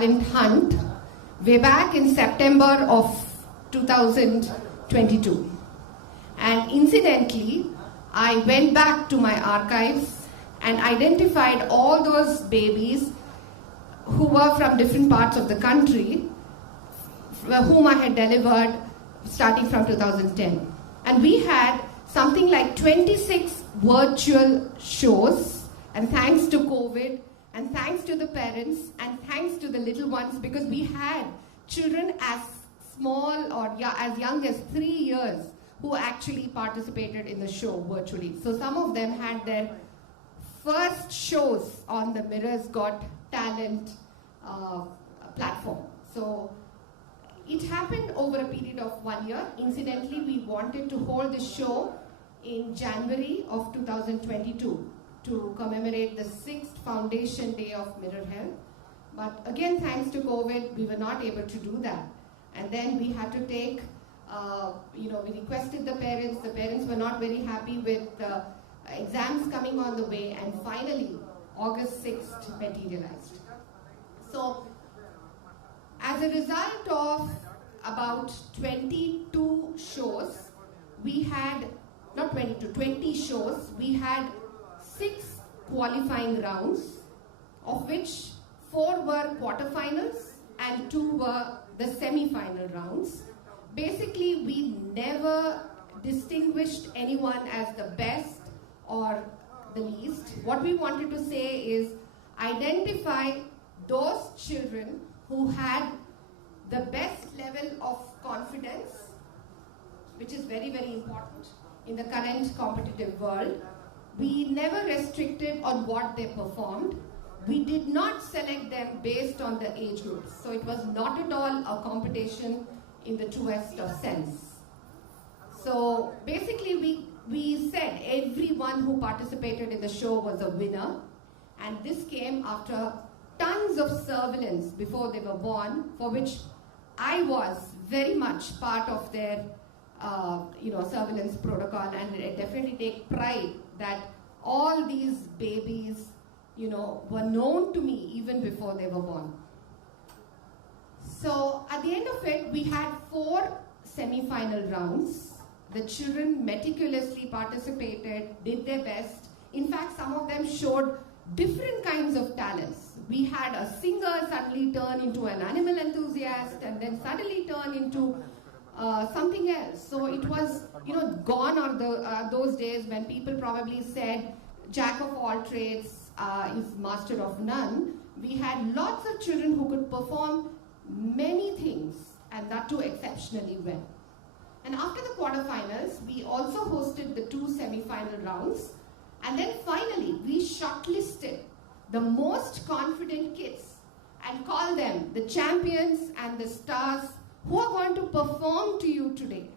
talent hunt way back in September of 2022. And incidentally, I went back to my archives and identified all those babies who were from different parts of the country, whom I had delivered starting from 2010. And we had something like 26 virtual shows, and thanks to COVID, and thanks to the parents, and thanks to the little ones, because we had children as small or as young as 3 years who actually participated in the show virtually. So some of them had their first shows on the Mirror's Got Talent platform. So it happened over a period of 1 year. Incidentally, we wanted to hold the show in January of 2022 to commemorate the 6th Foundation Day of Mirror Health. But again, thanks to COVID, we were not able to do that. And then we had to take, we requested the parents were not very happy with exams coming on the way, and finally, August 6th materialized. So, as a result of about 22 shows, we had, not 22, 20 shows, we had 6 qualifying rounds, of which 4 were quarterfinals and 2 were the semi-final rounds. Basically, we never distinguished anyone as the best or the least. What we wanted to say is identify those children who had the best level of confidence, which is very, very important in the current competitive world. We never restricted on what they performed. We did not select them based on the age groups. So it was not at all a competition in the truest of sense. So basically we said everyone who participated in the show was a winner, and this came after tons of surveillance before they were born, for which I was very much part of their surveillance protocol, and I definitely take pride that all these babies were known to me even before they were born. So at the end of it, we had 4 semi-final rounds. The children meticulously participated, did their best. In fact, some of them showed different kinds of talents. We had a singer suddenly turn into an animal enthusiast, and then suddenly turn into something else. So it was, gone are those days when people probably said, jack of all trades is master of none. We had lots of children who could perform many things, and that too exceptionally well. And after the quarterfinals, we also hosted the 2 semi-final rounds. And then finally, we shortlisted the most confident kids and called them the champions and the stars who are going to perform to you today,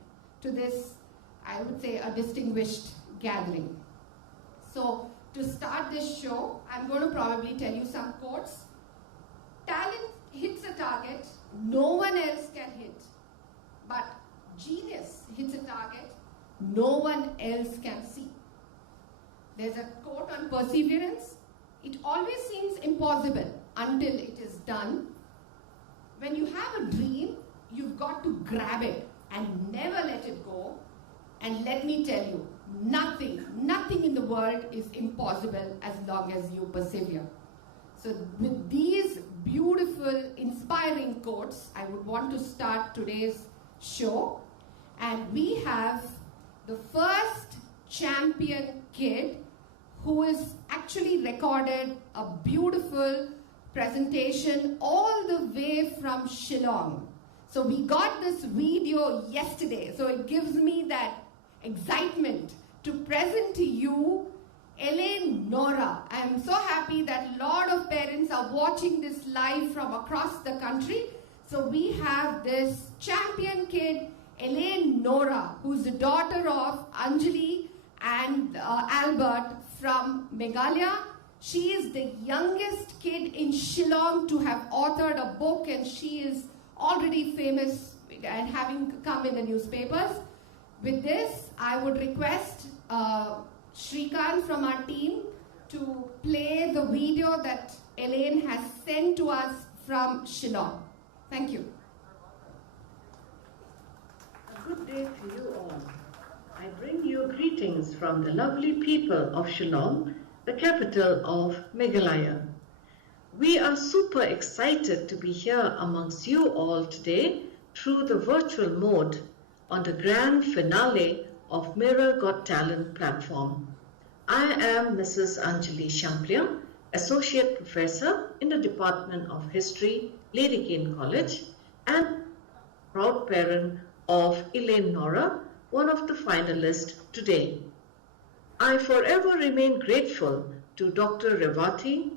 to this, I would say, a distinguished gathering. So, to start this show, I'm going to probably tell you some quotes. Talent hits a target no one else can hit, but genius hits a target no one else can see. There's a quote on perseverance. It always seems impossible until it is done. When you have a dream, you've got to grab it and never let it go. And let me tell you, nothing in the world is impossible as long as you persevere. So with these beautiful, inspiring quotes, I would want to start today's show. And we have the first champion kid who has actually recorded a beautiful presentation all the way from Shillong. So we got this video yesterday, so it gives me that excitement to present to you Elaine Nora. I am so happy that a lot of parents are watching this live from across the country. So we have this champion kid, Elaine Nora, who's the daughter of Anjali and Albert from Meghalaya. She is the youngest kid in Shillong to have authored a book, and she is already famous and having come in the newspapers. With this, I would request Shrikant from our team to play the video that Elaine has sent to us from Shillong. Thank you. A good day to you all. I bring you greetings from the lovely people of Shillong, the capital of Meghalaya. We are super excited to be here amongst you all today through the virtual mode on the grand finale of Mirror Got Talent platform. I am Mrs. Anjali Champlian, Associate Professor in the Department of History, Lady Kane College, and proud parent of Elaine Nora, one of the finalists today. I forever remain grateful to Dr. Revati,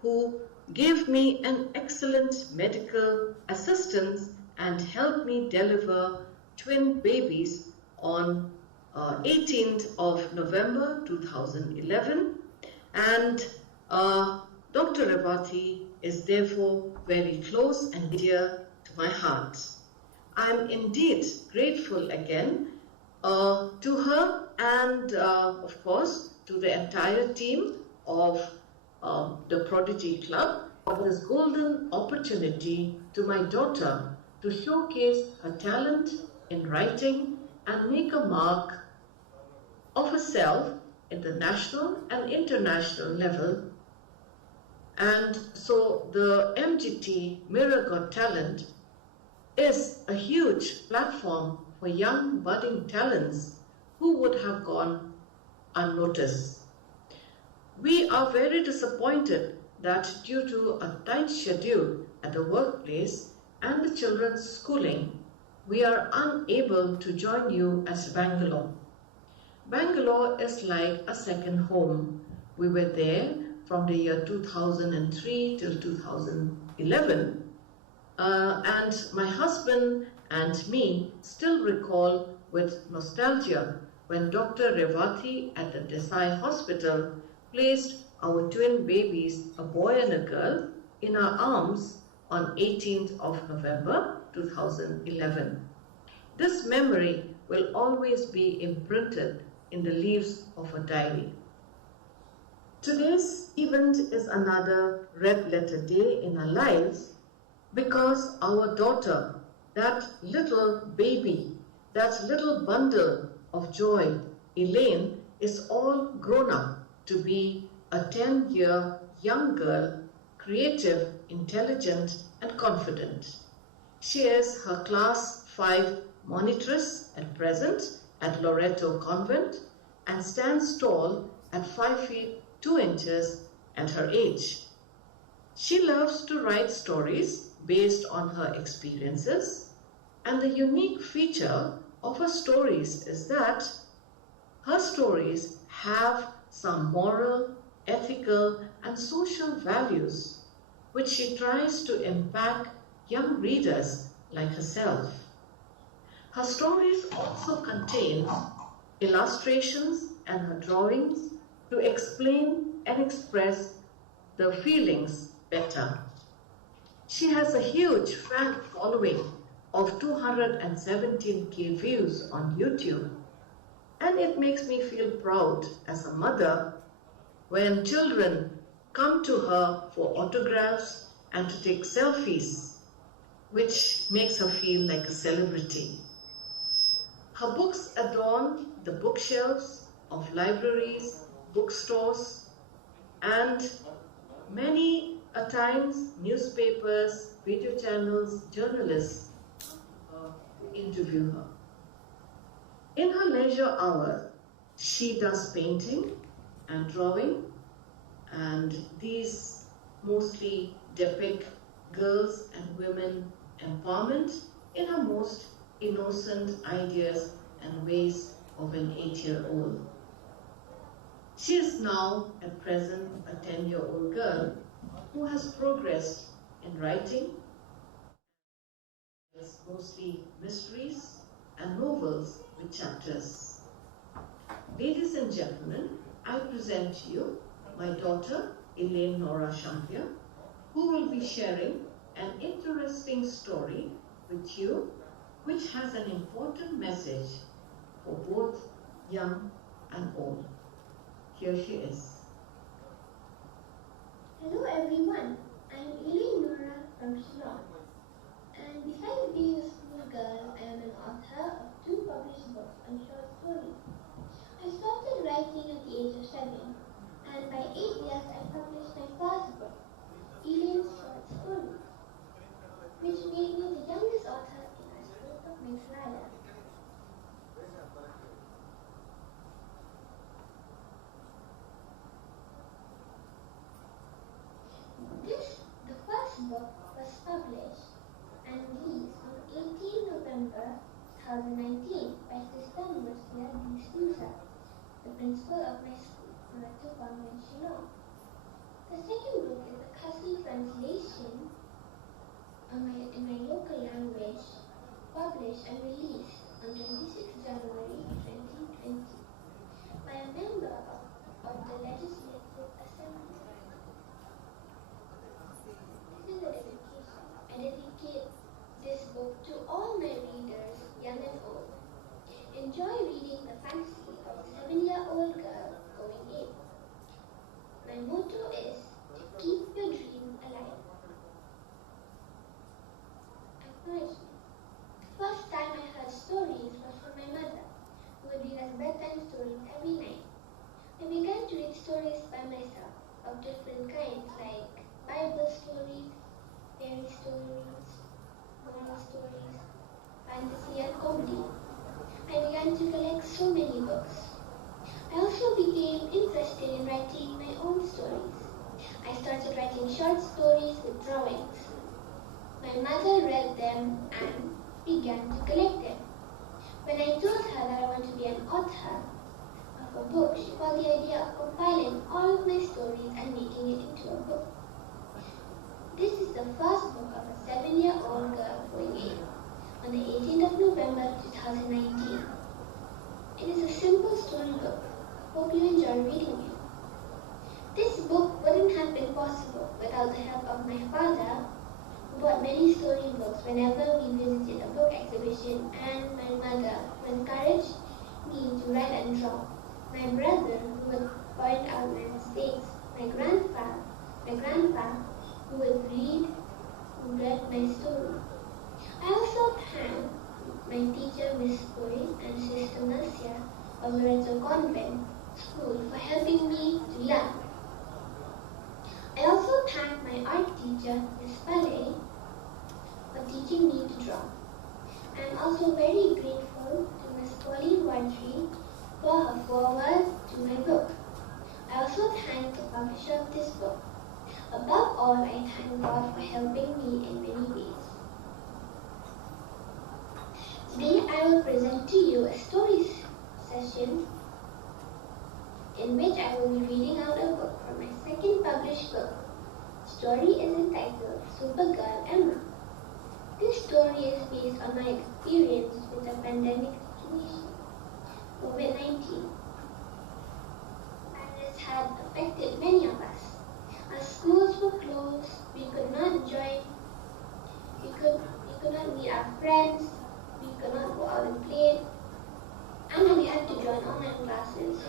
who gave me an excellent medical assistance and helped me deliver twin babies on 18th of November 2011, and Dr. Revati is therefore very close and dear to my heart. I am indeed grateful again to her and of course to the entire team of the Prodigy Club for this golden opportunity to my daughter to showcase her talent in writing and make a mark of herself in the national and international level. And so the MGT Mirror Got Talent is a huge platform for young budding talents who would have gone unnoticed. We are very disappointed that due to a tight schedule at the workplace and the children's schooling, we are unable to join you as Bangalore. Bangalore is like a second home. We were there from the year 2003 till 2011. And my husband and me still recall with nostalgia when Dr. Revati at the Desai Hospital placed our twin babies, a boy and a girl, in our arms on 18th of November 2011. This memory will always be imprinted in the leaves of a diary. Today's event is another red letter day in our lives, because our daughter, that little baby, that little bundle of joy, Elaine, is all grown up to be a 10-year young girl, creative, intelligent, and confident. She is her class 5 monitress at present at Loreto Convent and stands tall at 5 feet 2 inches at her age. She loves to write stories based on her experiences, and the unique feature of her stories is that her stories have some moral, ethical, and social values which she tries to impact young readers like herself. Her stories also contain illustrations and her drawings to explain and express the feelings better. She has a huge fan following of 217k views on YouTube, and it makes me feel proud as a mother when children come to her for autographs and to take selfies, which makes her feel like a celebrity. Her books adorn the bookshelves of libraries, bookstores, and many a times newspapers, video channels, journalists interview her. In her leisure hours, she does painting and drawing, and these mostly depict girls and women empowerment in her most innocent ideas and ways of an 8-year-old. She is now at present a 10-year-old girl who has progressed in writing. It's mostly mysteries and novels with chapters. Ladies and gentlemen, I present to you my daughter Elaine Nora Champlian, who will be sharing an interesting story with you which has an important message for both young and old. Here she is. Hello everyone, I am Elaine Nora from Shillong. And besides being a schoolgirl, I am an author of 2 published books on short stories. I started writing at the age of 7, and by 8 years I published my first book, Eileen's Short Stories, which made me the youngest author in our state of Meghalaya. The first book was published and released on 18 November 2019 by Sister Murcia D'Souza, the principal of my school, Muratu Convent, Shillong. The second book is a Khasi translation in my local language, published and released on 26 January 2020 by a member of the Legislative Assembly. This is a dedication. I dedicate this book to all my readers, young and old. Enjoy reading the fantasy of a 7-year-old girl going in. My motto is to keep your dreams alive. Acknowledgement. First time I heard stories was from my mother, who would read us bedtime stories every night. I began to read stories by myself of different kinds like Bible stories, fairy stories, moral stories, fantasy and comedy. I began to collect so many books. I also became interested in writing my own stories. I started writing short stories with drawings. My mother read them and began to collect them. When I told her that I want to be an author of a book, she called the idea of compiling all of my stories and making it into a book. This is the first book of a 7-year-old girl going in on the 18th of November 2019. It is a simple storybook. I hope you enjoy reading it. This book wouldn't have been possible without the help of my father, who bought many storybooks whenever we visited a book exhibition, and my mother, who encouraged me to write and draw, my brother, who would point out my mistakes, my grandpa, who would read my story. I also thank my teacher, Miss Puri, and Sister Nasya of Lorenzo Convent School for helping me to learn. I also thank my art teacher, Miss Pale, for teaching me to draw. I am also very grateful to Miss Pauline Wadri for her foreword to my book. I also thank the publisher of this book. Above all, I thank God for helping me in many ways. Today, I will present to you a story session in which I will be reading out a book from my second published book. The story is entitled Supergirl Emma. This story is based on my experience with the pandemic situation, COVID-19. And it had affected many of us. Our schools were closed, we could not join, we could not meet our friends, we could not go out and play, and we had to join online classes,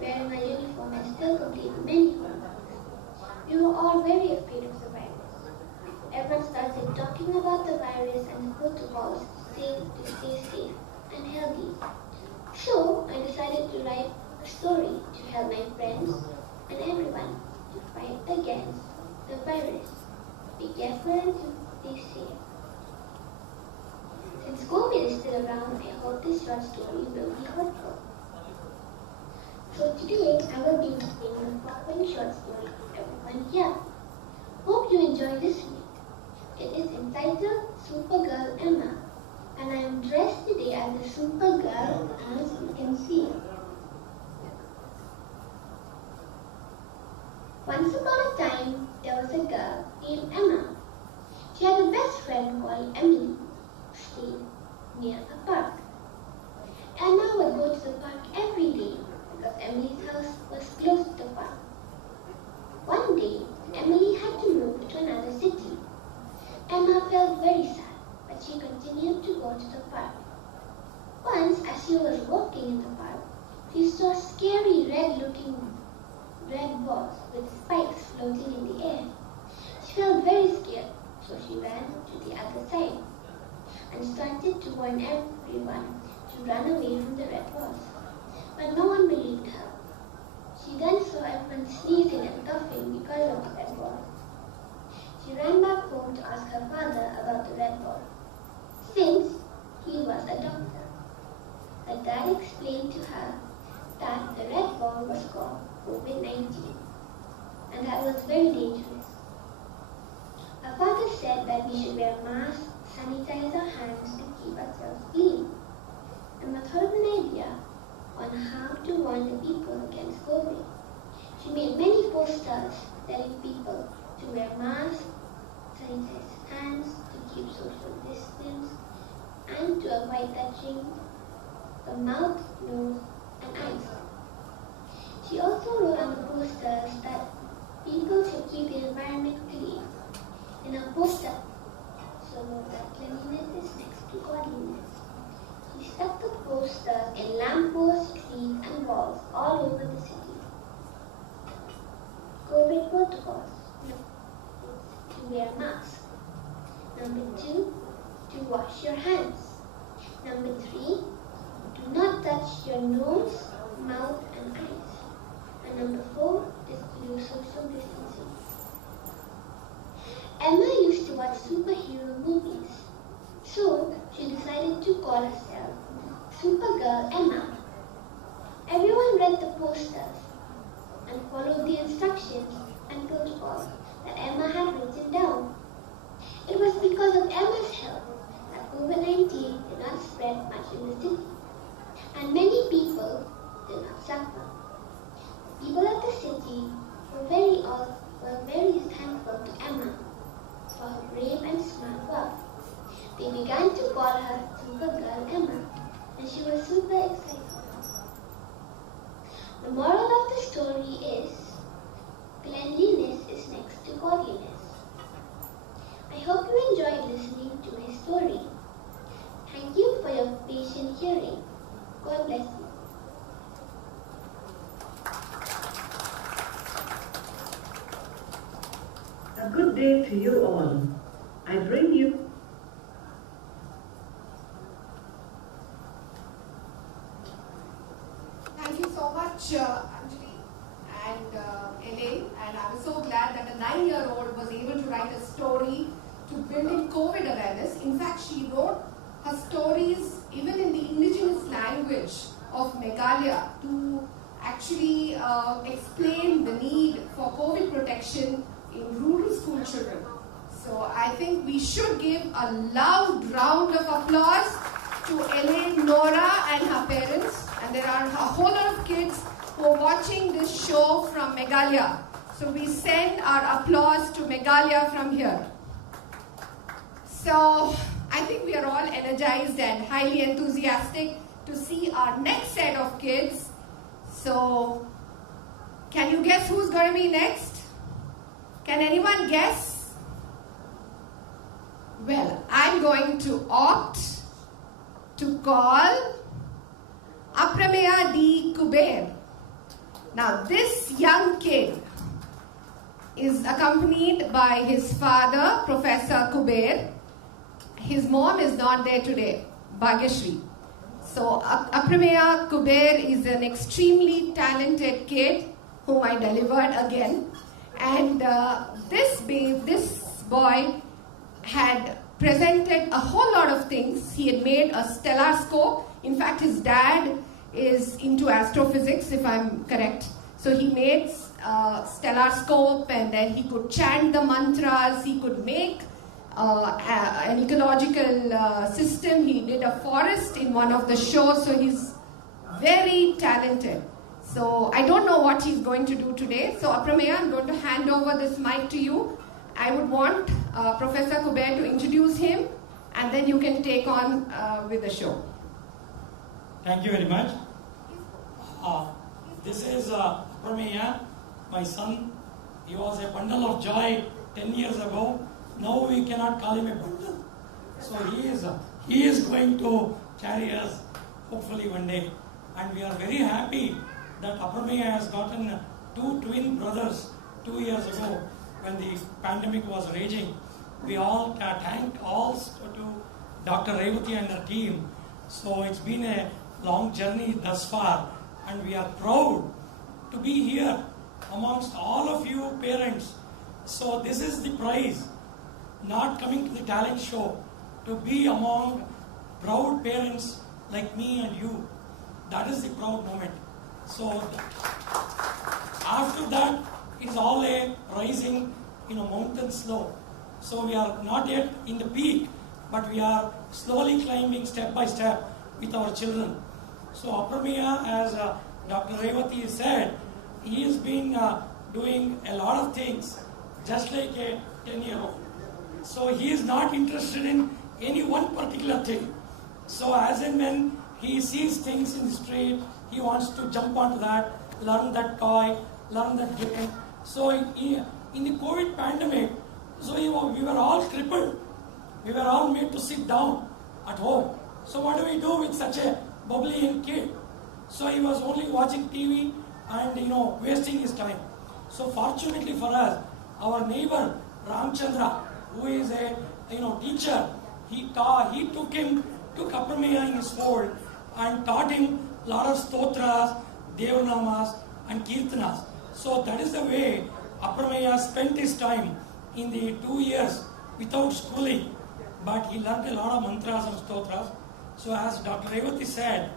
wearing my uniform and still complete many homeworks. We were all very afraid of the virus. Everyone started talking about the virus and the protocols to stay safe and healthy. So I decided to write a story to help my friends and everyone to fight against the virus. Be careful and to stay safe. Since COVID is still around, I hope this short story will be helpful. So today, I will be reading the following short story to everyone here. Hope you enjoy this read. It is entitled Supergirl Emma, and I am dressed today as a Supergirl, as you can see. Once upon a time, there was a girl named Emma. She had a best friend called Emily, who stayed near a park. Emma would go to the park every day because Emily's house was close to the park. One day, Emily had to move to another city. Emma felt very sad, but she continued to go to the park. Once, as she was walking in the park, she saw scary red balls with spikes floating in the air. She felt very scared. so she ran to the other side and started to warn everyone to run away from the red balls. But no one believed her. She then saw everyone sneezing and coughing because of the red ball. She ran back home to ask her father about the red ball, since he was a doctor. Her dad explained to her that the red ball was called COVID-19 and that was very dangerous. Her father said that we should wear masks, sanitize our hands to keep ourselves clean. Emma thought of an idea on how to warn the people against COVID. She made many posters telling people to wear masks, sanitize hands, to keep social distance, and to avoid touching the mouth, nose, and eyes. She also wrote on the posters that people should keep the environment clean. In her poster, she wrote that cleanliness is next to godliness. She stuck the posters in lampposts, trees, and walls all over the city. COVID protocols. To wear masks. Number 2, to wash your hands. Number 3, do not touch your nose, mouth, and eyes. And number 4 is to do social distancing. Emma used to watch superhero movies, so she decided to call herself Supergirl Emma. Everyone read the posters and followed the instructions and protocols that Emma had written down. It was because of Emma's help that COVID-19 did not spread much in the city, and many people did not suffer. People at the city were very thankful to Emma for her brave and smart work. They began to call her Supergirl Emma, and she was super excited. The moral of the story is, cleanliness is next to godliness. I hope you enjoyed listening to my story. Thank you for your patient hearing. God bless you. A good day to you all. I bring you Thank you so much, Anjali and Elaine. And I was so glad that a 9-year-old was able to write a story to build in COVID awareness. In fact, she wrote her stories even in the indigenous language of Meghalaya to actually explain the need for COVID protection in rural school children. So I think we should give a loud round of applause to Elaine, Nora and her parents. And there are a whole lot of kids who are watching this show from Meghalaya. So we send our applause to Meghalaya from here. So I think we are all energized and highly enthusiastic to see our next set of kids. So can you guess who's going to be next? Can anyone guess? Well, I'm going to opt to call Aprameya D. Kuber. Now, this young kid is accompanied by his father, Professor Kuber. His mom is not there today, Bhagyashri. So, Aprameya Kuber is an extremely talented kid whom I delivered again. And this boy had presented a whole lot of things. He had made a stellar scope. In fact, his dad is into astrophysics, if I'm correct. So he made stellar scope, and then he could chant the mantras. He could make an ecological system. He did a forest in one of the shows. So he's very talented. So I don't know what he's going to do today. So Aprameya, I'm going to hand over this mic to you. I would want Professor Kuber to introduce him, and then you can take on with the show. Thank you very much. This is Aprameya, my son. He was a bundle of joy 10 years ago. Now we cannot call him a bundle. So he is going to carry us hopefully one day. And we are very happy that Aprameya has gotten 2 twin brothers 2 years ago when the pandemic was raging. we all thank all to Dr. Revati and her team. So it's been a long journey thus far, and we are proud to be here amongst all of you parents. So this is the prize, not coming to the talent show, to be among proud parents like me and you. That is the proud moment. So after that, it's all a rising, mountain slope. So we are not yet in the peak, but we are slowly climbing step by step with our children. So Aprameya, as Dr. Revati said, he has been doing a lot of things, just like a 10-year-old. So he is not interested in any one particular thing. So as and when he sees things in the street, he wants to jump onto that, learn that toy, learn that game. So in the COVID pandemic, so we were all crippled. We were all made to sit down at home. So what do we do with such a bubbly young kid? So he was only watching TV and wasting his time. So fortunately for us, our neighbor Ramchandra, who is a teacher, he took Aprameya in his fold and taught him a lot of stotras, devanamas and kirtanas. So that is the way Aprameya spent his time in the 2 years without schooling, but he learned a lot of mantras and stotras. So as Dr. Revati said,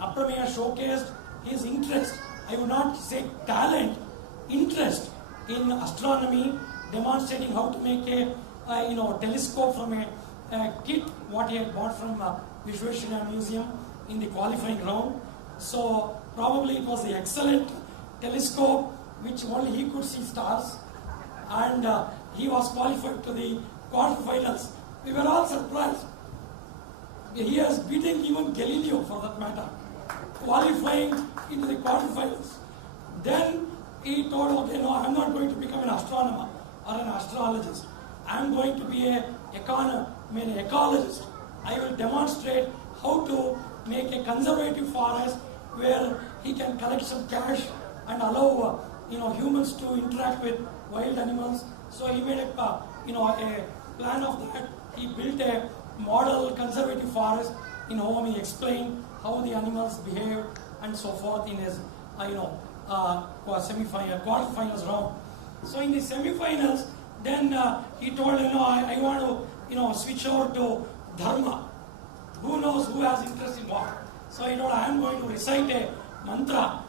Aprameya showcased his interest, I would not say talent, interest in astronomy, demonstrating how to make a telescope from a kit what he had bought from Vishweshwaraya Museum in the qualifying round. So probably it was the excellent telescope which only he could see stars, and he was qualified to the quarterfinals. We were all surprised. He has beaten even Galileo, for that matter, qualifying into the quarterfinals. Then he told, okay, no, I'm not going to become an astronomer or an astrologist. I'm going to be an ecologist. I will demonstrate how to make a conservative forest where he can collect some cash and allow humans to interact with wild animals. So he made a plan of that. He built a model conservative forest in whom he explained how the animals behave and so forth in his quarterfinals round. So in the semi-finals, then he told, I want to switch over to dharma. Who knows who has interest in what? So he told, I am going to recite a mantra.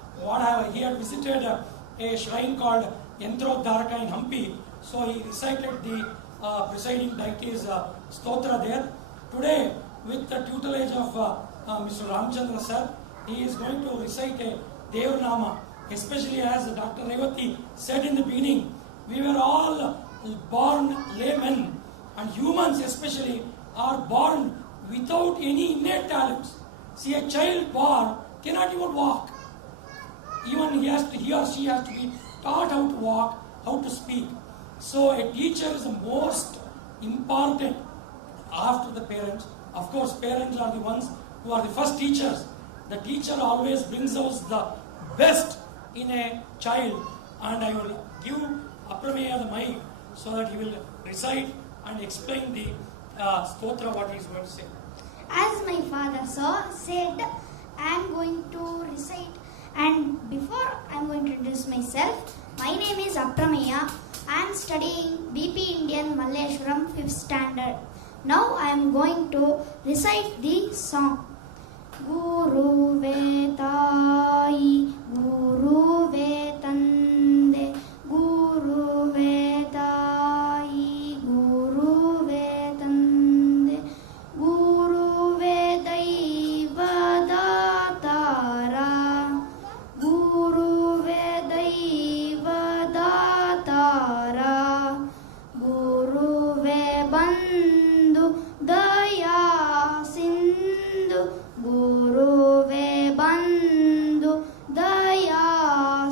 He had visited a shrine called Yantrodharaka in Hampi. So he recited the presiding deity's stotra there. Today, with the tutelage of Mr. Ramchandra sir, he is going to recite a Devanama, especially as Dr. Revati said in the beginning, we were all born laymen, and humans especially are born without any innate talents. See, a child born cannot even walk. Even he or she has to be taught how to walk, how to speak. So a teacher is the most important after the parents. Of course, parents are the ones who are the first teachers. The teacher always brings out the best in a child, and I will give Aprameya the mic so that he will recite and explain the stotra what he is going to say. As my father said, I am going to recite, and before I am going to introduce myself, my name is Aprameya. I am studying BP Indian Malleshwaram 5th standard. Now I am going to recite the song. Guru Vetai, Guru Vetande, Guru Vetai, Guru Vetande, Guru Vedai Vadatara, Guru Vedai Vadatara, Guru Vebandu Daya Sindhu, Guru Ve Bandhu Daya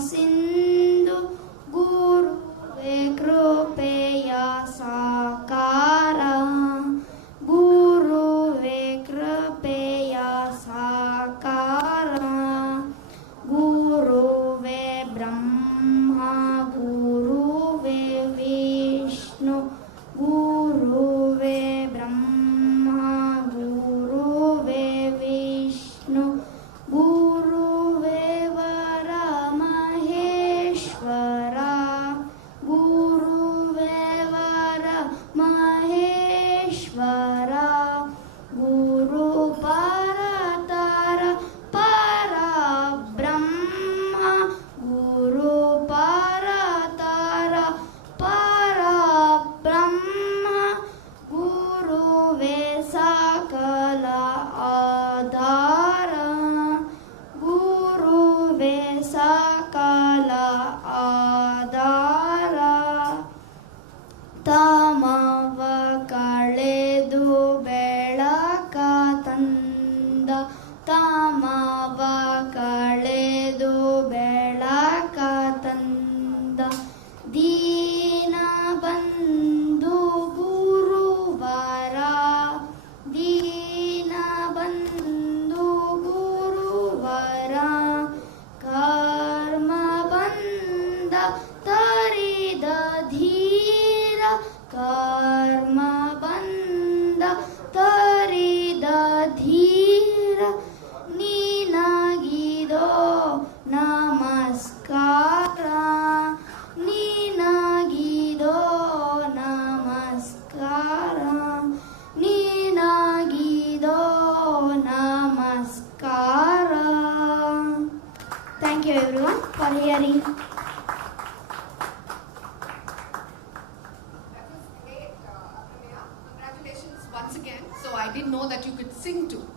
once again. So I didn't know that you could sing too.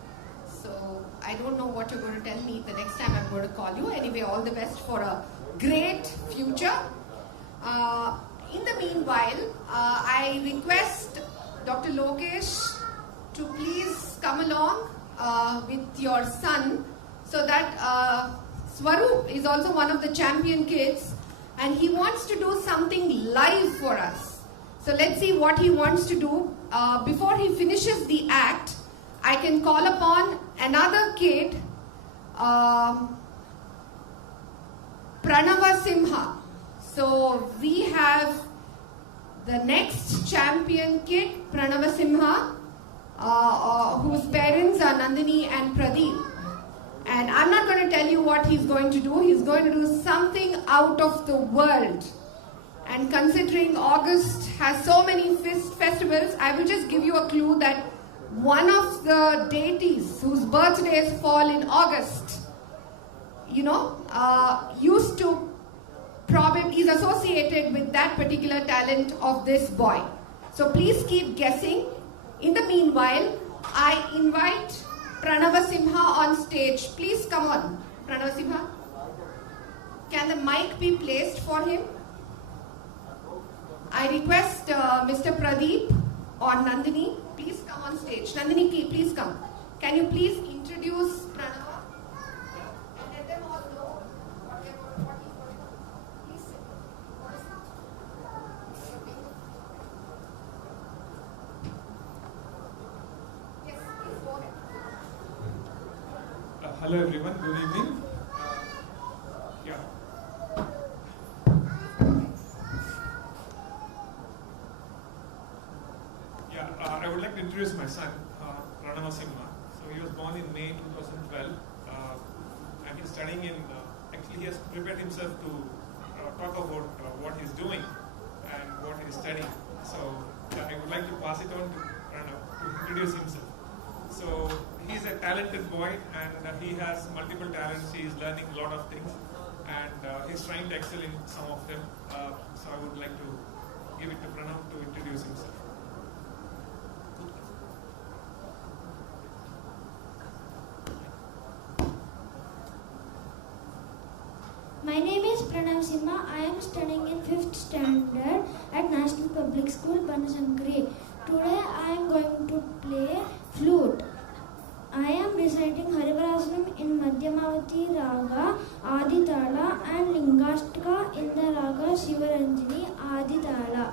So I don't know what you're going to tell me the next time I'm going to call you. Anyway, all the best for a great future. In the meanwhile, I request Dr. Lokesh to please come along with your son, so that Swaroop is also one of the champion kids and he wants to do something live for us. So let's see what he wants to do. Before he finishes the act, I can call upon another kid, Pranava Simha. So we have the next champion kid, Pranava Simha, whose parents are Nandini and Pradeep. And I'm not going to tell you what he's going to do. He's going to do something out of the world. And considering August has so many festivals, I will just give you a clue that one of the deities whose birthdays fall in August, used to probably is associated with that particular talent of this boy. So please keep guessing. In the meanwhile, I invite Pranava Simha on stage. Please come on, Pranava Simha. Can the mic be placed for him? I request Mr. Pradeep or Nandini, please come on stage. Nandini, please come. Can you please introduce Pranava? And let them all know what he's going to do. Please sit. Yes, please go ahead. Hello everyone, good evening. I would like to introduce my son, Pranava Simha. So he was born in May 2012 and he's studying in, actually he has prepared himself to talk about what he's doing and what he's studying. So I would like to pass it on to Pranav to introduce himself. So he's a talented boy and he has multiple talents. He is learning a lot of things and he's trying to excel in some of them. So I would like to give it to Pranav to introduce himself. My name is Pranav Simha. I am studying in 5th standard at National Public School, Banasangri. Today I am going to play flute. I am reciting Harivasanam in Madhyamavati Raga, Aditala and Lingashtka in the Raga Shivaranjini, Aditala.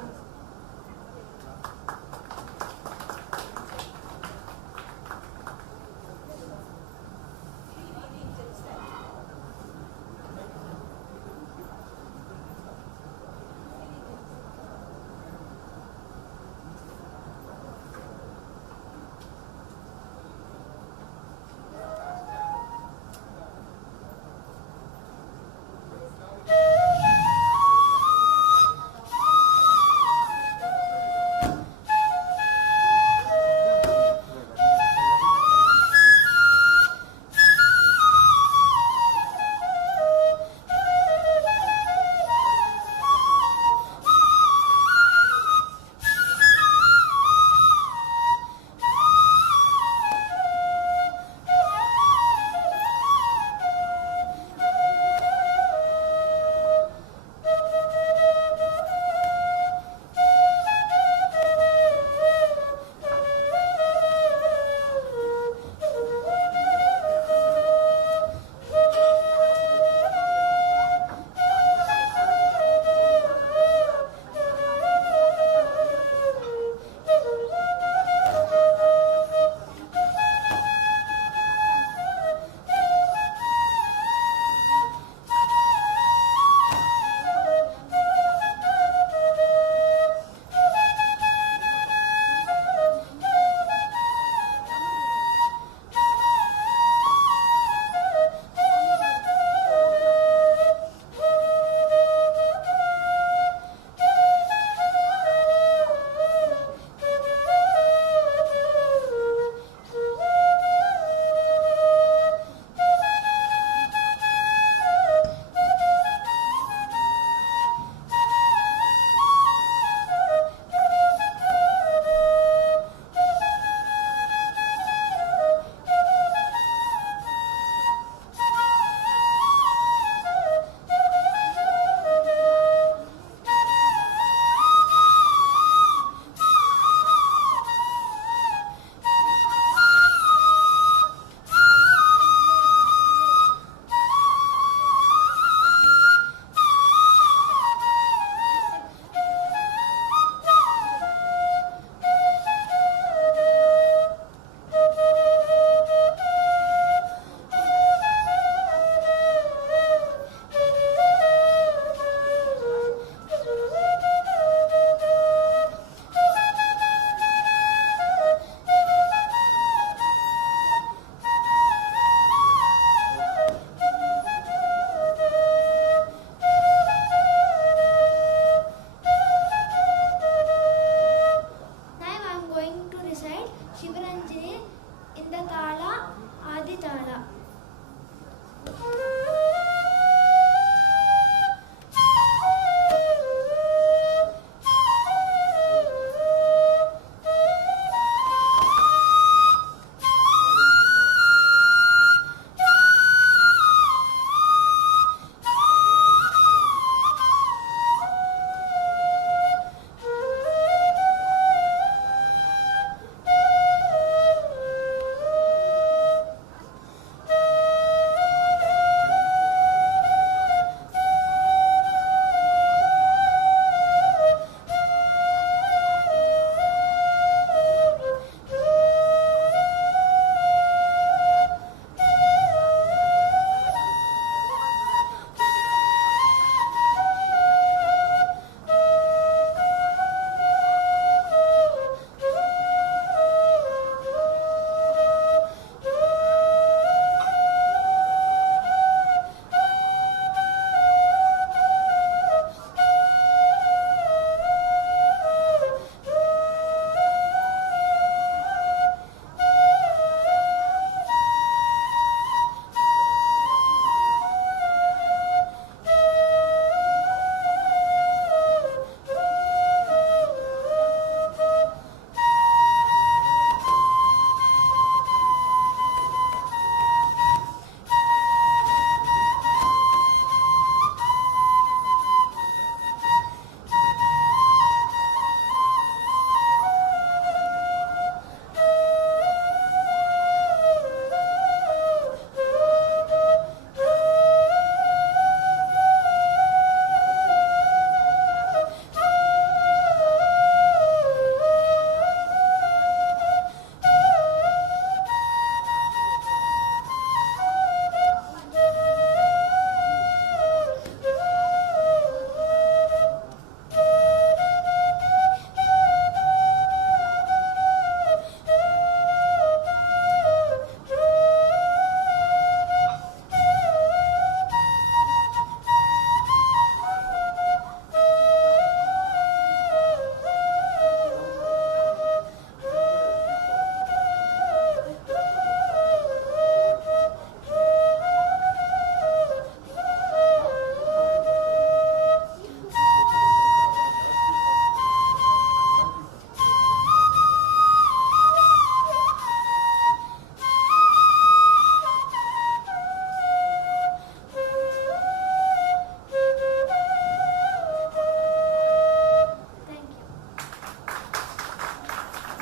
by Shivaranjani in the Tala Adi Tala.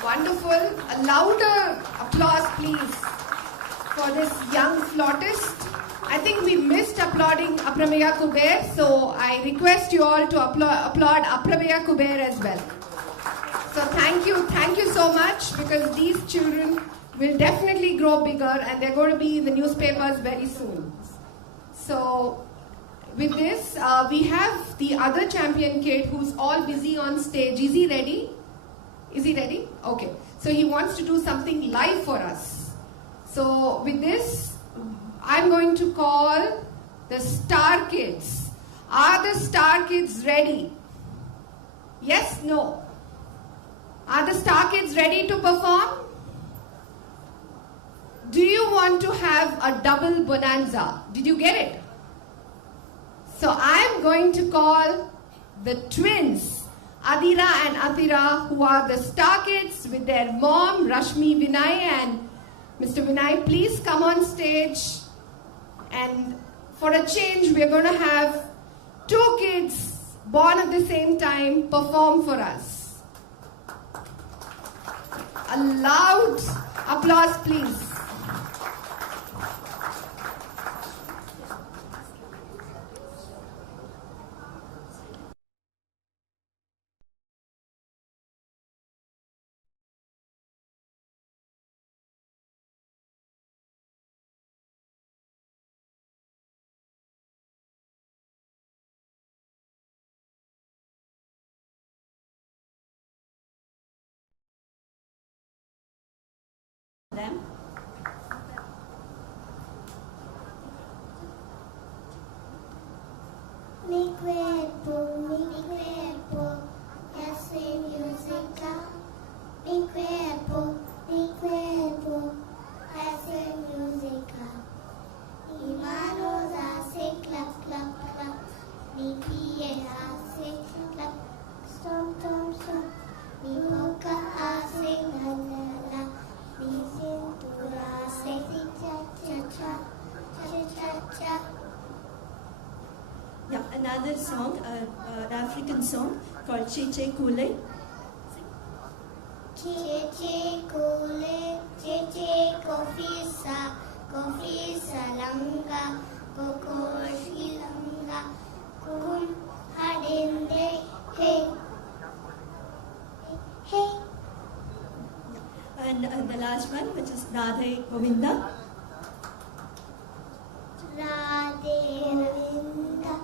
Wonderful. A louder applause, please, for this young flautist. I think we missed applauding Aprameya Kuber, so I request you all to applaud Aprameya Kuber as well. So thank you so much, because these children will definitely grow bigger and they're going to be in the newspapers very soon. So with this, we have the other champion kid who's all busy on stage. Is he ready? Is he ready? Okay. So he wants to do something live for us. So with this, I'm going to call the Star Kids. Are the Star Kids ready? Yes? No? Are the Star Kids ready to perform? Do you want to have a double bonanza? Did you get it? So I'm going to call the twins, Adira and Athira, who are the Star Kids, with their mom, Rashmi Vinay, and Mr. Vinay. Please come on stage. And for a change, we're going to have two kids born at the same time perform for us. A loud applause, please. Them. Mi cuerpo, ya soy música. Mi cuerpo, another song, an African song called Cheche Kule. Cheche Kule, Cheche Kofisa, Kofisa Langa, Koko Shilanga, Kum Hadende, hey, hey. And the last one, which is Radhe Govinda. Radhe Govinda,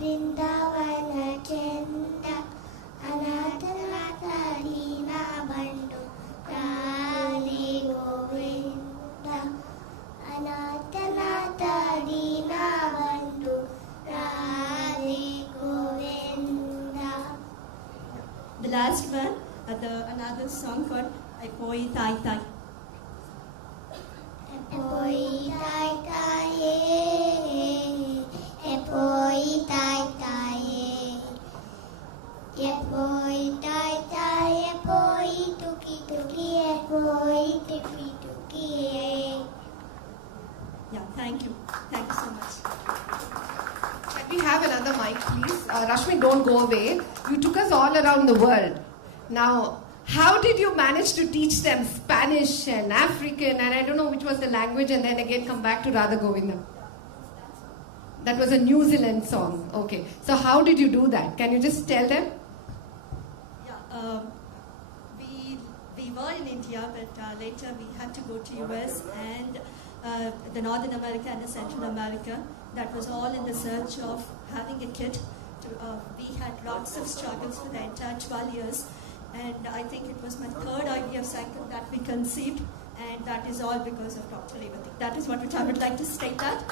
Vrindavana Chenda, Anatha Dina Bandu, Radhe Govinda, Anatha Dina Bandu, Radhe Govinda. The last one, another song called Ipoi Tai Tai. Epoi tai tai, epoi tai tai, epoi tai tai, epoi tuki tuki, epoi tuki tuki. Yeah, thank you. Thank you so much. Can we have another mic, please? Rashmi, don't go away. You took us all around the world. Now, how did you manage to teach them Spanish and African and I don't know which was the language and then again come back to Radha Govinda? That was a New Zealand song. Okay. So how did you do that? Can you just tell them? Yeah, we were in India, but later we had to go to US and the Northern America and the Central America. That was all in the search of having a kid. We had lots of struggles for the entire 12 years. And I think it was my third IVF cycle that we conceived, and that is all because of Dr. Revati. That is what I would like to state that.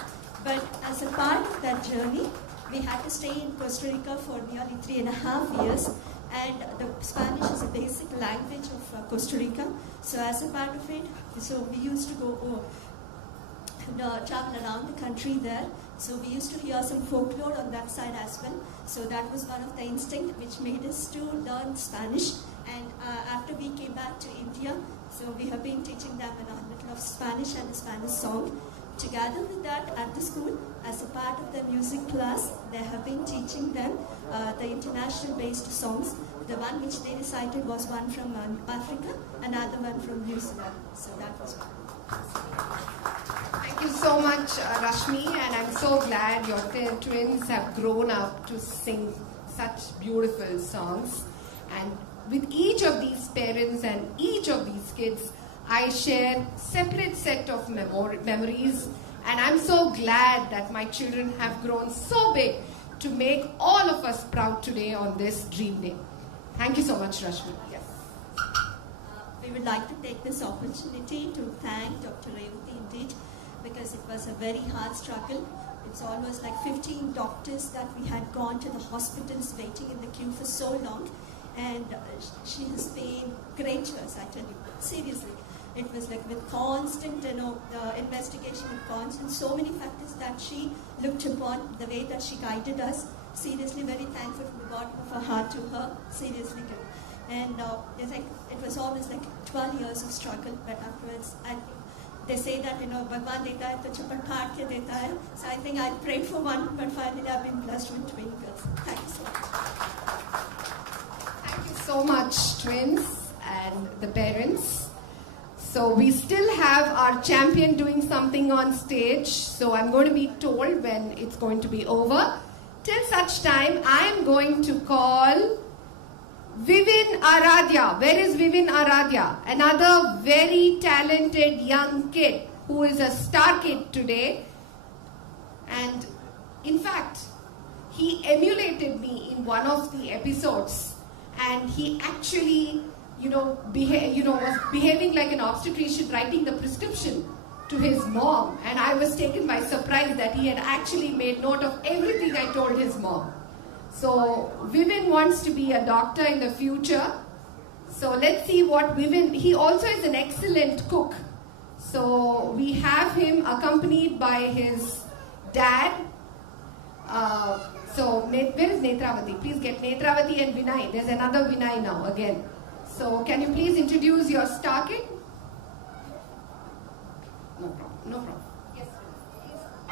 But as a part of that journey, we had to stay in Costa Rica for nearly 3.5 years, and the Spanish is a basic language of Costa Rica. So as a part of it, so we used to go travel around the country there. So we used to hear some folklore on that side as well. So that was one of the instincts which made us to learn Spanish. And after we came back to India, so we have been teaching them a little of Spanish and a Spanish song. Together with that, at the school, as a part of the music class, they have been teaching them the international-based songs. The one which they recited was one from Africa, another one from New Zealand. So that was one. Thank you so much, Rashmi, and I'm so glad your twins have grown up to sing such beautiful songs. And with each of these parents and each of these kids, I share separate set of memories, and I'm so glad that my children have grown so big to make all of us proud today on this Dream Day. Thank you so much, Rashmi. Yes. We would like to take this opportunity to thank Dr. Revati indeed, because it was a very hard struggle. It's almost like 15 doctors that we had gone to the hospitals waiting in the queue for so long, and she has been great to us, I tell you, seriously. It was like with constant, investigation, with constant, so many factors that she looked upon, the way that she guided us. Seriously, very thankful from the bottom of her heart to her. Seriously good. And it's like, it was always like 12 years of struggle, but afterwards, they say that, Bhagwan deta hai, to chapat phaat ke deta hai. So I think I prayed for one, but finally I've been blessed with twin girls. Thank you so much. Thank you so much, twins and the parents. So we still have our champion doing something on stage. So I'm going to be told when it's going to be over. Till such time, I'm going to call Vivin Aradhya. Where is Vivin Aradhya? Another very talented young kid who is a star kid today. And in fact, he emulated me in one of the episodes. And he actually, was behaving like an obstetrician, writing the prescription to his mom. And I was taken by surprise that he had actually made note of everything I told his mom. So Vivin wants to be a doctor in the future. So let's see what Vivin, he also is an excellent cook. So we have him accompanied by his dad. Where is Netravati? Please get Netravati and Vinay. There's another Vinay now again. So can you please introduce your star kid? No problem. No problem. Yes,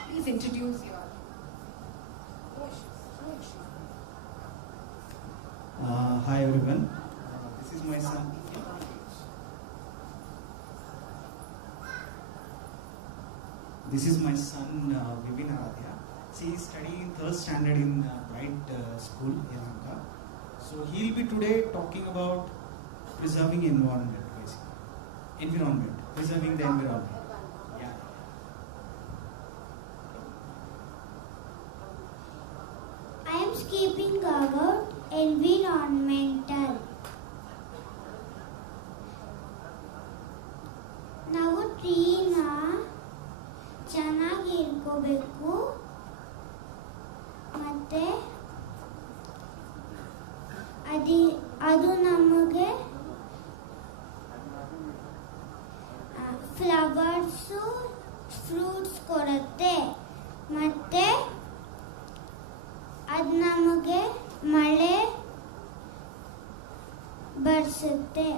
please introduce your. this is my son Vivin Aradhya. He is studying in 3rd standard in Bright School in Lanka. So he will be today talking about preserving environment, basically. Preserving the environment. Yeah. I am speaking about environmental. ನಾವು ಟ್ರೀನ ಚೆನ್ನಾಗಿ ಇಟ್ಕೋಬೇಕು ಮತ್ತೆ ಅದು ನಮಗೆ flowers fruits ಕೊಡುತ್ತೆ ಮತ್ತೆ ಅದು ನಮಗೆ ಮಳೆ ಬರ್ಸುತ್ತೆ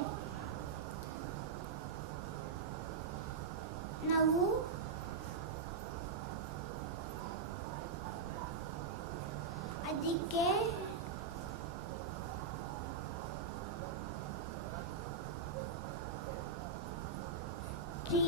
ನಾವು ಅದಕ್ಕೆ ಟ್ರೀ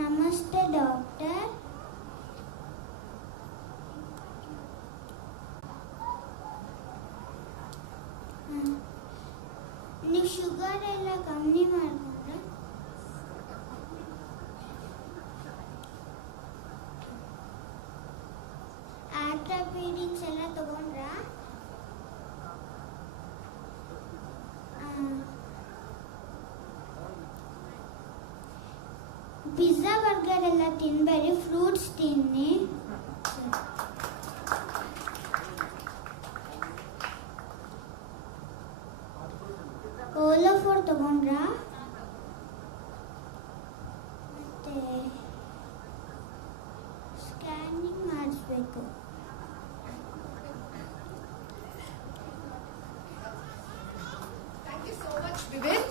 ನಮಸ್ತೆ ಡಾಕ್ಟರ್ ನೀವು ಶುಗರ್ ಎಲ್ಲ ಕಮ್ಮಿ ಮಾಡ್ಕೊಂಡ್ರೆ ಆರ್ಥೋಪೆಡಿಕ್ಸ್ ಎಲ್ಲ ತಗೊಂಡ್ರಾ ಪಿಜ್ಜಾ ಬರ್ಗರ್ ಎಲ್ಲ ತಿನ್ಬೇಡಿ ಫ್ರೂಟ್ಸ್ ತಿನ್ನಿ ಓಲೋ ಫೋರ್ ತಗೊಂಡ್ರಾ ಮತ್ತೆ ಸ್ಕ್ಯಾನಿಂಗ್ ಮಾಡಿಸ್ಬೇಕು Thank you so much, Vivin.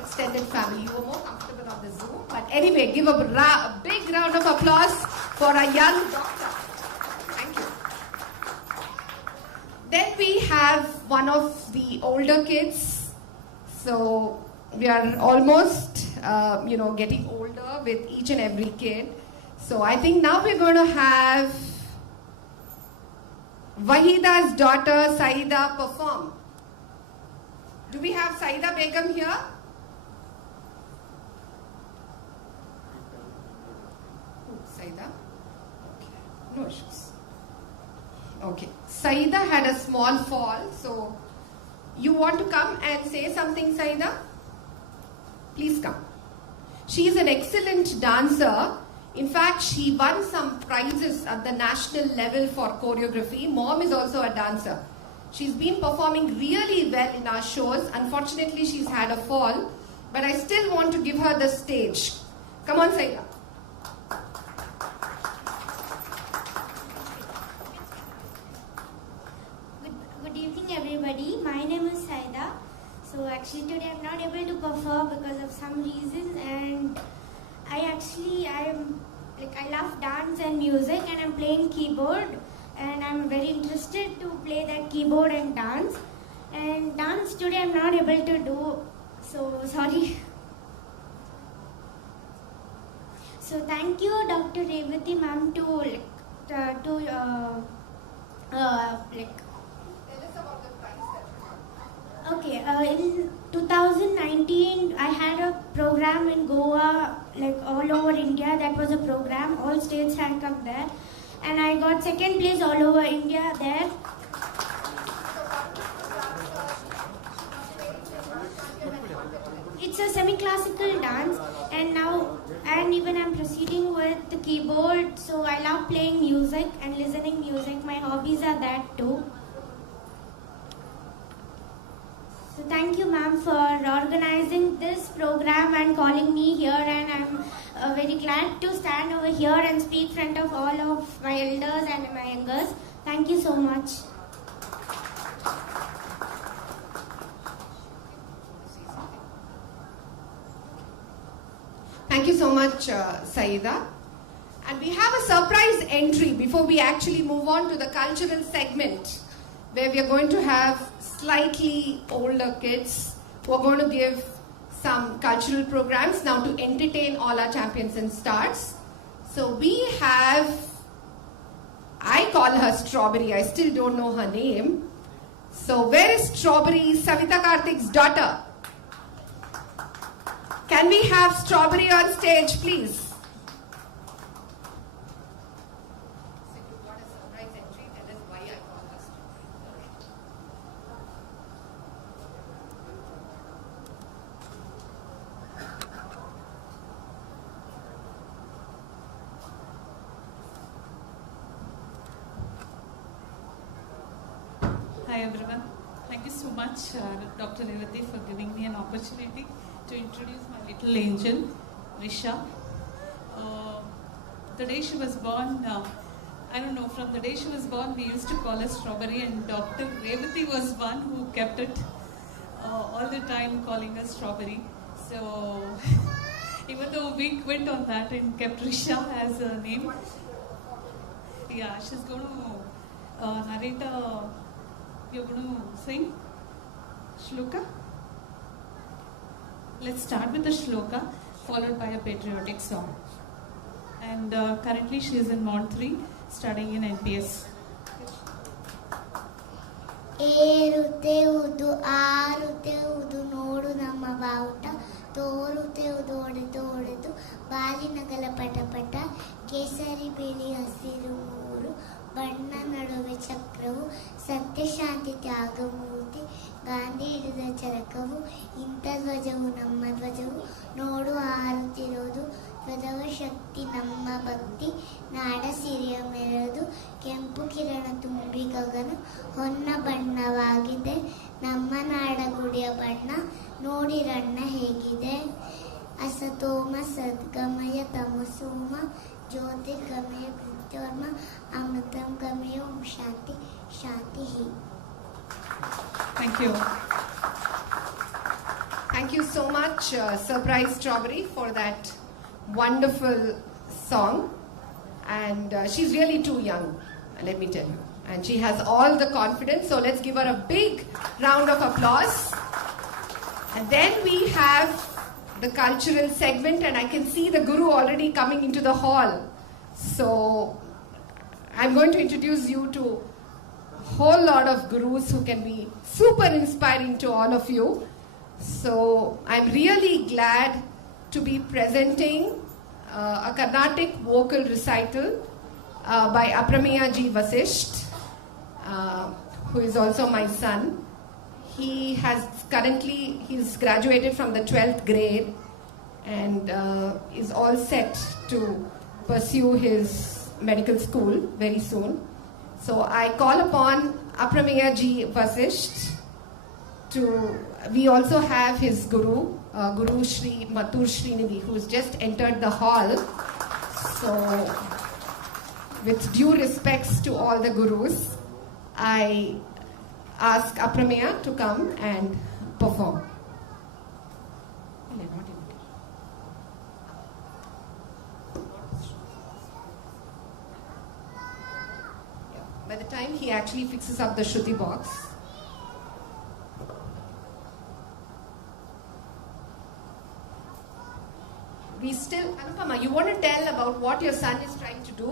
Extended family. You were more comfortable on the Zoom. But anyway, give a big round of applause for our young doctor. Thank you. Then we have one of the older kids. So we are almost, getting older with each and every kid. So I think now we're going to have Wahida's daughter Saida perform. Do we have Saida Begum here? Saida? Okay. No issues. Okay. Saida had a small fall, so you want to come and say something, Saida? Please come. She is an excellent dancer. In fact, she won some prizes at the national level for choreography. Mom is also a dancer. She's been performing really well in our shows. Unfortunately, she's had a fall, but I still want to give her the stage. Come on, Saida. Good evening, everybody. My name is Saida. So actually today I'm not able to perform because of some reasons, and I love dance and music, and I'm playing keyboard. And I'm very interested to play that keyboard and dance. And dance today I'm not able to do, so sorry. So thank you, Dr. Revati ma'am, Okay, in 2019 I had a program in Goa, all over India. That was a program, all states had come there. And I got second place all over India there. It's a semi-classical dance, and even I'm proceeding with the keyboard. So I love playing music and listening music. My hobbies are that too. you, ma'am, for organizing this program and calling me here. And I'm very glad to stand over here and speak in front of all of my elders and my youngers. Thank you so much. Thank you so much, Saida. And we have a surprise entry before we actually move on to the cultural segment, where we are going to have slightly older kids who are going to give some cultural programs now to entertain all our champions and stars. So we have, I call her Strawberry, I still don't know her name. So where is Strawberry, Savita Karthik's daughter? Can we have Strawberry on stage, please? Hi everyone. Thank you so much, Dr. Revati, for giving me an opportunity to introduce my little angel, Risha. The day she was born, I don't know, from the day she was born, we used to call her Strawberry, and Dr. Revati was one who kept it all the time calling her Strawberry. So even though we quit on that and kept Risha as a name, yeah, she's going to narrate you're going to sing shloka? Let's start with the shloka, followed by a patriotic song. And currently she is in Mount 3, studying in NPS. ಏರುತ್ತೇವುದು ಆರುತ್ತೇವುದು ನೋಡು ನಮ್ಮ ಬಾವುಟ ತೋರುತ್ತೇವುದು ಒಡೆದು ಬಾಲಿನಗಲ ಪಟಪಟ ಕೇಸರಿ ಬಿಳಿ ಹಸಿರು ಮೂರು ಬಣ್ಣ ನಡುವೆ ಚಕ್ರವು ಸತ್ಯ ಶಾಂತಿ ತ್ಯಾಗಮೂರ್ತಿ ಗಾಂಧಿ ಹಿಡಿದ ಚರಕವು ಇಂಥ ಧ್ವಜವು ನಮ್ಮ ಧ್ವಜವು ನೋಡು ಹಾರುತ್ತಿರೋದು ಧ್ವಜವ ಶಕ್ತಿ ನಮ್ಮ ಭಕ್ತಿ ನಾಡ ಸಿರಿಯ ಮೆರೆದು ಕೆಂಪು ಕಿರಣ ತುಂಬಿ ಗಗನ ಹೊನ್ನ ಬಣ್ಣವಾಗಿದೆ ನಮ್ಮ ನಾಡ ಗುಡಿಯ ಬಣ್ಣ ನೋಡಿರಣ್ಣ ಹೇಗಿದೆ असतोम सद्गमय तमसोम ज्योतिर्गमय मृत्योर्म अमृतम गमय ओम शांति शांति ही. Thank you. Thank you so much, Surprise Strawberry, for that wonderful song. And she's really too young, let me tell you. And she has all the confidence, so let's give her a big round of applause. And then we have the cultural segment, and I can see the Guru already coming into the hall. So I'm going to introduce you to a whole lot of Gurus who can be super inspiring to all of you. So I'm really glad to be presenting a Carnatic vocal recital by Aprameya Ji Vasisht, who is also my son. He's graduated from the 12th grade and is all set to pursue his medical school very soon. So I call upon Aprameya Ji Vasisht we also have his Guru, Guru Shri Mathur Srinidhi, who's just entered the hall. So with due respects to all the Gurus, I ask Aprameya to come and perform. By the time he actually fixes up the Shruti box, Anupama, you want to tell about what your son is trying to do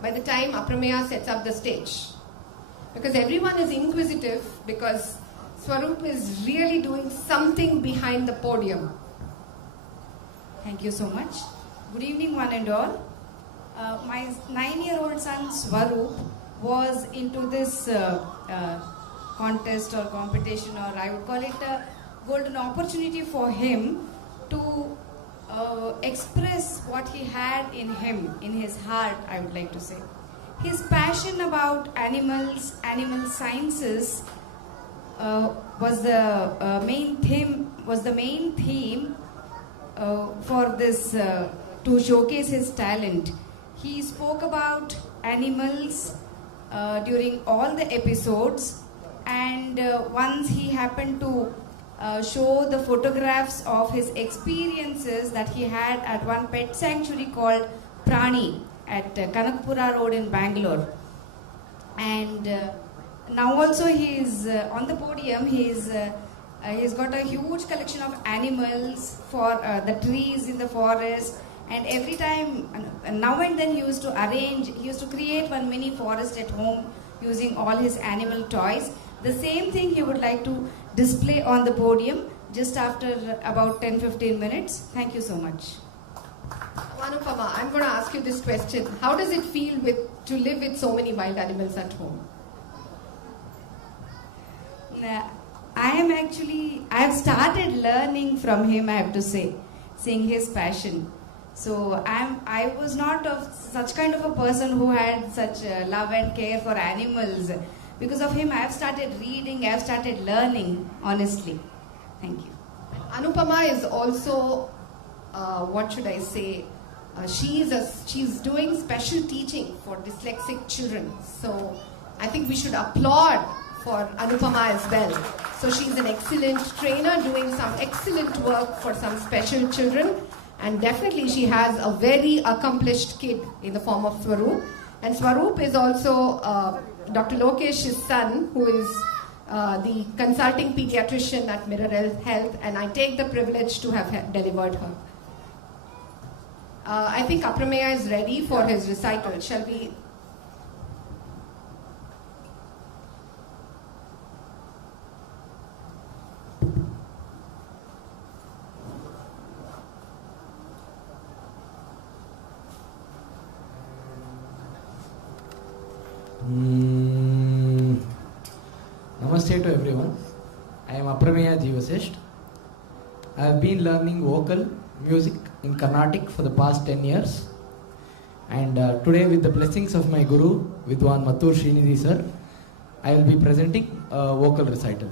by the time Aprameya sets up the stage? Because everyone is inquisitive, because Swaroop is really doing something behind the podium. Thank you so much. Good evening, one and all. My 9-year-old son Swaroop was into this contest or competition, or I would call it a golden opportunity for him to express what he had in him, in his heart, I would like to say. His passion about animals, animal sciences was the main theme for this to showcase his talent. He spoke about animals during all the episodes, and once he happened to show the photographs of his experiences that he had at one pet sanctuary called Prani at Kanakpura Road in Bangalore. And now also he is on the podium. He's got a huge collection of animals for the trees in the forest, and every time, now and then, he used to create one mini forest at home using all his animal toys. The same thing he would like to display on the podium just after about 10-15 minutes. Thank you so much. Anupama, I'm going to ask you this question. How does it feel to live with so many wild animals at home? I have started learning from him, I have to say, seeing his passion. So I was not of such kind of a person who had such love and care for animals. Because of him, I have started reading, I have started learning, honestly. Thank you. Anupama is also, what should I say, she's doing special teaching for dyslexic children. So I think we should applaud for Anupama as well. So she's an excellent trainer doing some excellent work for some special children. And definitely she has a very accomplished kid in the form of Swaroop. And Swaroop is also Dr. Lokesh's son, who is the consulting pediatrician at Mirror Health, and I take the privilege to have delivered her. I think Aprameya is ready for his recital. Shall we? Namaste to everyone. I am Aprameya Jeevasesht. I have been learning vocal music in Carnatic for the past 10 years. And today, with the blessings of my Guru, Vidwan Mathur Srinidhi sir, I will be presenting a vocal recital.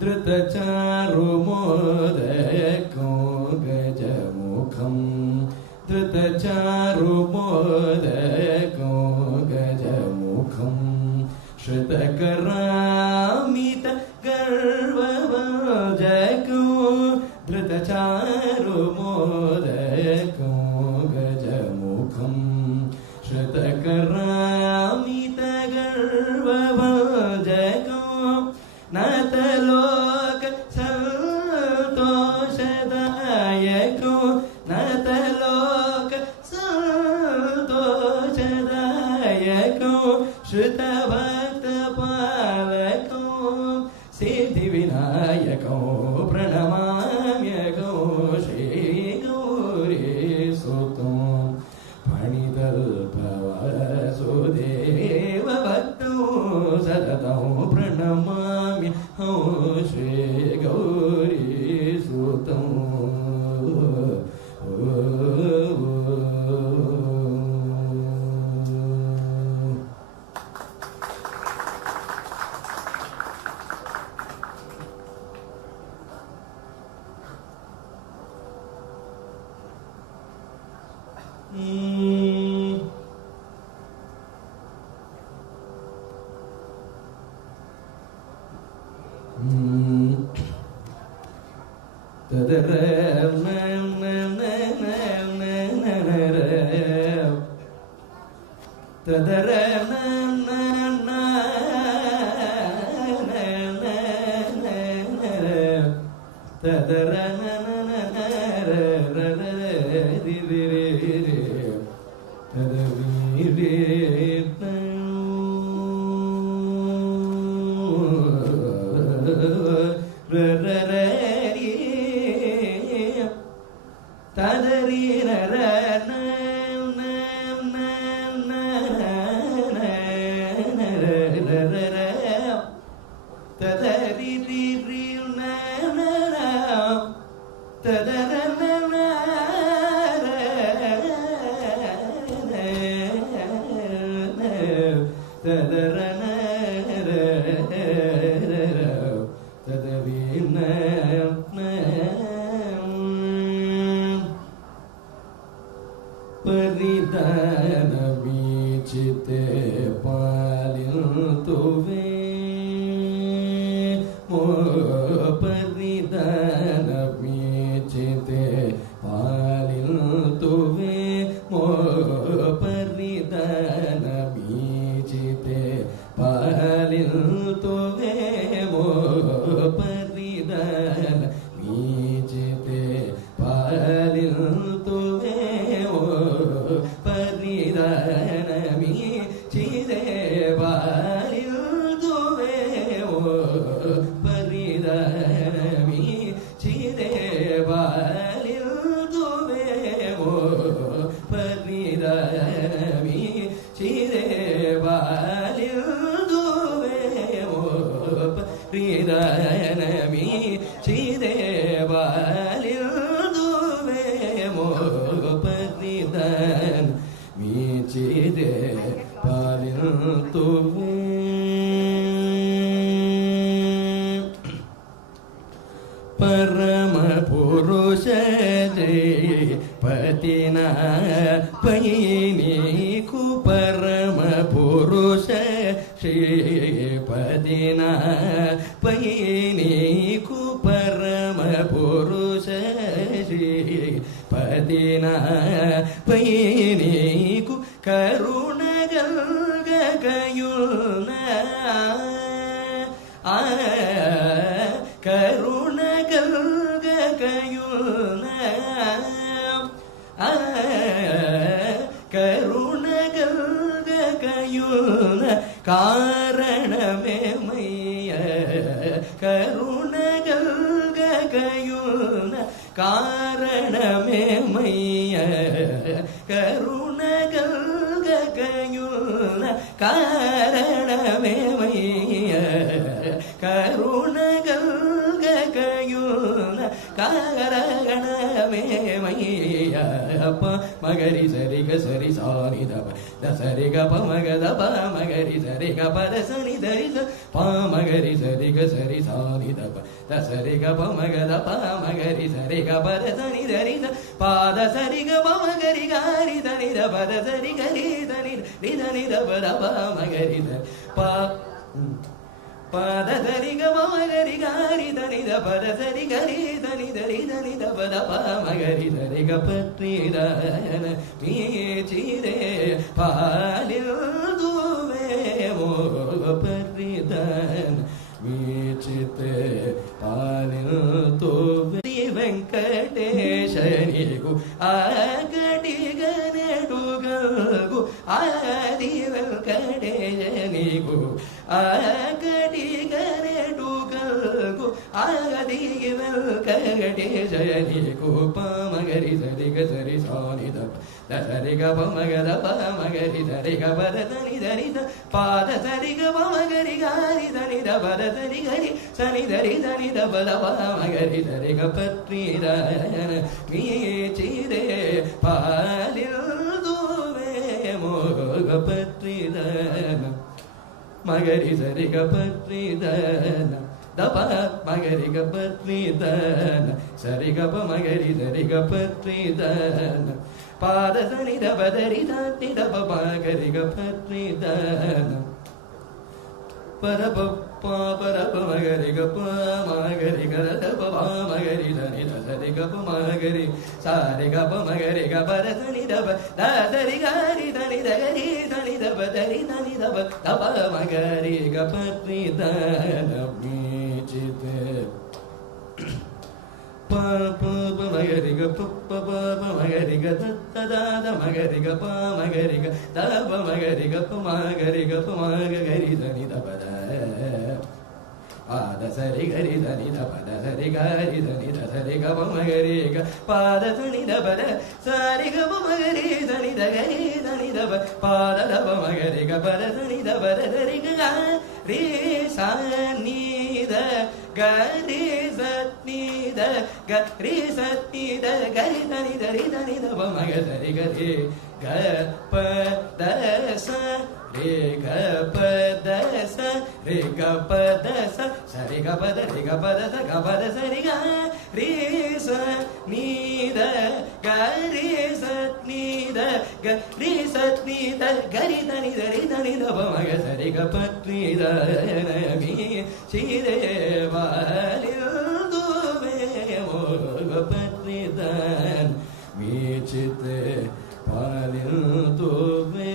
धृतचारुमोदको गजमुखं धृतचारुमोदको गजमुखं श्रुतकरामितगर्वभञ्जको धृतचारुमोदको गजमुखं श्रुतकरामितगर्वभञ्जको नतलोक संतोषदायको नतलोक संतोषदायको श्रुतभक्तपालको सिद्धिविनायको प्रणमाम्यको श्रीगौरीसुतो फणितल्पवसुदेवभक्तो सततं प्रणमामि हो श्रीगौरीसुतं परिधानवीचिते पालिन्तुवे परिधानवीचिते पालिन्तुवे परिधानवीचिते पालिन्तुवे परिधानवीचिते पालिन्तुवे परिधानमी चिदे पालिन्तुवे परिधानमी चिदे पालिन्तुवे परिधानमी चिदे पालिन्तुवे परिधानमी चिदे पालिन्तुवे परिधान मीचिदे पालिन्तुवे परम पुरुष पतिना पैनीकु परम पुरुष पतिना पैनीकु परम पुरुष पतिना पैनीकु करुणगल्गयुना करुणगल्गयुना करुणगल्गयुना कारणमे मैय करुणगल्गयुना कारणमे मैय करुणगल्गयुना कारणमे मैय करुणगल्गयुना கயுன காரகணமே மையப்ப மகரி சரி க சரி சானி தப தசரி க ப மக தப மகரி சரி க பத சனி தரி ச ப மகரி சரி க சரி சானி தப தசரி க ப மக தப மகரி சரி க பத சனி தரி ச பாத சரி க ப மகரி காரி தனி தப தசரி கரி தனி நிதனி தப தப மகரி த பா பாத சரி க ப மகரி காரி தனி தப தசரி கரி தனி தரி தனி தப தப மகரி சரி க பற்றி தன மீச்சிரே பாலில் தூவே மோக பற்றி தன மீச்சித்தே பாலில் தூவே வெங்கடேಶನಿಗೂ ಆಗಡಿಗನಡುಗಲ್ಗೂ ಆದಿ ವೆಂಕಟೇಶನಿಗೂ ಆಗಡಿಗನಡುಗಲ್ಗೂ ಆದಿ ವೆಂಕಟೇಶನಿಗೂ ಪಮಗರಿ ಸರಿ ಗ ಸರಿ ಸಾನಿ ದಪ ದಸರಿ ಗ ಪಮಗ ದಪ ಮಗರಿ ಸರಿ ಗ ಪದ ಸನಿ ಧರಿ ಸ ಪಾದ ಸರಿ ಗ ಪಮಗರಿ ಗಾರಿ ಸನಿ ದಪ ಸರಿ ಗರಿ ಸನಿ ಧರಿ ಸನಿ ದಪ ದಪ ಮಗರಿ ಸರಿ ಗ ಪತ್ನಿ ದನ மீச்சிரே பாலில் தூவே மோக பற்றி தன மகரி சரி க பற்றி தன தப மகரி க பற்றி தன சரி க ப மகரி சரி க பற்றி தன பாத சனி தப தரி தனி தப மகரி க பற்றி தன பரப பரப மகரி க ப மகரி க தப மகரி தனி தரி க ப மகரி சாரி க ப மகரி க பர தனி தப தரி கரி தனி தரி தனி தப தரி தனி தப தப மகரி க பத்ரி தன மீச்சிதே ப ப மகரி க ப ப மகரி க தத மகரி க ப மகரி க தப மகரி க ப மகரி க ப மகரி தனி தப பாத சரி கரி தனி தப சரி கரி தனி சரி க ப மகரி க பாத சனி தப சரி க ப மகரி தனி தரி தனி தப பாத தப மகரி க பத சனி தப சரி க ரே சா நீ த கரி சத்னி த கரி சத்னி த கரி தனி தரி தனி தப மக சரி கரி க ப த ச ரே க ப த ச ரே க ப த ச சரி க ப த ரே க ப த ச க ப த சரி க ரே ச நீ த க ரே ச நீ த க ரே ச நீ த கரி தனி தரி தனி தப மக சரி க பத்ரி த மீ சிரே வாலில் தூவே மோக பத்ரி தன மீச்சித்தே பாலில் தூவே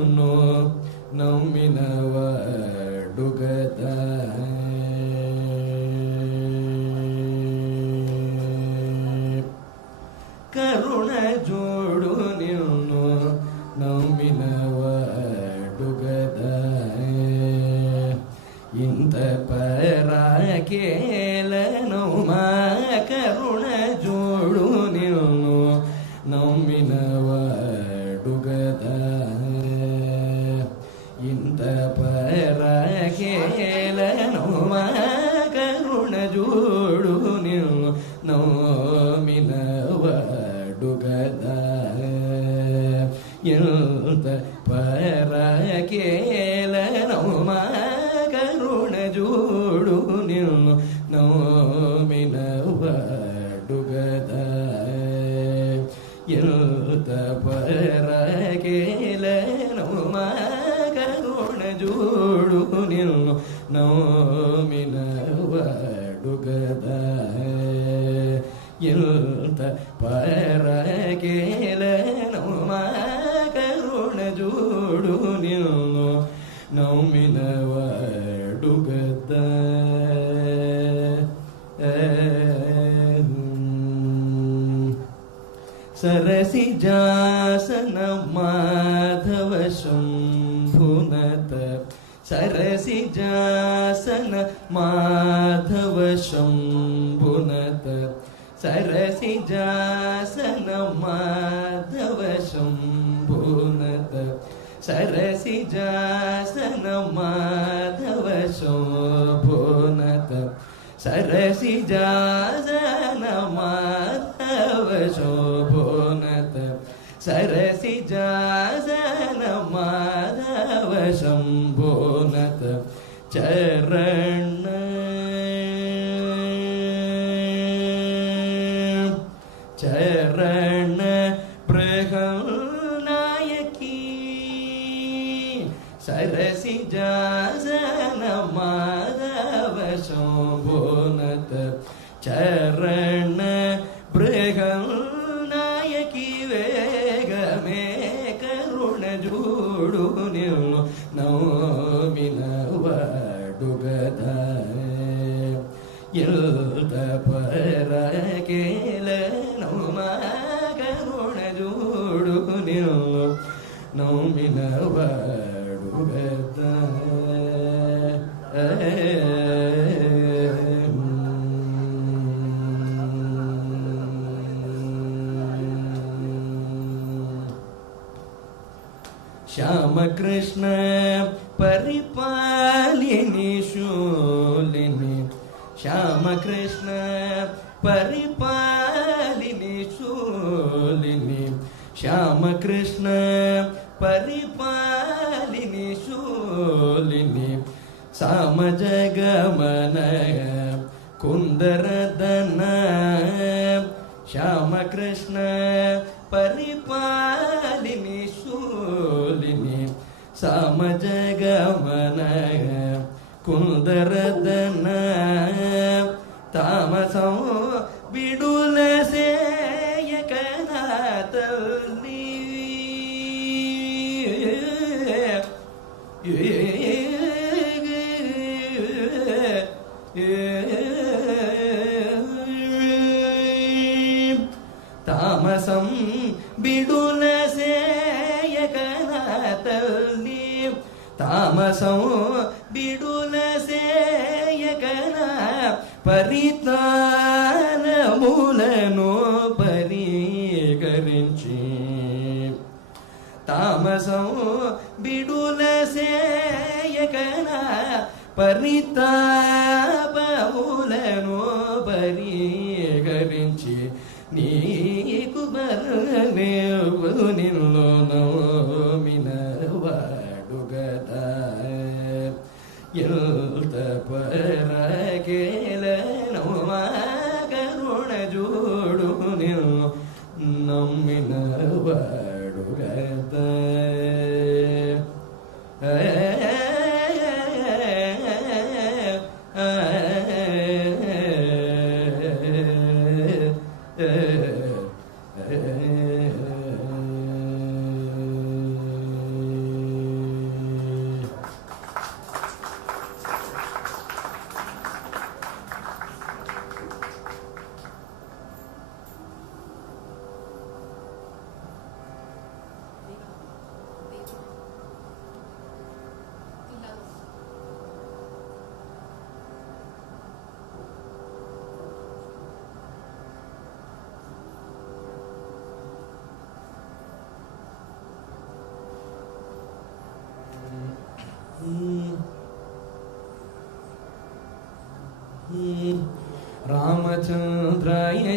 నిన్ను నమ్మినవాడు గదా. కరుణ జోడు నిన్ను నమ్మినవాడు గదా. ఇంత పరాకేలను మా కరుణ జోడు నిన్ను నమ్మినవాడు గదా. ఇంత పరాకేలను మా కరుణ జోడు నిన్ను నమ్మినవాడు గదా. ఎంత పరాకేలను మా కరుణ జోడు నిన్ను నమ్మినవాడు గదా. ఎంత పరాకేలను మా కరుణ జోడు నిన్ను నమ్మినవాడు గదా. ఎంత పరాకేలను మా కరుణ జోడు నిన్ను నమ్మినవాడు గదా. సరసిజాసన మాధవ శంభునత. సరసిజాసన మాధవ శంభునత. సరసిజాసన మాధవ శంభునత. సరసిజాసన మాధవ శోభోనత. సరసిజాసన మాధవ శోభోనత. సరసిజాసన మాధవ శంభోనత. చరణ చరణ బృహన్నాయకీ. సరసిజాసన మాధవ శోభోనత. చరణ బృహన్నాయకీ. వేగమే కరుణ జోడు నిన్ను నమ్మినవాడు గదా. ఎంత పరాకేలను మా కరుణ జోడు నిన్ను నమ్మినవాడు గదా. శ్యామకృష్ణ పరిపాలిని శూలిని. శ్యామకృష్ణ పరిపాలిని శూలిని. శ్యామకృష్ణ పరిపాలిని శూలిని. సామజగమన కుందరదన. శ్యామకృష్ణ పరిపాలిని శూలిని. సామజగమన కుందరదన. తామసం విడుల సేయకనాతల్ని. తామసం బిడుల సేయకనాతల్ని. తామసం బిడుల సేయకన పరితాళములను పరిగరించి. తామసం బిడుల సేయకన పరితాపములను పరిగరించి. నీకు బలనేవు నిన్ను నమ్మినవాడు గదా. ఎంత పరాకేలను మా కరుణ జోడు నిన్ను నమ్మినవాడు గదా.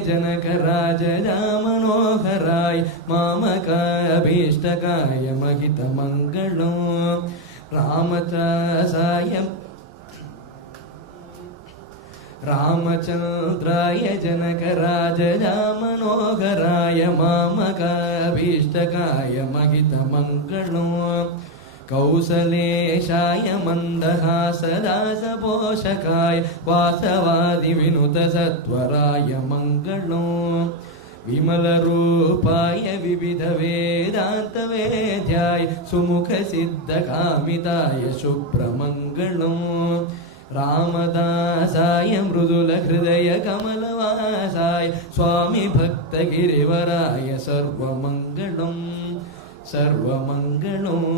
जनकराजया मनोहराय मामकाय अभीष्टकाय महितमङ्गलम् रामचन्द्राय जनकराजया मनोहराय मामकाय अभीष्टकाय महितमङ्गलम् कौसलेशाय मन्दहासदासपोषकाय वासवादिविनुतसत्वराय मङ्गलम् विमलरूपाय विविधवेदान्तवेद्याय सुमुखसिद्धकामिताय शुभ्रमङ्गलम् रामदासाय मृदुलहृदय कमलवासाय स्वामी भक्तगिरिवराय सर्वमङ्गलम् सर्वमङ्गलम्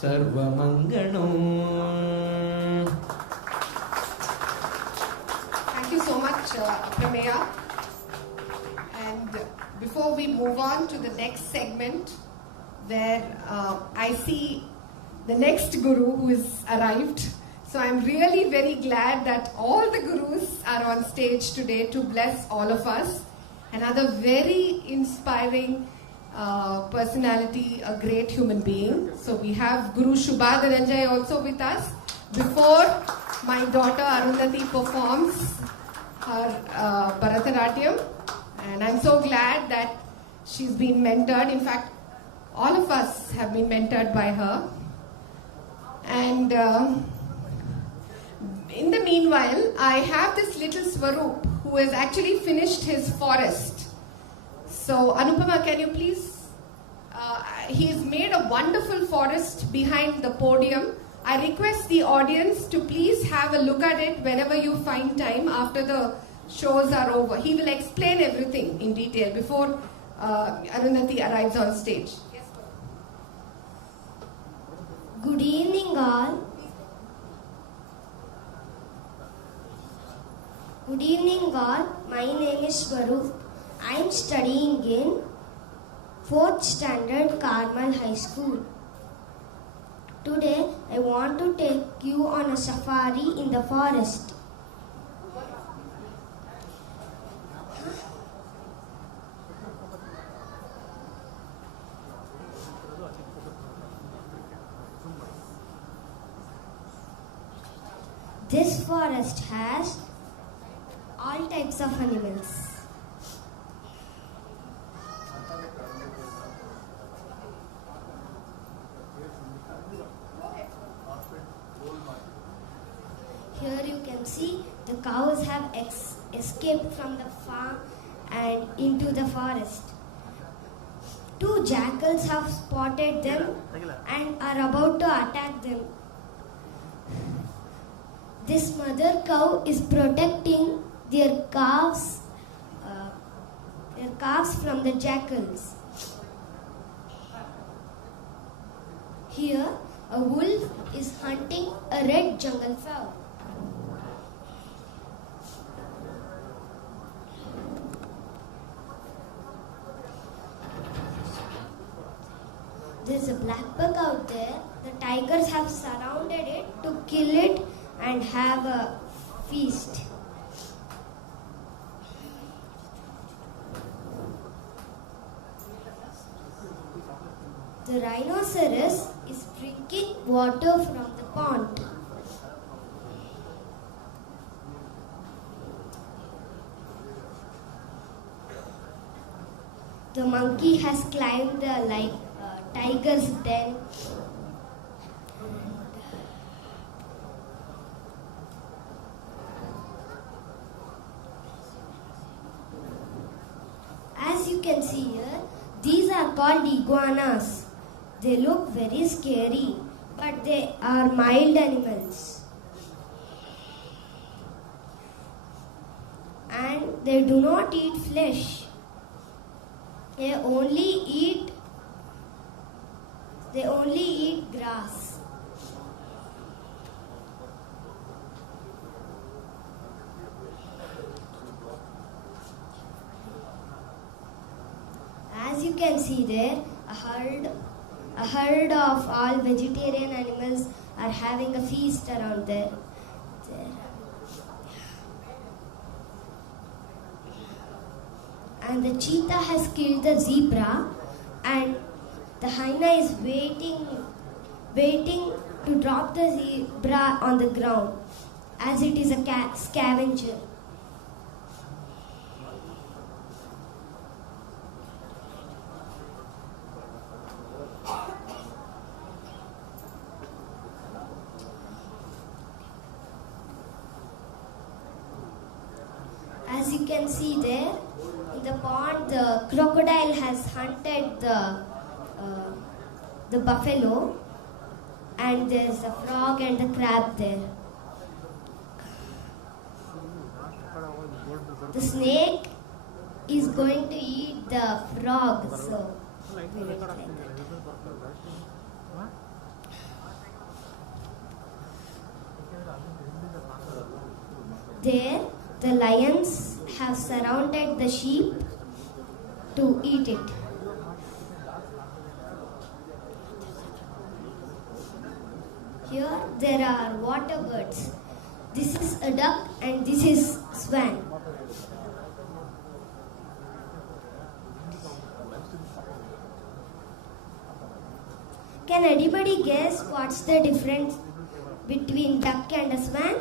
सर्वमङ्गलम्. Thank you so much, Prameya. And before we move on to the next segment, where I see the next guru who is arrived. So I'm really very glad that all the gurus are on stage today to bless all of us. Another very inspiring personality, a great human being. So we have Guru Shubha Dhananjay also with us. Before my daughter Arundhati performs her Bharatanatyam, and I'm so glad that she's been mentored. In fact, all of us have been mentored by her. And in the meanwhile, I have this little Swaroop who has actually finished his forest. So Anupama, can you please? He's made a wonderful forest behind the podium. I request the audience to please have a look at it whenever you find time after the shows are over. He will explain everything in detail before Arundhati arrives on stage. Good evening all. Good evening all. My name is Swaroop. I am studying in 4th standard Carmel High School. Today I want to take you on a safari in the forest. This forest has all types of animals. Here you can see the cows have escaped from the farm and into the forest. 2 jackals have spotted them and are about to attack them. This mother cow is protecting their calves from the jackals. Here, a wolf is hunting a red jungle fowl. There's a black buck out there. The tigers have surrounded it to kill it and have a feast. The rhinoceros is drinking water from the pond. The monkey has climbed the tiger's den. As you can see here, these are called iguanas. They look very scary, but they are mild animals. And they do not eat flesh. They only eat grass. As you can see there, a herd of all vegetarian animals are having a feast around there. and the cheetah has killed the zebra, and the hyena is waiting to drop the zebra on the ground, as it is a scavenger. As you can see there, in the pond, the crocodile has hunted the buffalo, and there's a frog and a crab there. The snake is going to eat the frog, so we make it like that. There, the lions have surrounded the sheep to eat it. Here there are water birds. This is a duck and this is swan. Can anybody guess what's the difference between duck and a swan?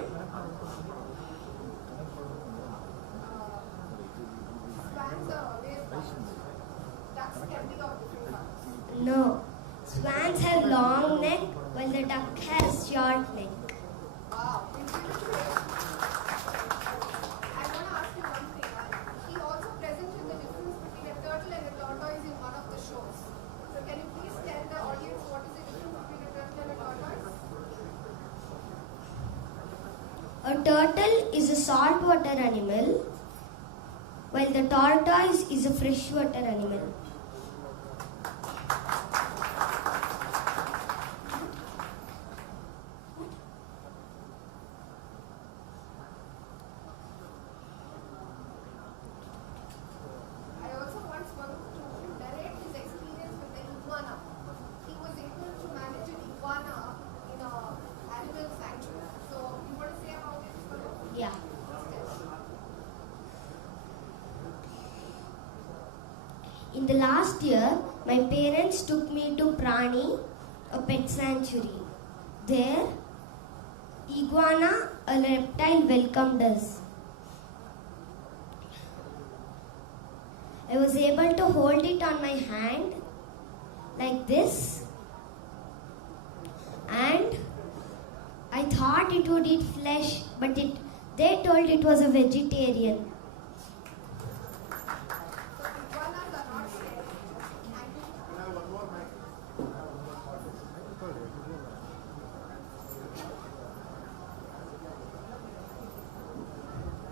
No. Swans have long neck while the duck has short neck. Wow. I want to ask you one thing. He also presented the difference between a turtle and a tortoise in one of the shows. So can you please tell the audience what is the difference between a turtle and a tortoise? A turtle is a saltwater animal, while the tortoise is a freshwater animal. Yeah. In the last year, my parents took me to Prani, a pet sanctuary. There, iguana, a reptile, welcomed us. I was able to hold it on my hand like this, and I thought it would eat flesh, but they told it was a vegetarian.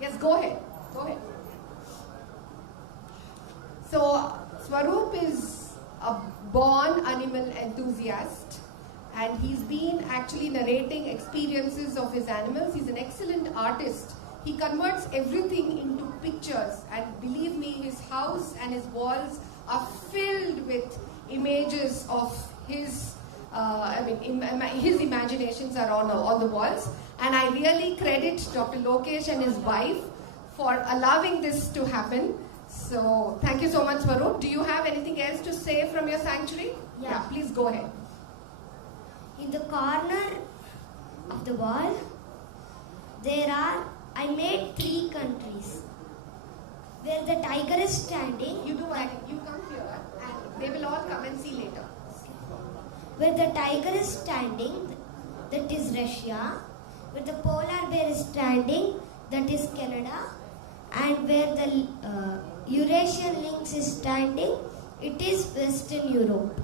Yes, go ahead. Go ahead. So, Swaroop is a born animal enthusiast, and he's been actually narrating experiences of his animals. He's an excellent artist. He converts everything into pictures, and believe me, his house and his walls are filled with images of his his imaginations are on the walls. And I really credit Dr. Lokesh and his wife for allowing this to happen. So, thank you so much, Swaroop. Do you have anything else to say from your sanctuary? Yeah. Please go ahead. In the corner of the wall, I made 3 countries. Where the tiger is standing. You do one thing. You come here and they will all come and see later. Where the tiger is standing, that is Russia. Where the polar bear is standing, that is Canada. And where the Eurasian lynx is standing, it is Western Europe.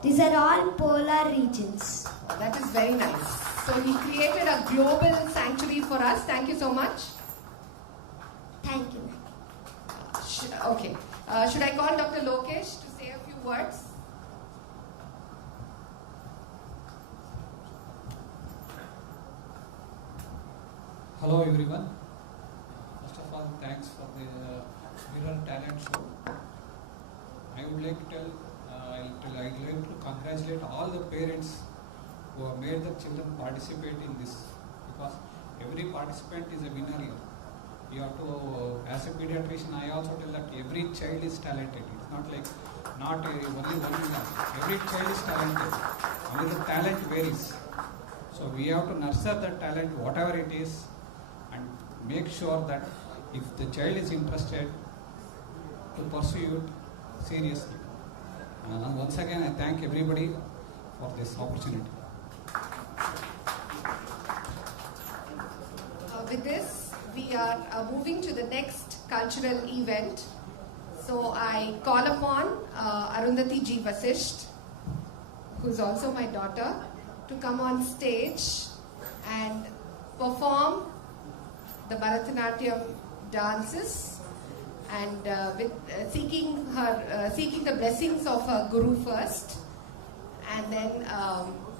These are all polar regions. Oh, that is very nice. So he created a global sanctuary for us. Thank you so much. Thank you. Okay. Should I call Dr. Lokesh to say a few words? Hello everyone. First of all, thanks for the Mirror Talent Show. I would like to I'd like to congratulate all the parents who have made the children participate in this, because every participant is a winner here. you have to, as a pediatrician, I also tell that every child is talented. It's not like only one. Every child is talented. Only the talent varies. So we have to nurture the talent, whatever it is, and make sure that if the child is interested, to pursue it seriously. And once again, I thank everybody for this opportunity. With this, we are moving to the next cultural event. So I call upon Arundhati G. Vasisht, who is also my daughter, to come on stage and perform the Bharatanatyam dances, and seeking the blessings of her guru first. And then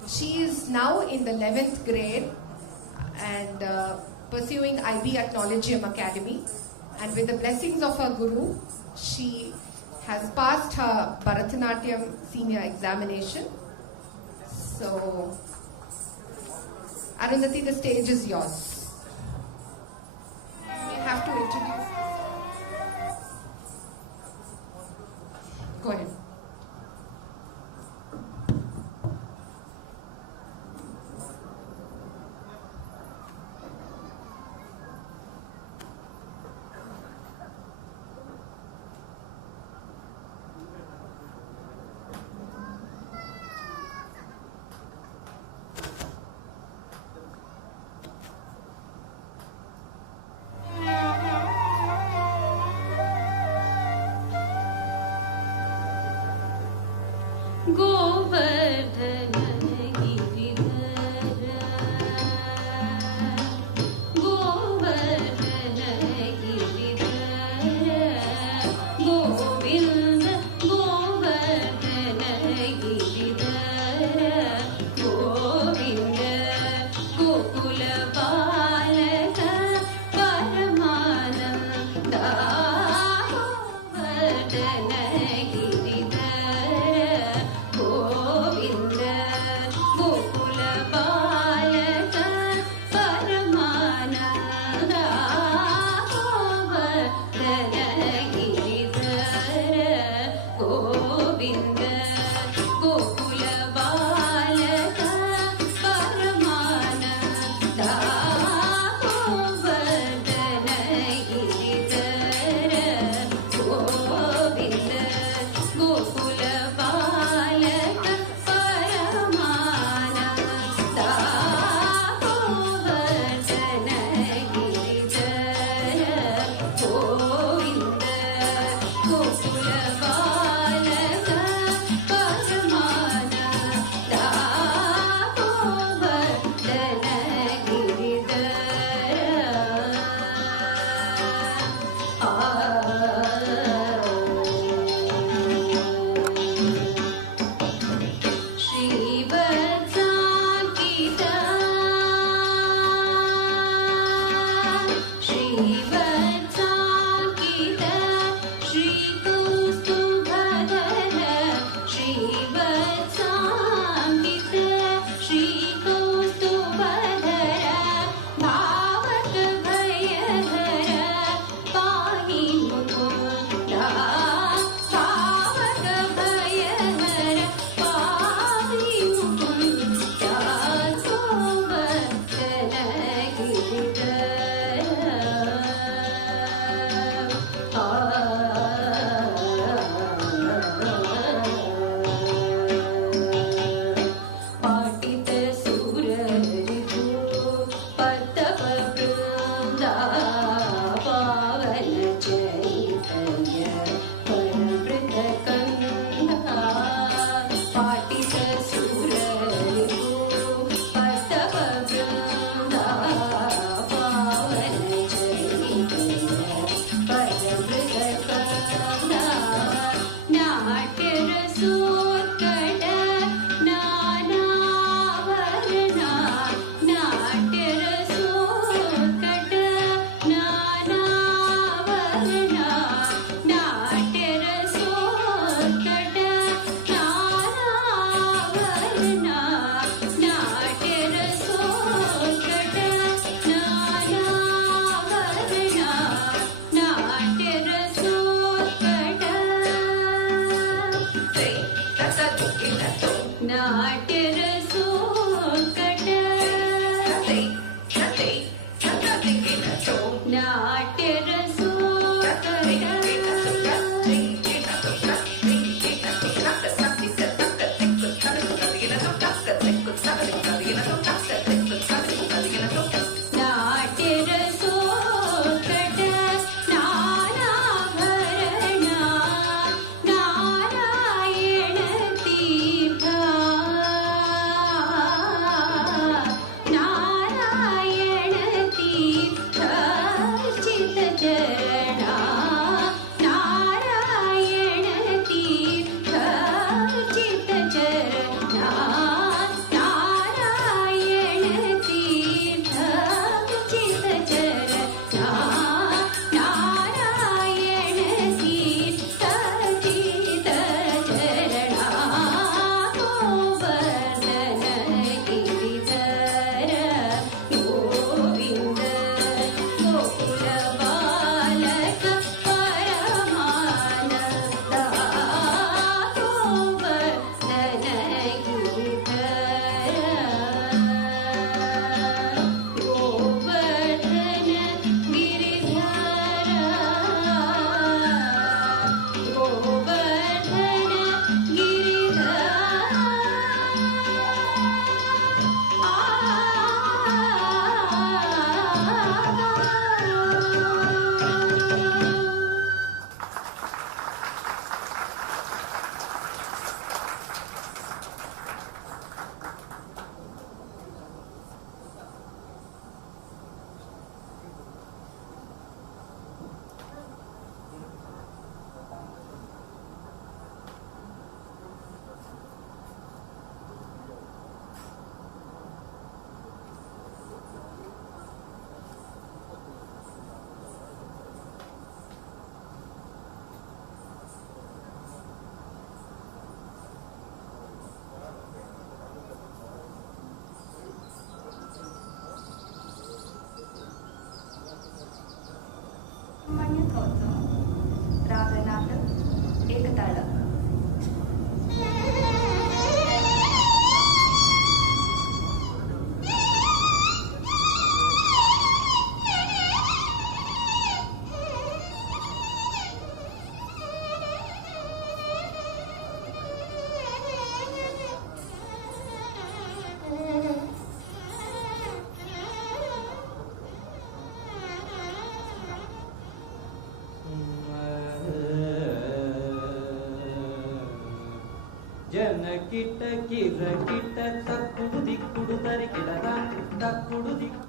she is now in the 11th grade and pursuing IB at Knowledgeum Academy. And with the blessings of her guru, she has passed her Bharatanatyam senior examination. So, Arundhati, the stage is yours. You have to introduce. Go ahead. ಜನಕಿಟ ಕಿರಕಿಟ ತಕ್ಕುಡು ದಿಕ್ಕುಡು ತರಿಕಿಡದ ತಕ್ಕುಡು ದಿಕ್ಕು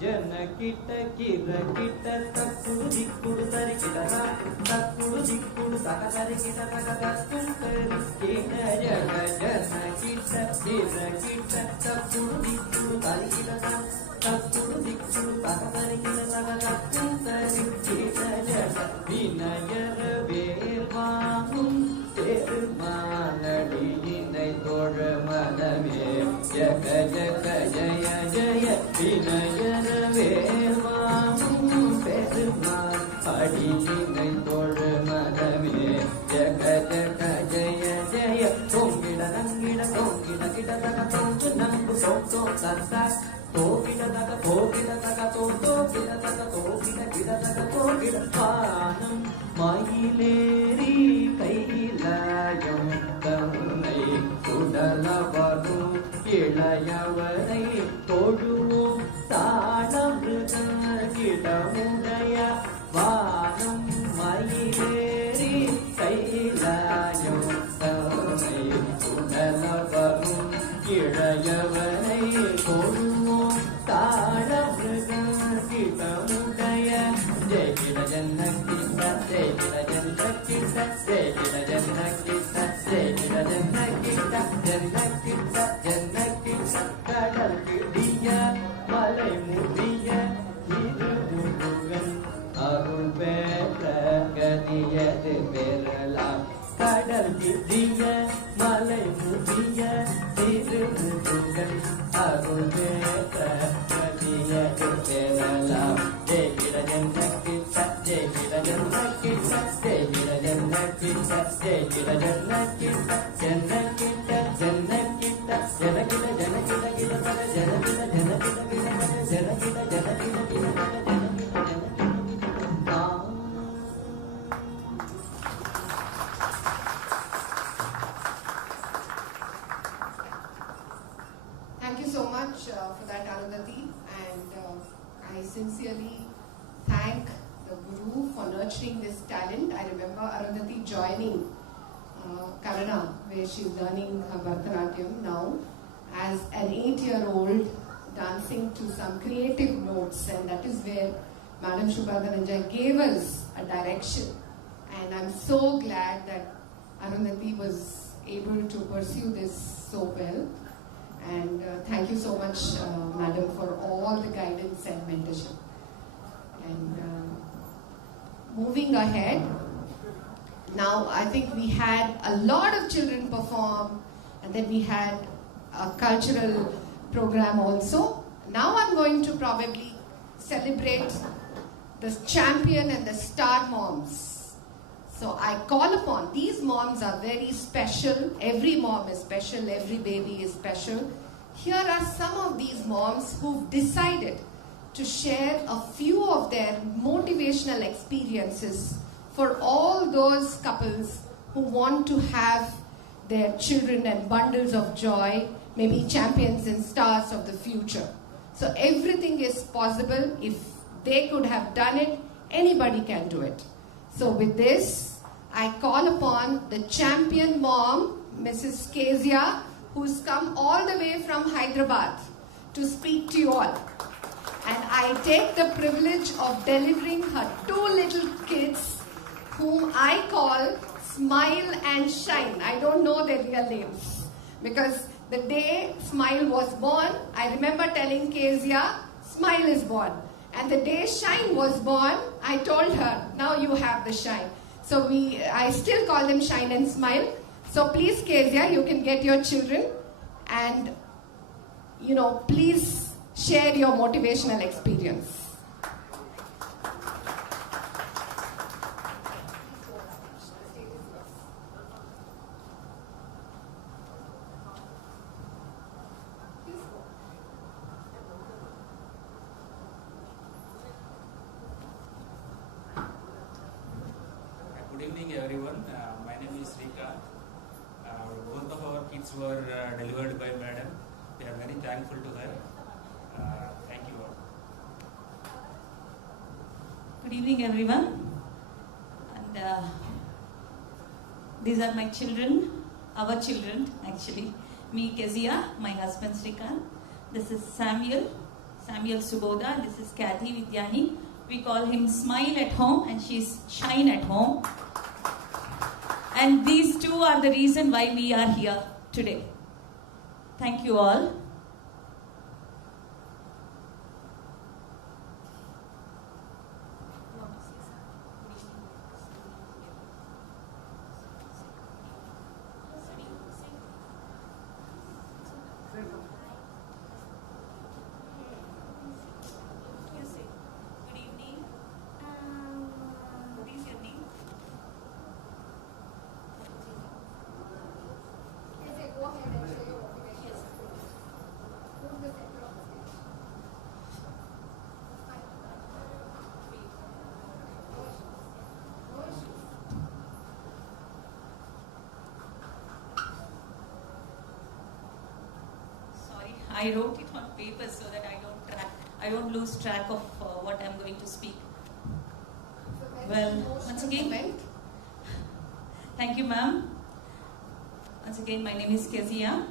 ಜನಕಿಟ ಕಿರಕಿಟ ತಕ್ಕುಡು ದಿಕ್ಕುಡು ತರಿಕಿಡದ ತಕ್ಕುಡು ದಿಕ್ಕುಡು ತಕ ತರಿಕಿಡ ತಕ ತಕ್ಕುಡು ಕಿಡ ಜಗ ಜನಕಿಟ ಕಿರಕಿಟ ತಕ್ಕುಡು ದಿಕ್ಕುಡು ತರಿಕಿಡದ ತಕ್ಕುಡು ದಿಕ್ಕುಡು ತಕ ತರಿಕಿಡ ತಕ ತಕ್ಕುಡು ತರಿಕಿಡ ಜಗ வினயர வேர்வாங்கும் பெருமானடி நினை தோழ மனமே ஜக ஜக ஜய ஜய வினயர வேர்வாங்கும் பெருமான் அடி நினை தோழ மனமே ஜக ஜக ஜய ஜய தோங்கிட நங்கிட தோங்கிட கிட தக தோங்கு நங்கு தோங்கோ தத்தா தோகிட தக தோகிட தக தோகிட தக தோகிட கிட தக தோகிட பானம் மயிலேறி கைலாயம் தன்னை உடலவரும் இளையவரை தொழுவோம் தாளமிருகிடமுடைய வானம் மயிலேறி கைலாயம் தன்னை உடலவரும் இளையவரை தொழுவோம் தாளமிருகிடமுடைய ஜெயிட ஜன்னகிட்ட ஜெயிட ஜன்னகிட்ட ஜெயிட ஜன்னகிட்ட ஜெயிட ஜன்னகிட்ட ஜன்னகிட்ட ஜன்னகிட்ட கடல் கிடிய மலை முடிய இருமுருகன் அருள் பெற்ற கதியது பெறலாம் கடல் கிடிய மலை முடிய இருமுருகன் அருள் பெற்ற கதியது பெறலாம் ஜெயிட ஜன்னகிட்ட ஜெயிட ஜன்னகிட்ட ஜெயிட ஜன்னகிட்ட ஜெயிட ஜன்னகிட்ட ஜன்னகிட்ட ஜன்னகிட்ட ஜனகிட ஜனகிட கிட பர ஜனகிட ஜனகிட கிட பர ஜனகிட ஜனகிட கிட பர ஜனகிட ஜனகிட Thank you so much for that, Arundhati, and I sincerely thank the Guru for nurturing this talent. I remember Arundhati joining Karana, where she's learning her Bharatanatyam now, as an 8-year-old, dancing to some creative notes, and that is where Madam Shubha Dhananjay gave us a direction. And I'm so glad that Arundhati was able to pursue this so well. And thank you so much, Madam, for all the guidance and mentorship. And moving ahead, now I think we had a lot of children perform, and then we had a cultural program also. Now I'm going to probably celebrate the champion and the star moms. So I call upon, these moms are very special. Every mom is special, every baby is special. Here are some of these moms who've decided to share a few of their motivational experiences for all those couples who want to have their children and bundles of joy, maybe champions and stars of the future. So everything is possible. If they could have done it, anybody can do it. So with this, I call upon the champion mom, Mrs. Kezia, who's come all the way from Hyderabad to speak to you all. And I take the privilege of delivering her two little kids, whom I call Smile and Shine. I don't know their real names, because the day Smile was born, I remember telling Kezia, Smile is born. And the day Shine was born, I told her, now you have the Shine. So I still call them Shine and Smile. So please, Kezia, you can get your children and, please share your motivational experience. Good evening, everyone. My name is Srikant. Both of our kids were delivered by Madam. We are very thankful to her. Thank you all. Good evening, everyone. And these are my children, our children actually. Me, Kezia, my husband Srikant. This is Samuel Suboda. This is Kathy Vidyani. We call him Smile at home and she's Shine at home. And these two are the reason why we are here today. Thank you all. I wrote it on paper so that I don't lose track of what I'm going to speak. Well, once again, thank you, ma'am. Once again, my name is Kezia.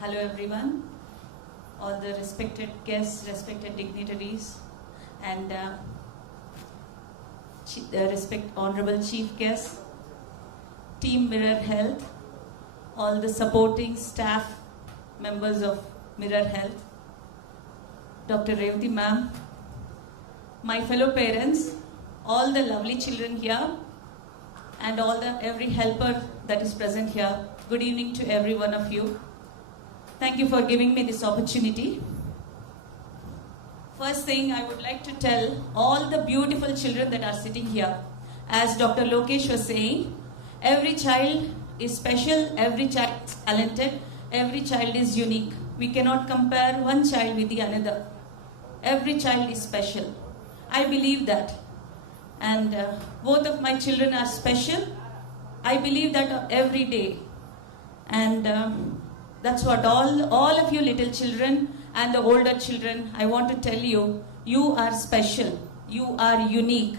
Hello, everyone. All the respected guests, respected dignitaries, and honorable chief guests, Team Mirror Health, all the supporting staff members of Mirror Health, Dr. Revati ma'am, my fellow parents, all the lovely children here, and every helper that is present here. Good evening to every one of you. Thank you for giving me this opportunity. First thing I would like to tell all the beautiful children that are sitting here, as Dr. Lokesh was saying, every child is special, every child is talented, every child is unique. We cannot compare one child with the another. Every child is special. I believe that. And both of my children are special. I believe that every day. And that's what all of you little children and the older children, I want to tell you, you are special. You are unique.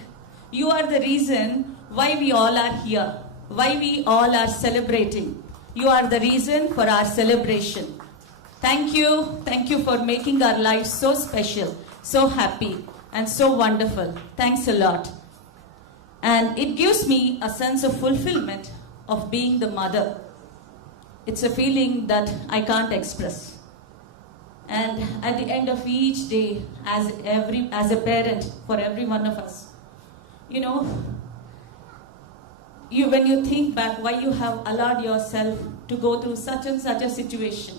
You are the reason why we all are here, why we all are celebrating. You are the reason for our celebration. Thank you. Thank you for making our lives so special, so happy, and so wonderful. Thanks a lot. And it gives me a sense of fulfillment of being the mother. It's a feeling that I can't express. And at the end of each day, as a parent for every one of us, when you think back why you have allowed yourself to go through such and such a situation,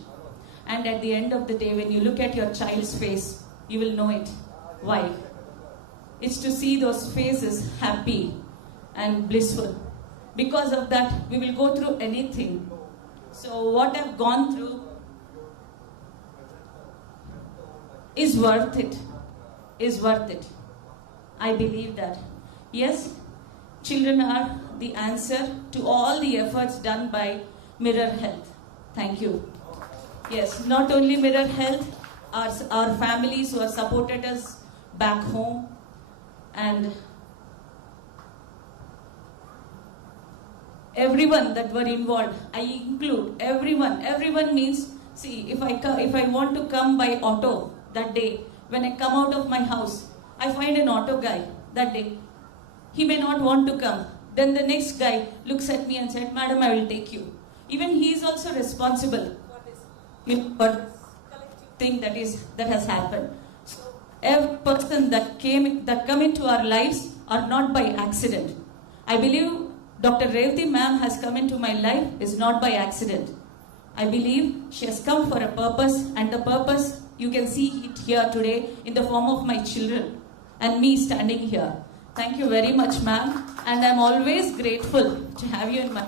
and at the end of the day, when you look at your child's face, you will know it. Why? It's to see those faces happy, and blissful. Because of that, we will go through anything. So what I've gone through is worth it. Is worth it. I believe that. Yes, children are the answer to all the efforts done by Mirror Health. Thank you. Yes, not only Mirror Health, our families who have supported us back home, and everyone that were involved. I include everyone. Everyone means, see, if I want to come by auto that day, when I come out of my house, I find an auto guy that day. He may not want to come. Then the next guy looks at me and said, "Madam, I will take you." Even he is also responsible for thing that has happened. So every person that come into our lives are not by accident. I believe Dr. Revati ma'am has come into my life is not by accident. I believe she has come for a purpose, and the purpose you can see it here today in the form of my children and me standing here. Thank you very much, ma'am, and I'm always grateful to have you in my.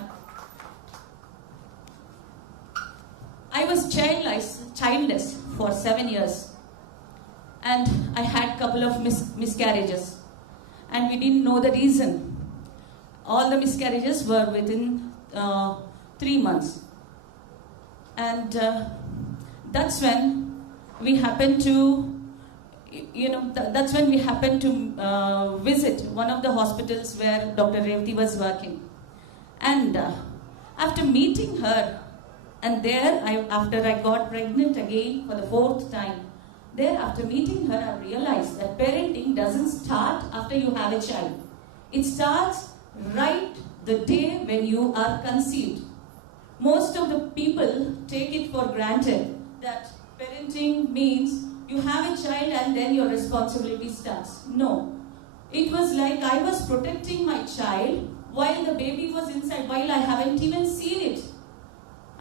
I was childless for 7 years, and I had a couple of miscarriages, and we didn't know the reason. All the miscarriages were within 3 months, and that's when we happened to, that's when we happened to visit one of the hospitals where Dr. Revati was working, and after meeting her. And there, after I got pregnant again for the 4th time, there after meeting her, I realized that parenting doesn't start after you have a child. It starts right the day when you are conceived. Most of the people take it for granted that parenting means you have a child and then your responsibility starts. No. It was like I was protecting my child while the baby was inside, while I haven't even seen it.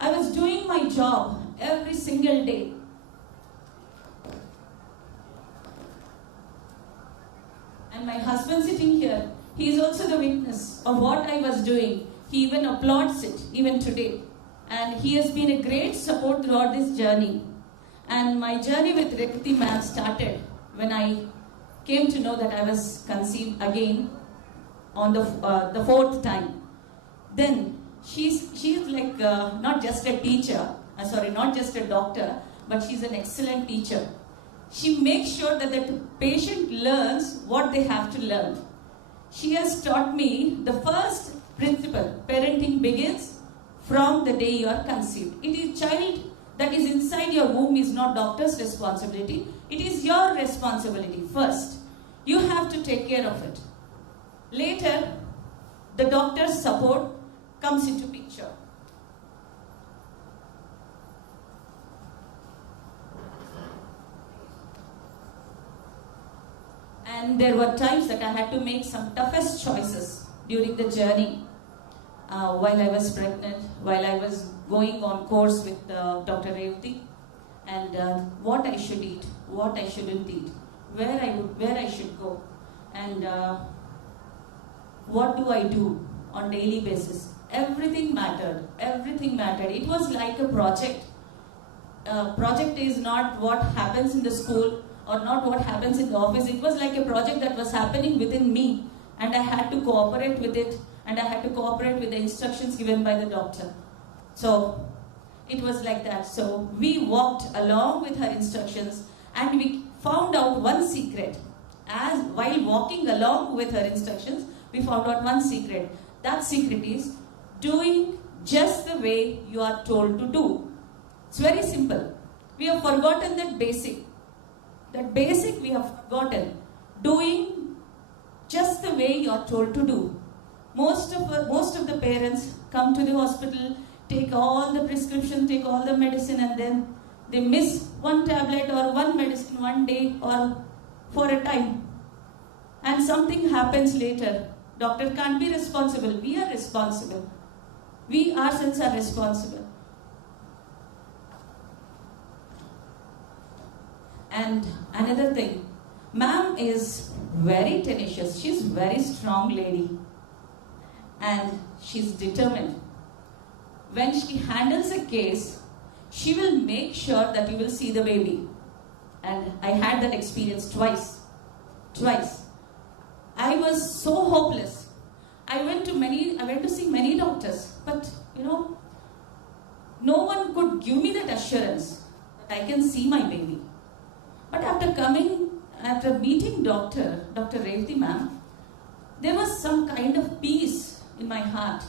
I was doing my job every single day. And my husband sitting here, he is also the witness of what I was doing. He even applauds it, even today. And he has been a great support throughout this journey. And my journey with Revati ma'am started when I came to know that I was conceived again on the 4th time. Then she's like not just a teacher, not just a doctor, but she's an excellent teacher. She makes sure that the patient learns what they have to learn. She has taught me the first principle: parenting begins from the day you are conceived. It is child that is inside your womb is not doctor's responsibility. It is your responsibility first. You have to take care of it. Later, the doctor's support comes into picture. And there were times that I had to make some toughest choices during the journey. While I was pregnant, while I was going on course with Dr. Revati, and what I should eat, what I shouldn't eat, where I should go, and what do I do on daily basis. Everything mattered. Everything mattered. It was like a project. Project is not what happens in the school or not what happens in the office. It was like a project that was happening within me, and I had to cooperate with it, and I had to cooperate with the instructions given by the doctor. So it was like that. So we walked along with her instructions, and we found out one secret. As while walking along with her instructions, we found out one secret. That secret is doing just the way you are told to do. It's very simple. We have forgotten that basic. That basic we have forgotten. Doing just the way you are told to do. Most of the parents come to the hospital, take all the prescription, take all the medicine, and then they miss one tablet or one medicine one day or for a time. And something happens later. Doctor can't be responsible. We are responsible. We ourselves are responsible. And another thing, ma'am is very tenacious. She's a very strong lady. and she's determined. When she handles a case, she will make sure that you will see the baby. And I had that experience twice. I was so hopeless. I went to see many doctors, but no one could give me that assurance that I can see my baby. But after meeting Dr. Revati ma'am, there was some kind of peace in my heart.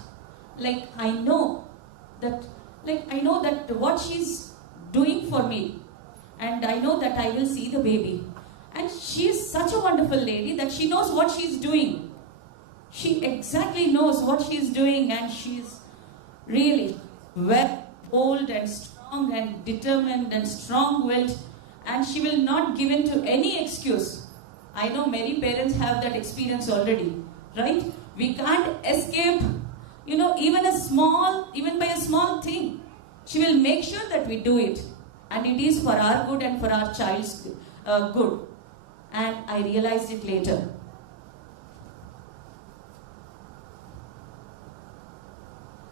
I know that what she's doing for me, and I know that I will see the baby. And she is such a wonderful lady that she knows what she's doing. She exactly knows what she's doing, and she's really very bold and strong and determined and strong-willed, and she will not give in to any excuse. I know many parents have that experience already, right? We can't escape, even by a small thing. She will make sure that we do it, and it is for our good and for our child's good. And I realized it later.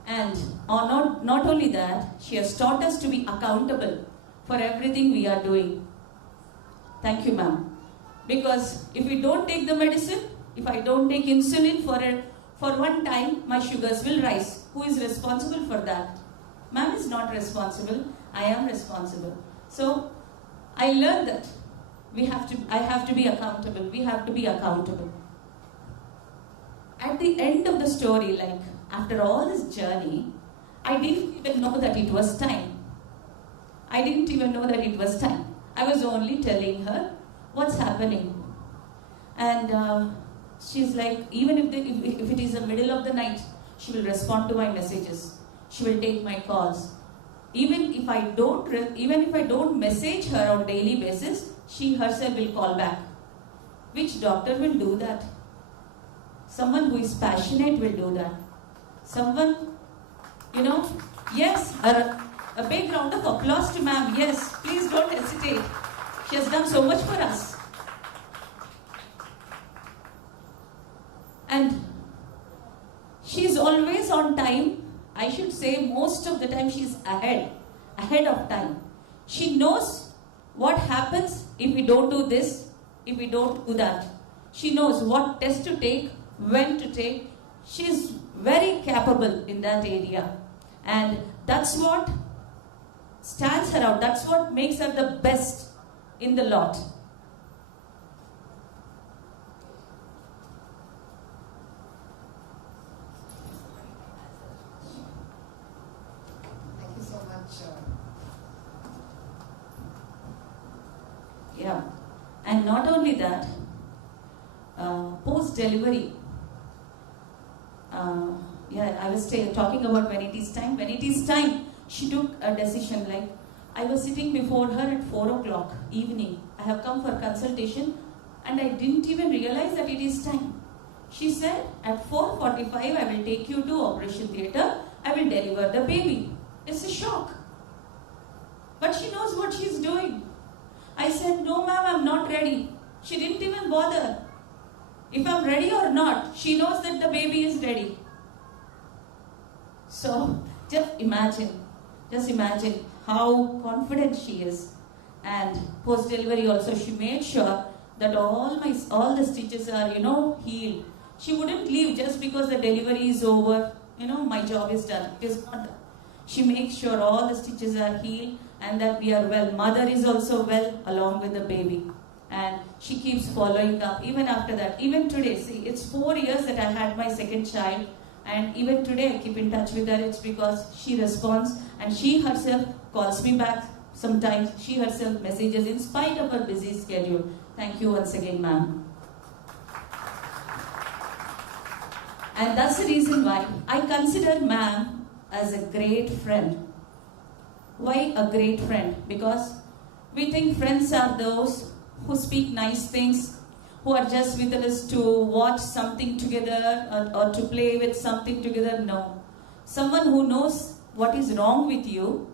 And not only that, she has taught us to be accountable for everything we are doing. Thank you, ma'am. Because if we don't take the medicine, if I don't take insulin for one time, my sugars will rise. Who is responsible for that? Ma'am is not responsible. I am responsible. So I learned that I have to be accountable. We have to be accountable. At the end of the story, after all this journey, I didn't even know that it was time. I was only telling her what's happening. And she's like, even if it is the middle of the night, she will respond to my messages. She will take my calls. Even if I don't message her on daily basis, she herself will call back. Which doctor will do that? Someone who is passionate will do that. Someone, yes, a big round of applause to ma'am. Yes, please don't hesitate. She has done so much for us. And she's always on time. I should say most of the time she's ahead of time. She knows what happens if we don't do this, if we don't do that. She knows what test to take, when to take. She's very capable in that area. And that's what stands her out. That's what makes her the best in the lot. Thank you so much. Yeah. And not only that, post-delivery, I was talking about when it is time. When it is time, she took a decision. I was sitting before her at 4 o'clock evening. I have come for consultation, and I didn't even realize that it is time. She said, at 4:45, I will take you to operation theatre. I will deliver the baby. It's a shock. But she knows what she's doing. I said, no ma'am, I'm not ready. She didn't even bother. If I'm ready or not, she knows that the baby is ready. So just imagine how confident she is. And post-delivery also, she made sure that all the stitches are, healed. She wouldn't leave just because the delivery is over. My job is done. It is not done. She makes sure all the stitches are healed and that we are well. Mother is also well along with the baby. And she keeps following up even after that. Even today, see, it's 4 years that I had my second child. And even today I keep in touch with her. It's because she responds and she herself calls me back sometimes. She herself messages in spite of her busy schedule. Thank you once again, ma'am. And that's the reason why I consider ma'am as a great friend. Why a great friend? Because we think friends are those who speak nice things, who are just with us to watch something together or to play with something together. No. Someone who knows what is wrong with you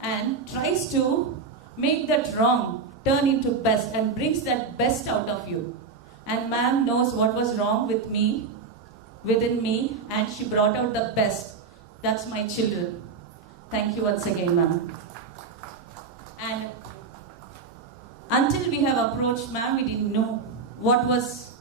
and tries to make that wrong turn into best and brings that best out of you. And ma'am knows what was wrong with me within me, and she brought out the best. That's my children. Thank you once again, ma'am. And until we have approached ma'am, we didn't know what was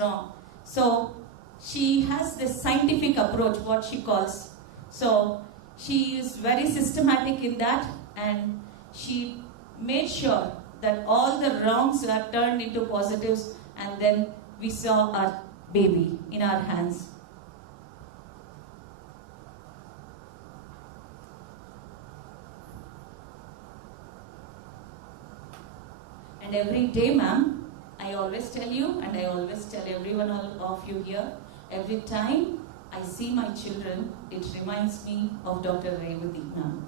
wrong. So she has this scientific approach, what she calls. So she is very systematic in that, and she made sure that all the wrongs were turned into positives, and then we saw our baby in our hands. And every day, ma'am, I always tell you, and I always tell everyone of you here, every time I see my children, it reminds me of Dr. Revathi, ma'am.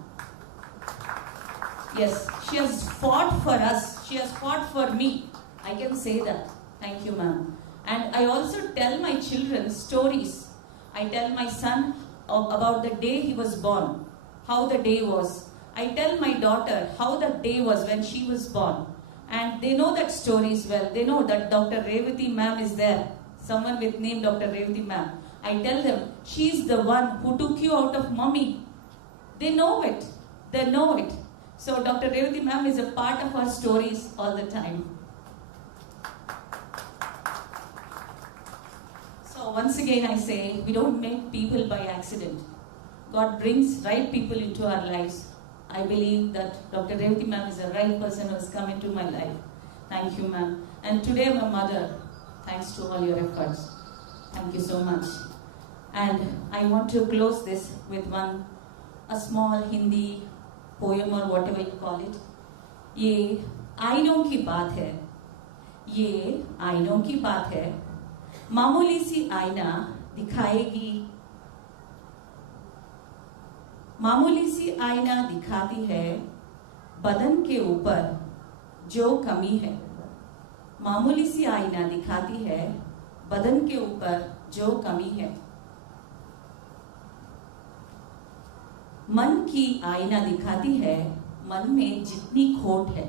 Yes, she has fought for us. She has fought for me. I can say that. Thank you, ma'am. And I also tell my children stories. I tell my son about the day he was born, how the day was. I tell my daughter how the day was when she was born. And they know that stories well. They know that Dr. Revathi ma'am is there. Someone with name Dr. Revathi ma'am. I tell them, she's the one who took you out of mommy. They know it. They know it. So Dr. Revathi ma'am is a part of our stories all the time. So once again I say, we don't make people by accident. God brings right people into our lives. I believe that Dr. Revathi ma'am is the right person who has come into my life. Thank you, ma'am. And today my mother, thanks to all your efforts. Thank you so much. And I want to close this with a small Hindi poem or whatever you call it. ये आईनों की बात है, ये आईनों की बात है, मामूली सी आईना दिखाएगी, मामूली सी आईना दिखाती है बदन के ऊपर जो कमी है, मामूली सी आईना दिखाती है बदन के ऊपर जो कमी है, मन की आईना दिखाती है मन में जितनी खोट है,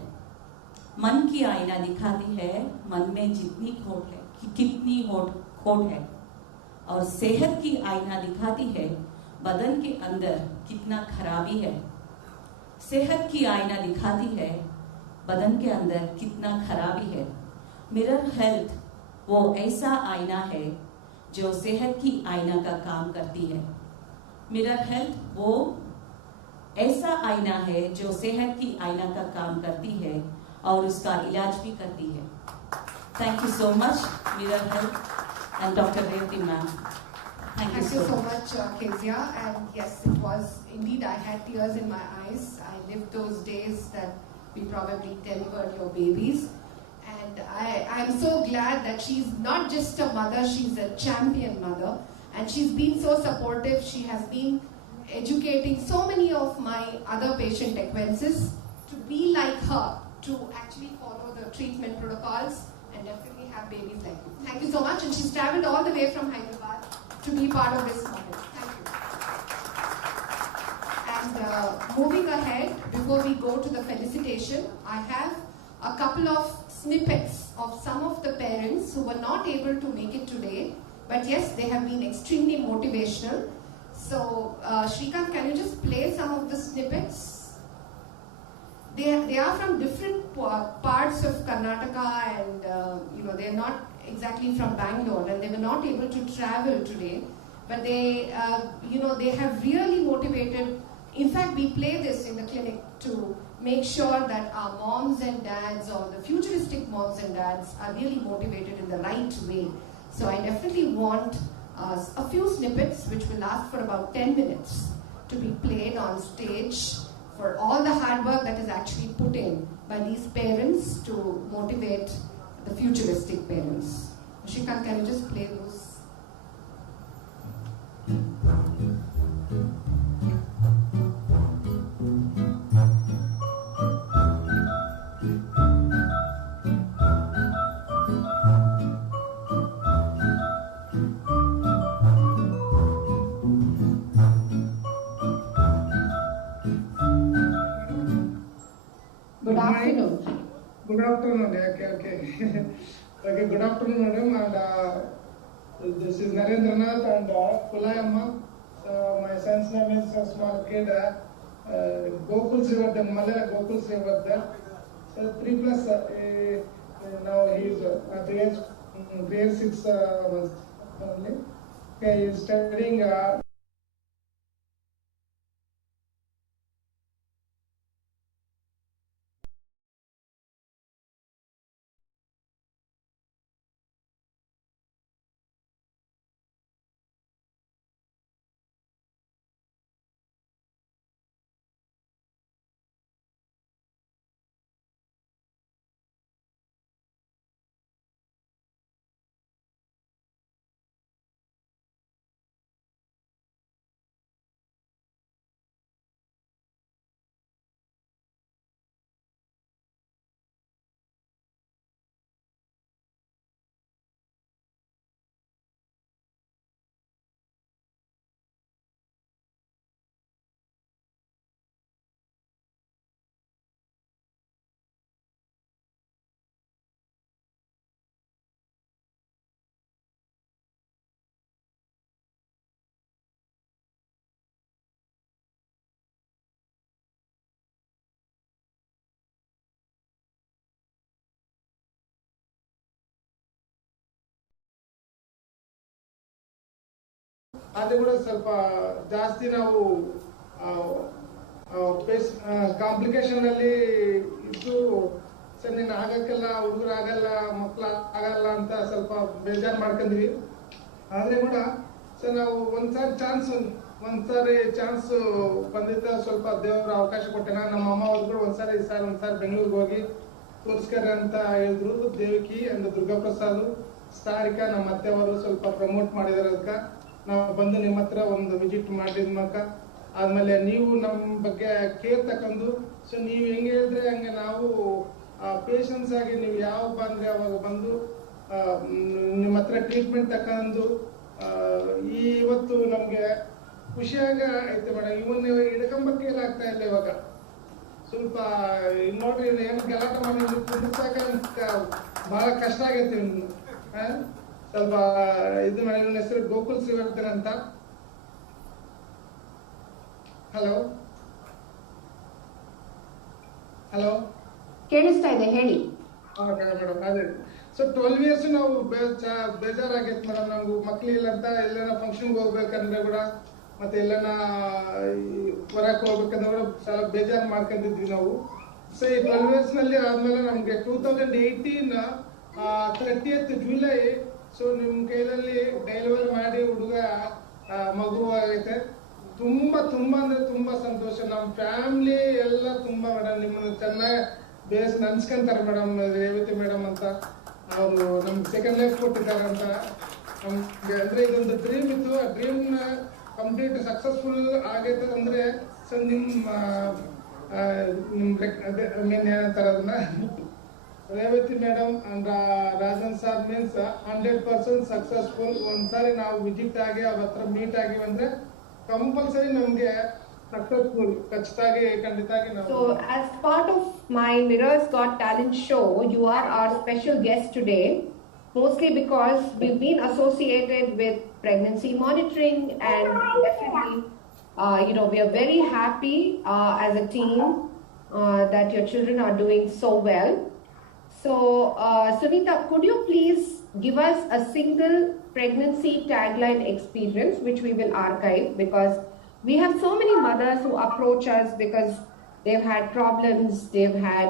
मन की आईना दिखाती है मन में जितनी खोट है कि कितनी खोट है, और सेहत की आईना दिखाती है बदन के अंदर कितना खराबी है, सेहत की आईना दिखाती है बदन के अंदर कितना खराबी है। मिरर हेल्थ वो ऐसा आईना है जो सेहत की आईना का काम करती है। मिरर हेल्थ वो ऐसा आईना है जो सेहत की आईना का काम करती है और उसका इलाज भी करती है। Thank you so much, Mirar Health and Dr. Revathi ma'am. Thank you so much, Kezia. And yes, it was indeed, I had tears in my eyes. I lived those days that we probably delivered your babies. And I'm so glad that she's not just a mother, she's a champion mother. And she's been so supportive. She has been educating so many of my other patient acquaintances to be like her, to actually follow the treatment protocols and definitely have babies like you. Thank you so much. And she's traveled all the way from Hyderabad to be part of this moment. Thank you. And moving ahead, before we go to the felicitation, I have a couple of snippets of some of the parents who were not able to make it today, but yes, they have been extremely motivational. So, Shrikant, can you just play some of the snippets? They are from different parts of Karnataka, and they are not exactly from Bangalore, and they were not able to travel today. But they, they have really motivated. In fact, we play this in the clinic to make sure that our moms and dads, or the futuristic moms and dads, are really motivated in the right way. So I definitely want a few snippets, which will last for about 10 minutes, to be played on stage for all the hard work that is actually put in by these parents to motivate the futuristic parents. Shrikant, can you just play those? Good afternoon. Good afternoon. Okay. Okay, good afternoon, madam. And This is Narendranath and Kulayamma. So my son's name is a small kid, Gokul Srivardhan, Malaya Gokul Srivardhan. So 3+, now he is at grade 6 only. Okay, he is studying. ಅದು ಕೂಡ ಸ್ವಲ್ಪ ಜಾಸ್ತಿ ನಾವು complication ಅಲ್ಲಿ ಇದ್ದು sir ನೀನು ಆಗಕ್ಕೆಲ್ಲ ಹುಡುಗರು ಆಗಲ್ಲ ಮಕ್ಕಳು ಆಗಲ್ಲ ಅಂತ ಸ್ವಲ್ಪ ಬೇಜಾರು ಮಾಡ್ಕೊಂಡ್ವಿ. ಆದ್ರೆ ಕೂಡ ಸರ್ ನಾವು ಒಂದ್ಸಾರಿ ಚಾನ್ಸ್ ಬಂದಿದ್ದ ಸ್ವಲ್ಪ ದೇವರ ಅವಕಾಶ ಕೊಟ್ಟೆ. ನಮ್ಮ ಅಮ್ಮ ಅವ್ರು ಒಂದ್ಸಾರಿ ಬೆಂಗಳೂರಿಗೆ ಹೋಗಿ ತೋರಿಸ್ಕರ ಅಂತ ಹೇಳಿದ್ರು. ದೇವಕಿ ಅಂಡ್ ದುರ್ಗಾಪ್ರಸಾದ್ ಸ್ಟಾರಿಕಾ ನಮ್ಮ ಅತ್ತೆಯವರು ಸ್ವಲ್ಪ ಪ್ರಮೋಟ್ ಮಾಡಿದಾರೆ. ಅದಕ್ಕೆ ನಾವು ಬಂದು ನಿಮ್ಮ ಹತ್ರ ಒಂದು ವಿಸಿಟ್ ಮಾಡಿದ್ಮಕ ಆದ್ಮೇಲೆ ನೀವು ನಮ್ಮ ಬಗ್ಗೆ ಕೇರ್ ತಕೊಂಡು ಸೊ ನೀವು ಹೆಂಗೆ ಹೇಳಿದ್ರೆ ಹಂಗೆ ನಾವು ಪೇಷನ್ಸ್ ಆಗಿ ನೀವು ಯಾವ ಬಂದ್ರೆ ಅವಾಗ ಬಂದು ನಿಮ್ಮ ಹತ್ರ ಟ್ರೀಟ್ಮೆಂಟ್ ತಕೊಂಡು ಇವತ್ತು ನಮ್ಗೆ ಖುಷಿಯಾಗ ಐತೆ ಮೇಡಮ್. ಇವನ್ ಹಿಡ್ಕೊಂಬಕ್ಕೆ ಎಲ್ಲ ಆಗ್ತಾ ಇಲ್ಲ ಇವಾಗ. ಸ್ವಲ್ಪ ನೋಡ್ರಿ ಏನು ಗಲಾಟೆ ಮಾಡಿ ಕುಂದಿರ್ಸಾಕ ಬಹಳ ಕಷ್ಟ ಆಗೈತೆ. ಸ್ವಲ್ಪ ಇದು ಮೇಡಮ್, ನನ್ನ ಹೆಸರು ಗೋಕುಲ್ ಶ್ರೀವರ್ಧನ್ ಅಂತ. ಹಲೋ ಕೇಳಿಸ್ತಾ ಇದೆ, ಹೇಳಿ. ಮೇಡಮ್ ಅದೇ ಸೊ 12 years ನಾವು ಬೇಜಾರಾಗೈತೆ ಮೇಡಮ್. ನಾವು ಮಕ್ಳಿಲ್ಲ ಅಂತ ಎಲ್ಲನ ಫಂಕ್ಷನ್ಗೆ ಹೋಗ್ಬೇಕಂದ್ರೆ ಕೂಡ ಮತ್ತೆ ಎಲ್ಲನ ಹೊರಕ್ಕೆ ಹೋಗ್ಬೇಕಂದ್ರೆ ಕೂಡ ಸ್ವಲ್ಪ ಬೇಜಾರು ಮಾಡ್ಕೊಂಡಿದ್ವಿ ನಾವು. ಸೊ ಈ 12 years ನಲ್ಲಿ ಆದ್ಮೇಲೆ ನಮ್ಗೆ 2018 30th ಜುಲೈ ಸೊ ನಿಮ್ ಕೈಯಲ್ಲಿ ಡೆಲಿವರಿ ಮಾಡಿ ಹುಡುಗ ಮಗು ಆಗೈತೆ. ತುಂಬಾ ಅಂದ್ರೆ ತುಂಬಾ ಸಂತೋಷ. ನಮ್ಮ ಫ್ಯಾಮಿಲಿ ಎಲ್ಲ ತುಂಬಾ ಮೇಡಮ್ ನಿಮ್ಮನ್ನು ಚೆನ್ನಾಗಿ ಬೇಸ್ ನನ್ಸ್ಕೊಂತಾರೆ ಮೇಡಮ್. ರೇವತಿ ಮೇಡಮ್ ಅಂತ ಅವರು ನಮ್ಗೆ ಸೆಕೆಂಡ್ ಲೈಫ್ ಕೊಟ್ಟಿದ್ದಾರೆ ಅಂತ ನಮ್ಗೆ. ಅಂದ್ರೆ ಇದೊಂದು ಡ್ರೀಮ್ ಇತ್ತು, ಆ ಡ್ರೀಮ್ ಕಂಪ್ಲೀಟ್ ಸಕ್ಸಸ್ಫುಲ್ ಆಗೈತೆ ಅಂದ್ರೆ ಸೊ ಏನಂತಾರೆ ಅದನ್ನ Revathi madam and Rajan sir means 100% successful. ಒಂದ್ಸಾರಿ ನಾವು ವಿಸಿಟ್ ಆಗಿ ಅವ್ರ ಹತ್ರ ಮೀಟ್ ಆಗಿವಿ ಅಂದ್ರೆ ಕಂಪಲ್ಸರಿ ನಮ್ಗೆ ಸಕ್ಸಸ್ಫುಲ್ ಖಚಿತಾಗಿ ಖಂಡಿತಾಗಿ ನಾವು. So as part of my Mirror's Got Talent show, you are our special guest today, mostly because we've been associated with pregnancy monitoring, and definitely we are very happy as a team that your children are doing so well. So, Sunita, could you please give us a single pregnancy tagline experience which we will archive, because we have so many mothers who approach us because they've had problems, they've had,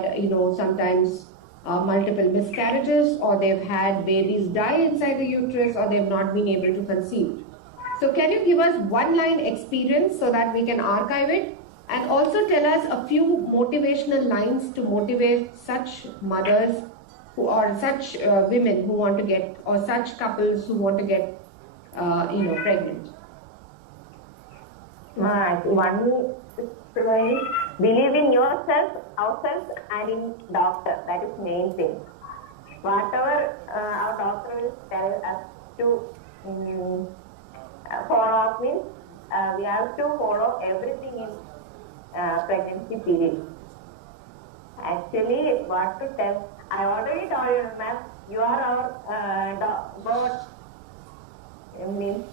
sometimes multiple miscarriages, or they've had babies die inside the uterus, or they've not been able to conceive. So can you give us one line experience so that we can archive it? And also tell us a few motivational lines to motivate such mothers or such women who want to get, or such couples who want to get, pregnant. One is believe in yourself, ourselves, and in doctor. That is main thing. Whatever our doctor will tell us to follow up means we have to follow everything in pregnancy period. Actually, what to tell? I already told you, ma'am. You are our God. means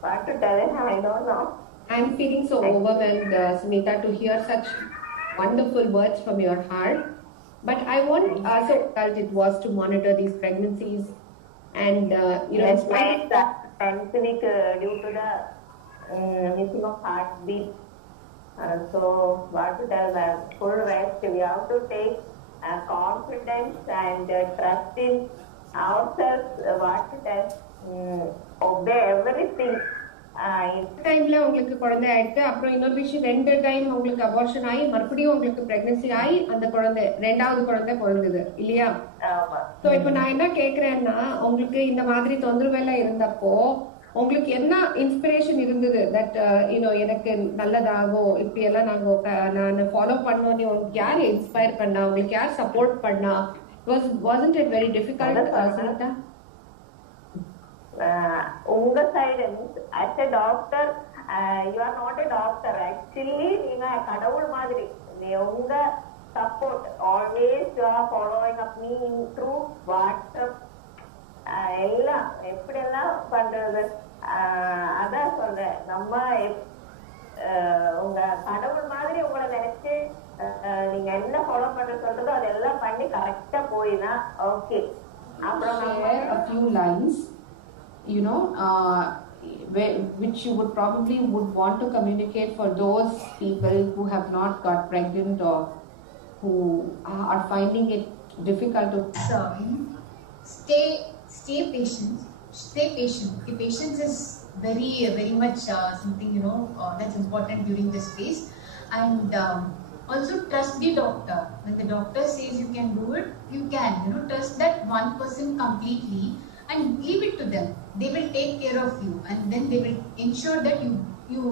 what to tell it, I don't know. I'm feeling so overwhelmed, Sumita, to hear such wonderful words from your heart. But I want so difficult it was to monitor these pregnancies, and Yes, like the 10th week due to the missing of heartbeat. So what to tell them? Full rest. We have to take confidence and trust in ourselves. What to tell? Obey everything. டைம்ல உங்களுக்கு குழந்தை ஆயிடுச்சு, அப்புறம் இன்னொரு விஷயம் 2 time உங்களுக்கு abortion ஆகி மறுபடியும் உங்களுக்கு பிரெக்னன்சி ஆகி அந்த குழந்தை 2வது குழந்தை பிறந்தது இல்லையா? சோ இப்போ நான் என்ன கேக்குறேன்னா, உங்களுக்கு இந்த மாதிரி தொந்தரவு எல்லாம் இருந்தப்போ உங்களுக்கு என்ன இன்ஸ்பிரேஷன் இருந்தது தட் எனக்கு நல்லதாகும் இப்படி எல்லாம் நான் ஃபாலோ பண்ணோன்னு உங்களுக்கு யார் இன்ஸ்பயர் பண்ணா, உங்களுக்கு யார் சப்போர்ட் பண்ணா? wasn't it very difficult, Sunita? உங்க side as a doctor, you are not a doctor actually. நீங்க கடவுள் மாதிரி. உங்க support always you are following up me through WhatsApp. எல்லாம் எப்படி எல்லாம் பண்றது, அதான் சொல்றேன். நம்ம உங்க கடவுள் மாதிரி உங்களை நினைச்சு நீங்க என்ன ஃபாலோ பண்ற சொல்றதோ அதெல்லாம் பண்ணி கரெக்டா போயினா ஓகே. அப்புறம் a few lines, which you would probably want to communicate for those people who have not got pregnant or who are finding it difficult to stay patient. Okay, patience is very much something that's important during this phase, and also trust the doctor. When the doctor says you can do it, you can. Trust that one person completely and leave it to them. They will take care of you, and then they will ensure that you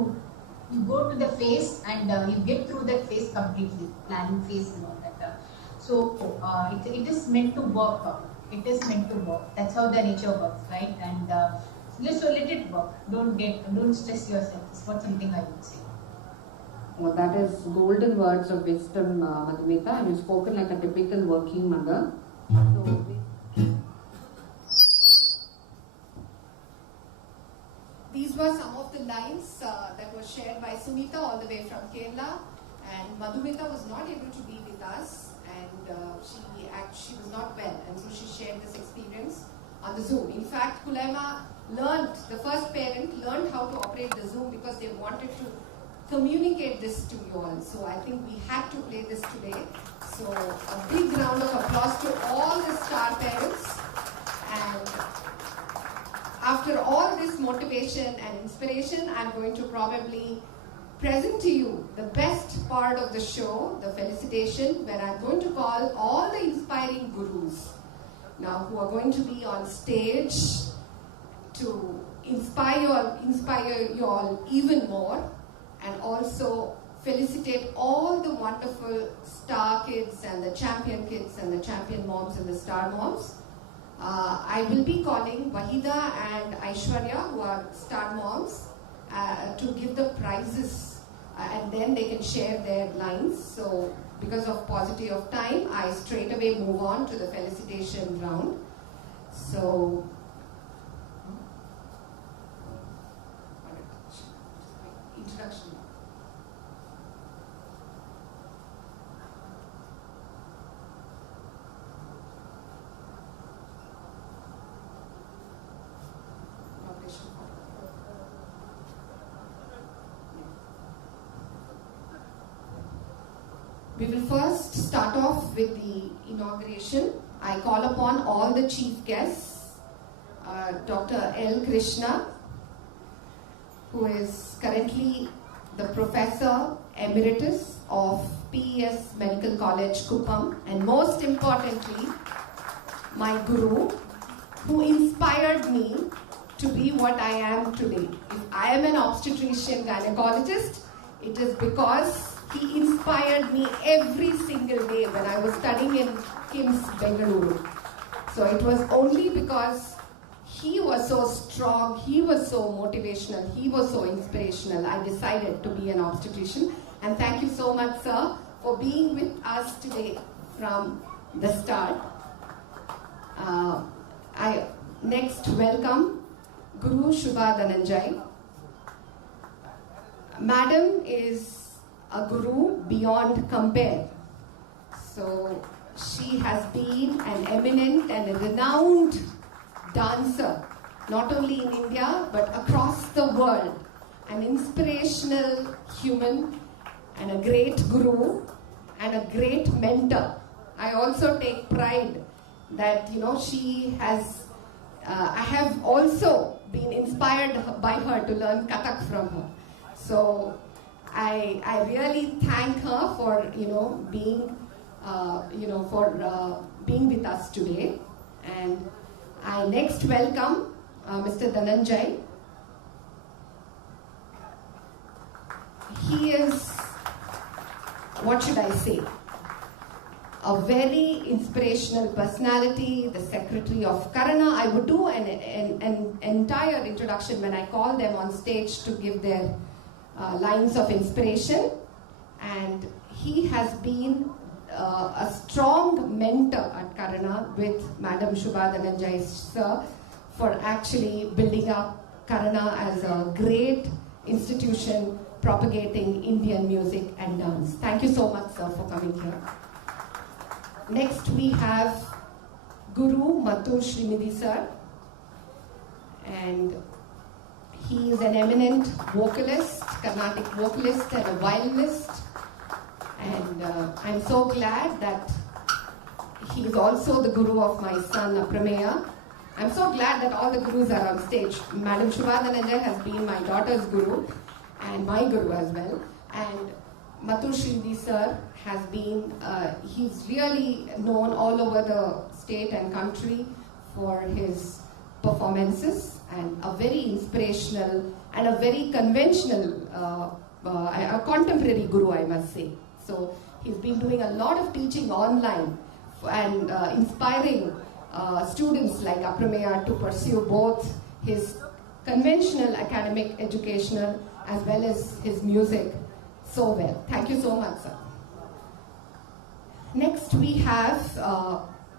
go to the phase and you get through that phase completely, planning phase and all that. So it is meant to work. It is meant to work. That's how the nature works, right? And so let it work. Don't stress yourself. It's what something I would say. Well, that is golden words of wisdom, Madhumita, and you've spoken like a typical working mother. So these were some of the lines that were shared by Sumita all the way from Kerala, and Madhumita was not able to be with us, and she was not well, and so she shared this experience on the Zoom. In fact, Kulaima the first parent learned how to operate the Zoom because they wanted to communicate this to you all. So I think we had to play this today. So a big round of applause to all the star parents. And after all this motivation and inspiration, I'm going to probably present to you the best part of the show, the felicitation, where I'm going to call all the inspiring gurus now who are going to be on stage to inspire you all even more, and also felicitate all the wonderful star kids and the champion kids and the champion moms and the star moms. I will be calling Wahida and Aishwarya, who are star moms, to give the prizes, and then they can share their lines. So because of paucity of time, I straight away move on to the felicitation round. So introduction. We will first start off with the inauguration. I call upon all the chief guests, Dr. L. Krishna, who is currently the Professor Emeritus of PES Medical College, Kuppam, and most importantly, my guru, who inspired me to be what I am today. If I am an obstetrician gynecologist, it is because he inspired me every single day when I was studying in KIMS, Bengaluru. So it was only because he was so strong, he was so motivational, he was so inspirational, I decided to be an obstetrician. And thank you so much, sir, for being with us today from the start. I next welcome Guru Shubha Dhananjay. Madam is a guru beyond compare. So she has been an eminent and a renowned dancer, not only in India but across the world. An inspirational human and a great guru and a great mentor. I also take pride that she has. I have also been inspired by her to learn Kathak from her. So I really thank her for being being with us today. And I next welcome Mr. Dhananjay. He is, what should I say, a very inspirational personality, the secretary of Karana. I would do an entire introduction when I call them on stage to give their lines of inspiration. And he has been a strong mentor at Karana with Madam Shubha Dhananjay sir for actually building up Karana as a great institution propagating Indian music and dance. Thank you so much, sir, for coming here. Next we have Guru Mathur Srinidhi sir, and he is an eminent vocalist, Carnatic vocalist and a violinist, and I'm so glad that he is also the guru of my son Aprameya. I'm so glad that all the gurus are on stage. Madam Shubha Dhananjay has been my daughter's guru and my guru as well, and Mathur Srinidhi sir has been, he's really known all over the state and country for his performances, and a very inspirational and a very conventional, a contemporary guru, I must say. So he's been doing a lot of teaching online and inspiring students like Aprameya to pursue both his conventional academic educational as well as his music so well. Thank you so much, sir. Next we have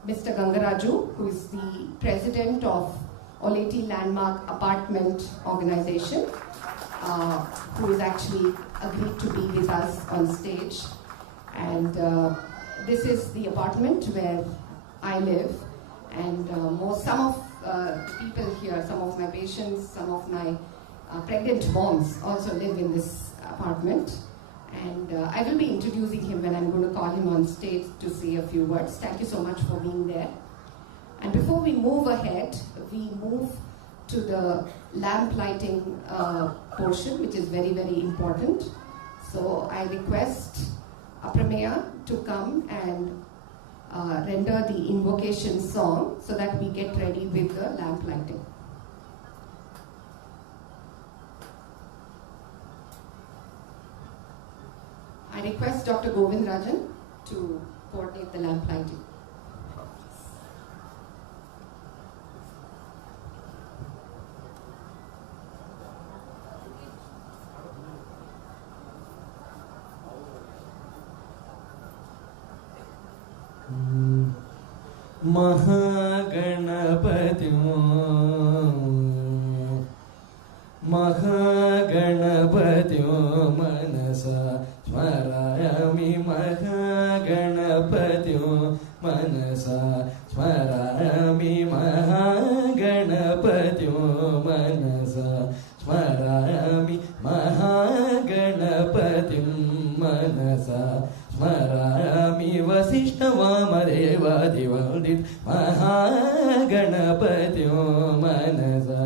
Mr. Gangaraju, who is the president of Oleti Landmark Apartment Organization, who is actually agreed to be with us on stage. And this is the apartment where I live, and some of people here, some of my patients, some of my pregnant moms also live in this apartment. And I will be introducing him when I'm going to call him on stage to say a few words. Thank you so much for being there. And before we move ahead, we move to the lamp lighting portion, which is very, very important. So I request Aprameya to come and render the invocation song so that we get ready with the lamp lighting. I request Dr. Govind Rajan to coordinate the lamp lighting. Mahaganapatyom manasa smarayami Mahaganapatyom manasa smarayami Mahaganapatyom manasa smarayami Mahaganapatyom manasa smarayami Vasishtavamadevativandit Mahaganapatyom manasa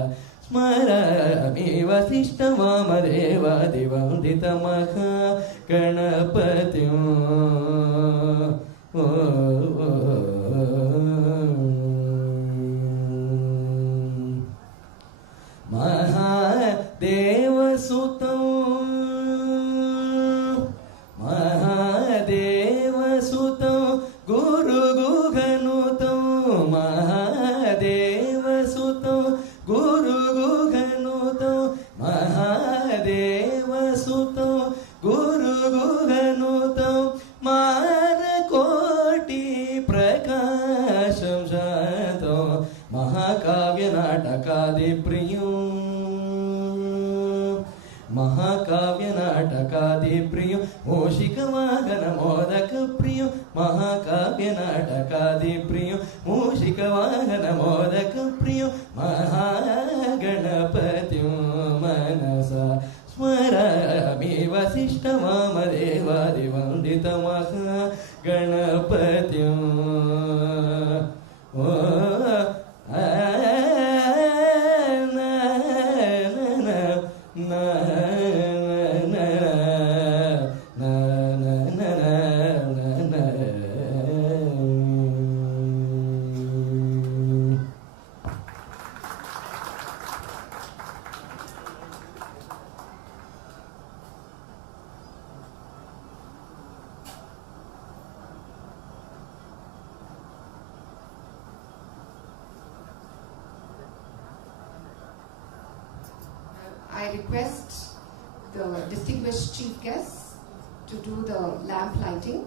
smarayami Vasishtavamadevativandit Mahaganapatyom Mahadevasutam Mahadevasutam Guru Guhanutam Mahadevasutam Guru Guhanutam Mahadevasutam Guru Guhanutam Marakoti మూషిక వాహన మోదక ప్రియం మహాకావ్య నాటకాది ప్రియం మూషిక వాహన మోదక ప్రియం మహాగణపతి మనస స్మరామి Vasishtha వామదేవాది వందిత Mahaganapati I request the distinguished chief guests to do the lamp lighting.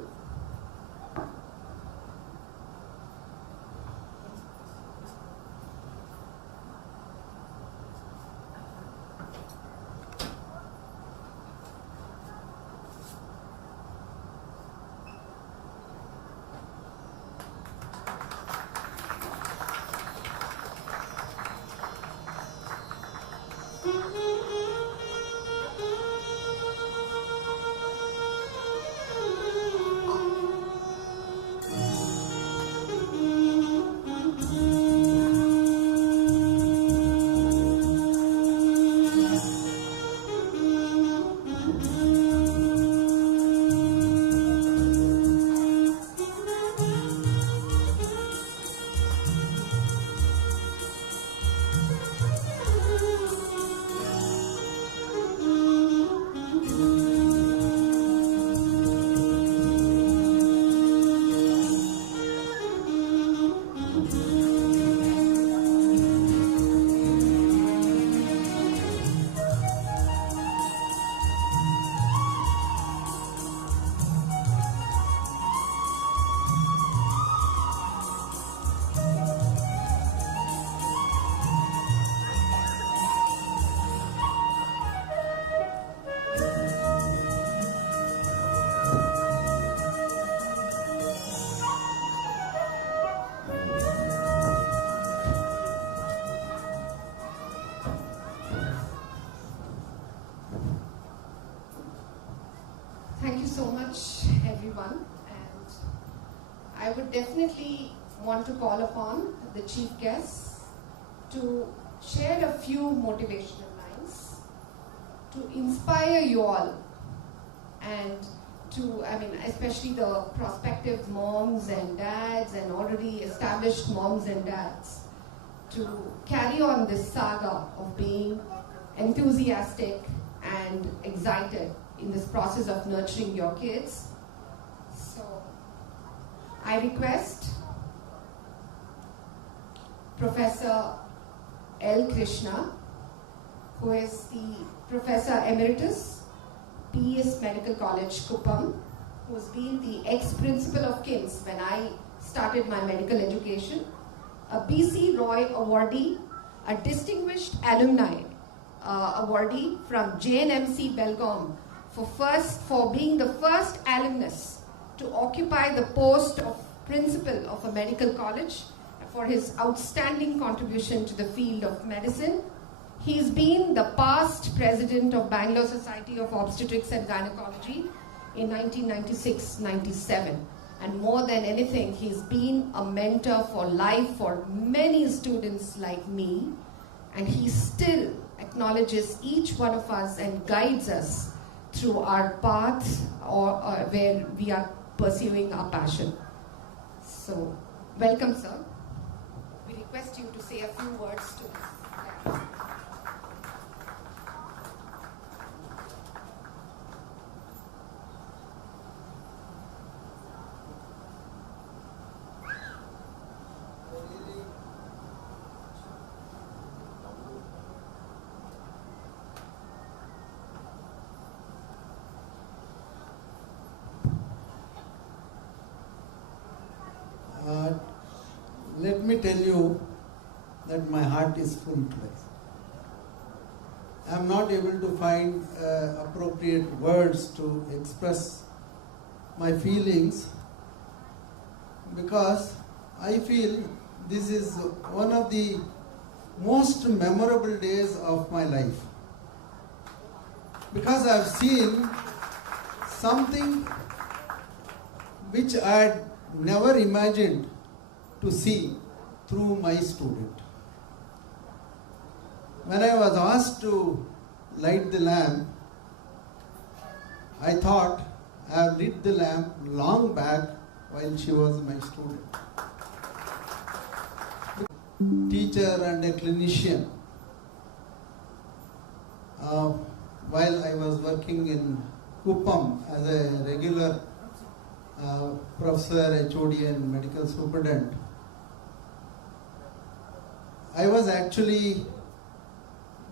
Thank you so much, everyone. And I would definitely want to call upon the chief guests to share a few motivational lines to inspire you all and to, especially the prospective moms and dads and already established moms and dads to carry on this saga of being enthusiastic and excited in this process of nurturing your kids. So I request Professor L. Krishna, who is the Professor Emeritus, PS Medical College, Kuppam, who's been the ex-principal of KIMS when I started my medical education, a BC Roy awardee, a distinguished alumni awardee from JNMC Belgaum for being the first alumnus to occupy the post of principal of a medical college for his outstanding contribution to the field of medicine. He's been the past president of Bangalore Society of Obstetrics and Gynecology in 1996-97. And more than anything, he's been a mentor for life for many students like me. And he still acknowledges each one of us and guides us through our path or where we are pursuing our passion. So, welcome, sir. We request you to say a few words to us. Let me tell you that my heart is full today. I am not able to find appropriate words to express my feelings because I feel this is one of the most memorable days of my life. Because I have seen something which I had never imagined to see through my student. When I was asked to light the lamp, I thought I have lit the lamp long back while she was my student. Teacher and a clinician. While I was working in Kuppam as a regular professor, HOD and medical superintendent, I was actually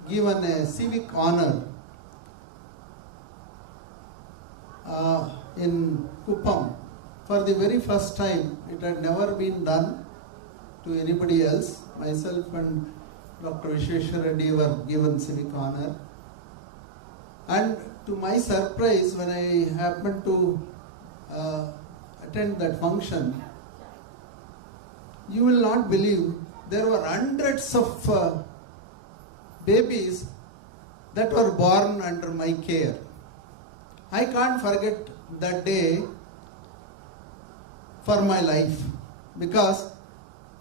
given a civic honor in Kuppam. For the very first time, it had never been done to anybody else. Myself and Dr. Vishweshwar Reddy were given civic honor. And to my surprise, when I happened to attend that function, you will not believe there were hundreds of babies that were born under my care. I can't forget that day for my life, because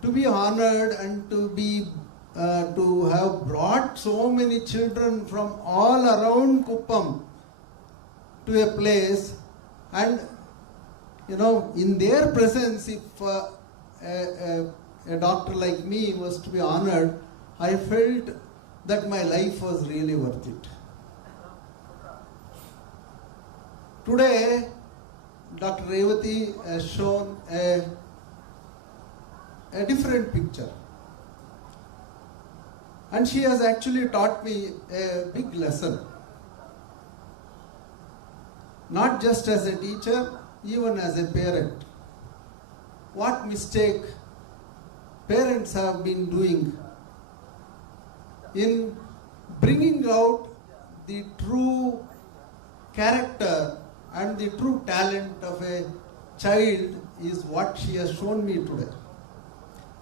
to be honored and to be to have brought so many children from all around Kuppam to a place, and in their presence, if a doctor like me was to be honored, I felt that my life was really worth it. Today, Dr. Revati has shown a different picture. And she has actually taught me a big lesson. Not just as a teacher, even as a parent. What mistake parents have been doing in bringing out the true character and the true talent of a child is what she has shown me today.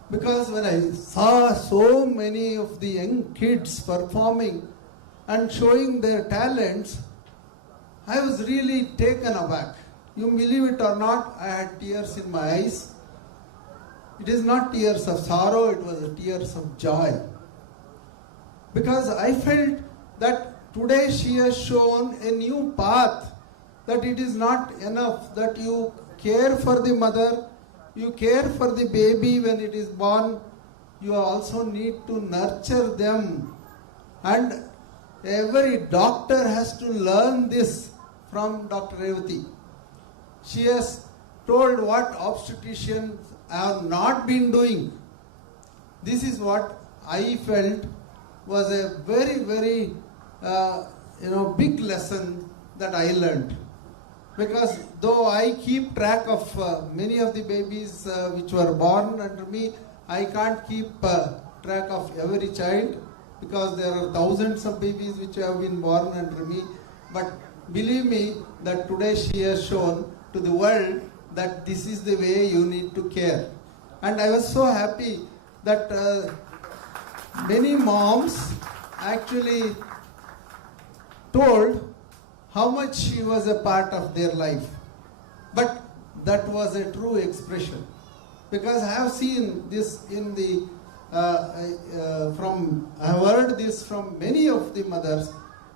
Because when I saw so many of the young kids performing and showing their talents, I was really taken aback. You believe it or not, I had tears in my eyes. It is not tears of sorrow, it was tears of joy. Because I felt that today she has shown a new path, that it is not enough that you care for the mother, you care for the baby when it is born, you also need to nurture them. And every doctor has to learn this from Dr. Revati. She has told what obstetricians have not been doing. This is what I felt was a very, very big lesson that I learned. Because though I keep track of many of the babies which were born under me, I can't keep track of every child, because there are thousands of babies which have been born under me. But believe me that today she has shown to the world that this is the way you need to care. And I was so happy that many moms actually told how much she was a part of their life. But that was a true expression. Because I have seen this in the, I have heard this from many of the mothers,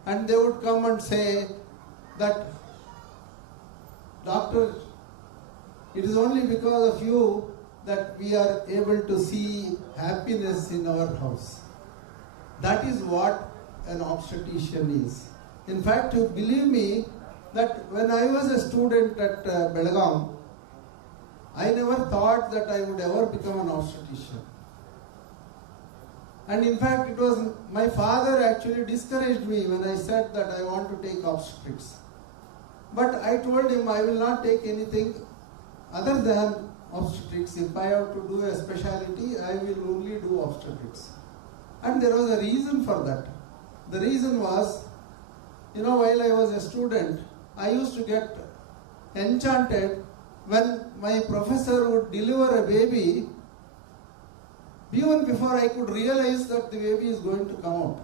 and they would come and say that, Doctor, it is only because of you that we are able to see happiness in our house. That is what an obstetrician is. In fact, you believe me that when I was a student at Belgaum, I never thought that I would ever become an obstetrician. And in fact, it was my father actually discouraged me when I said that I want to take obstetrics. But I told him I will not take anything other than obstetrics. If I have to do a specialty, I will only do obstetrics. And there was a reason for that. The reason was, while I was a student, I used to get enchanted when my professor would deliver a baby, even before I could realize that the baby is going to come out.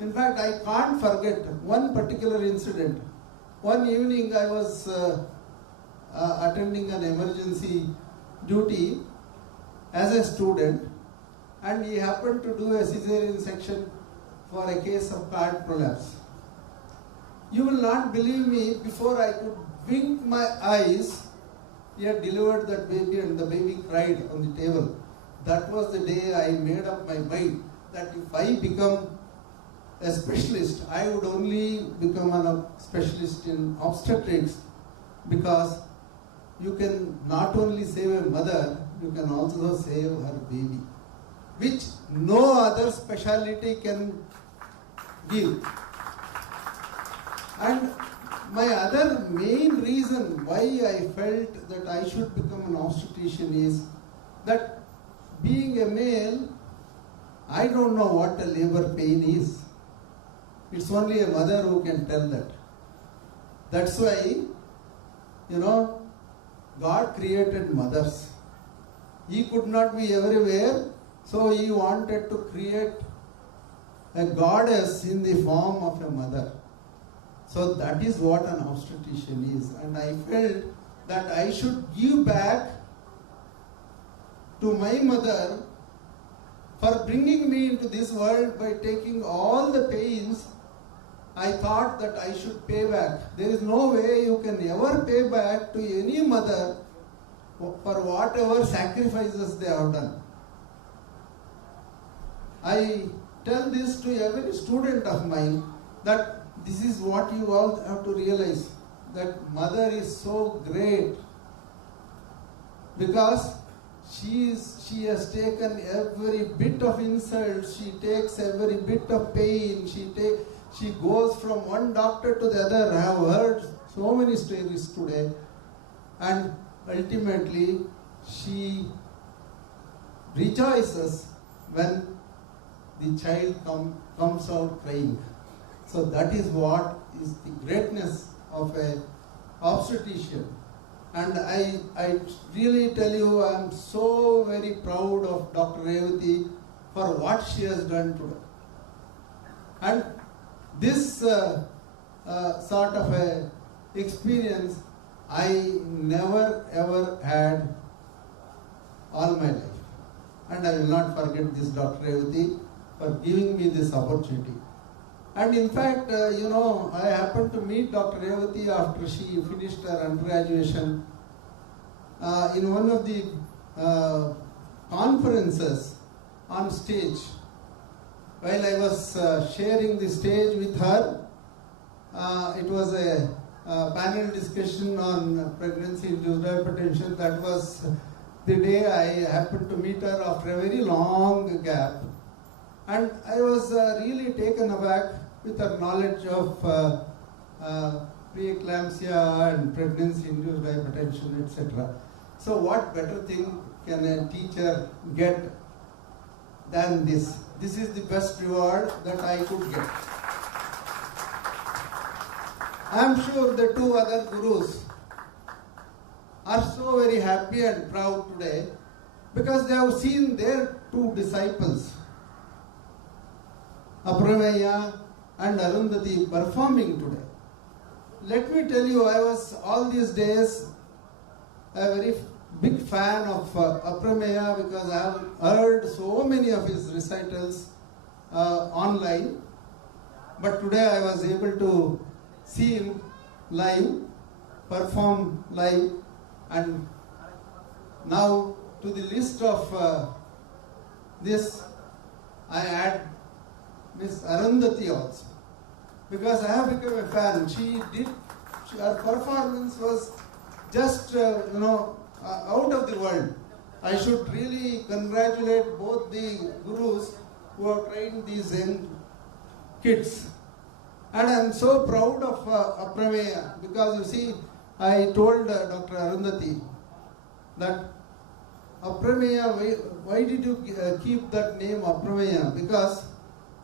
In fact, I can't forget one particular incident. One evening I was attending an emergency duty as a student, and he happened to do a cesarean section for a case of cardiac prolapse. You will not believe me, before I could wink my eyes, he had delivered that baby and the baby cried on the table. That was the day I made up my mind that if I become a specialist, I would only become a specialist in obstetrics, because you can not only save a mother, you can also save her baby, which no other specialty can give. And my other main reason why I felt that I should become an obstetrician is that, being a male, I don't know what a labor pain is. It's only a mother who can tell that. That's why, God created mothers. He could not be everywhere, so He wanted to create a goddess in the form of a mother. So that is what an obstetrician is. And I felt that I should give back to my mother for bringing me into this world by taking all the pains. I thought that I should pay back. There is no way you can ever pay back to any mother for whatever sacrifices they have done. I tell this to every student of mine, that this is what you all have to realize, that mother is so great because she has taken every bit of insult, she takes every bit of pain, she goes from one doctor to the other. I have heard so many stories today, and ultimately she rejoices when the child comes out crying. So that is what is the greatness of a obstetrician. And I really tell you, I am so very proud of Dr. Revati for what she has done today. And this sort of a experience I never ever had all my life. And I will not forget this Dr. Revati for giving me this opportunity. And in fact, I happened to meet Dr. Revati after she finished her undergraduation in one of the conferences on stage. While I was sharing the stage with her, it was a panel discussion on pregnancy-induced hypertension. That was the day I happened to meet her after a very long gap. And I was really taken aback with her knowledge of preeclampsia and pregnancy-induced hypertension, etc. So what better thing can a teacher get than this? This is the best reward that I could get. I am sure the two other gurus are so very happy and proud today because they have seen their two disciples, Aprameya and Arundhati, performing today. Let me tell you, I was all these days a very big fan of Aprameya because I have heard so many of his recitals online. But today I was able to see him live, perform live, and now to the list of this I add Miss Arundhati also, because I have become a fan. Her performance was just out of the world. I should really congratulate both the gurus who have trained these young kids. And I am so proud of Aprameya because you see, I told Dr. Arundhati that Aprameya, why did you keep that name Aprameya? Because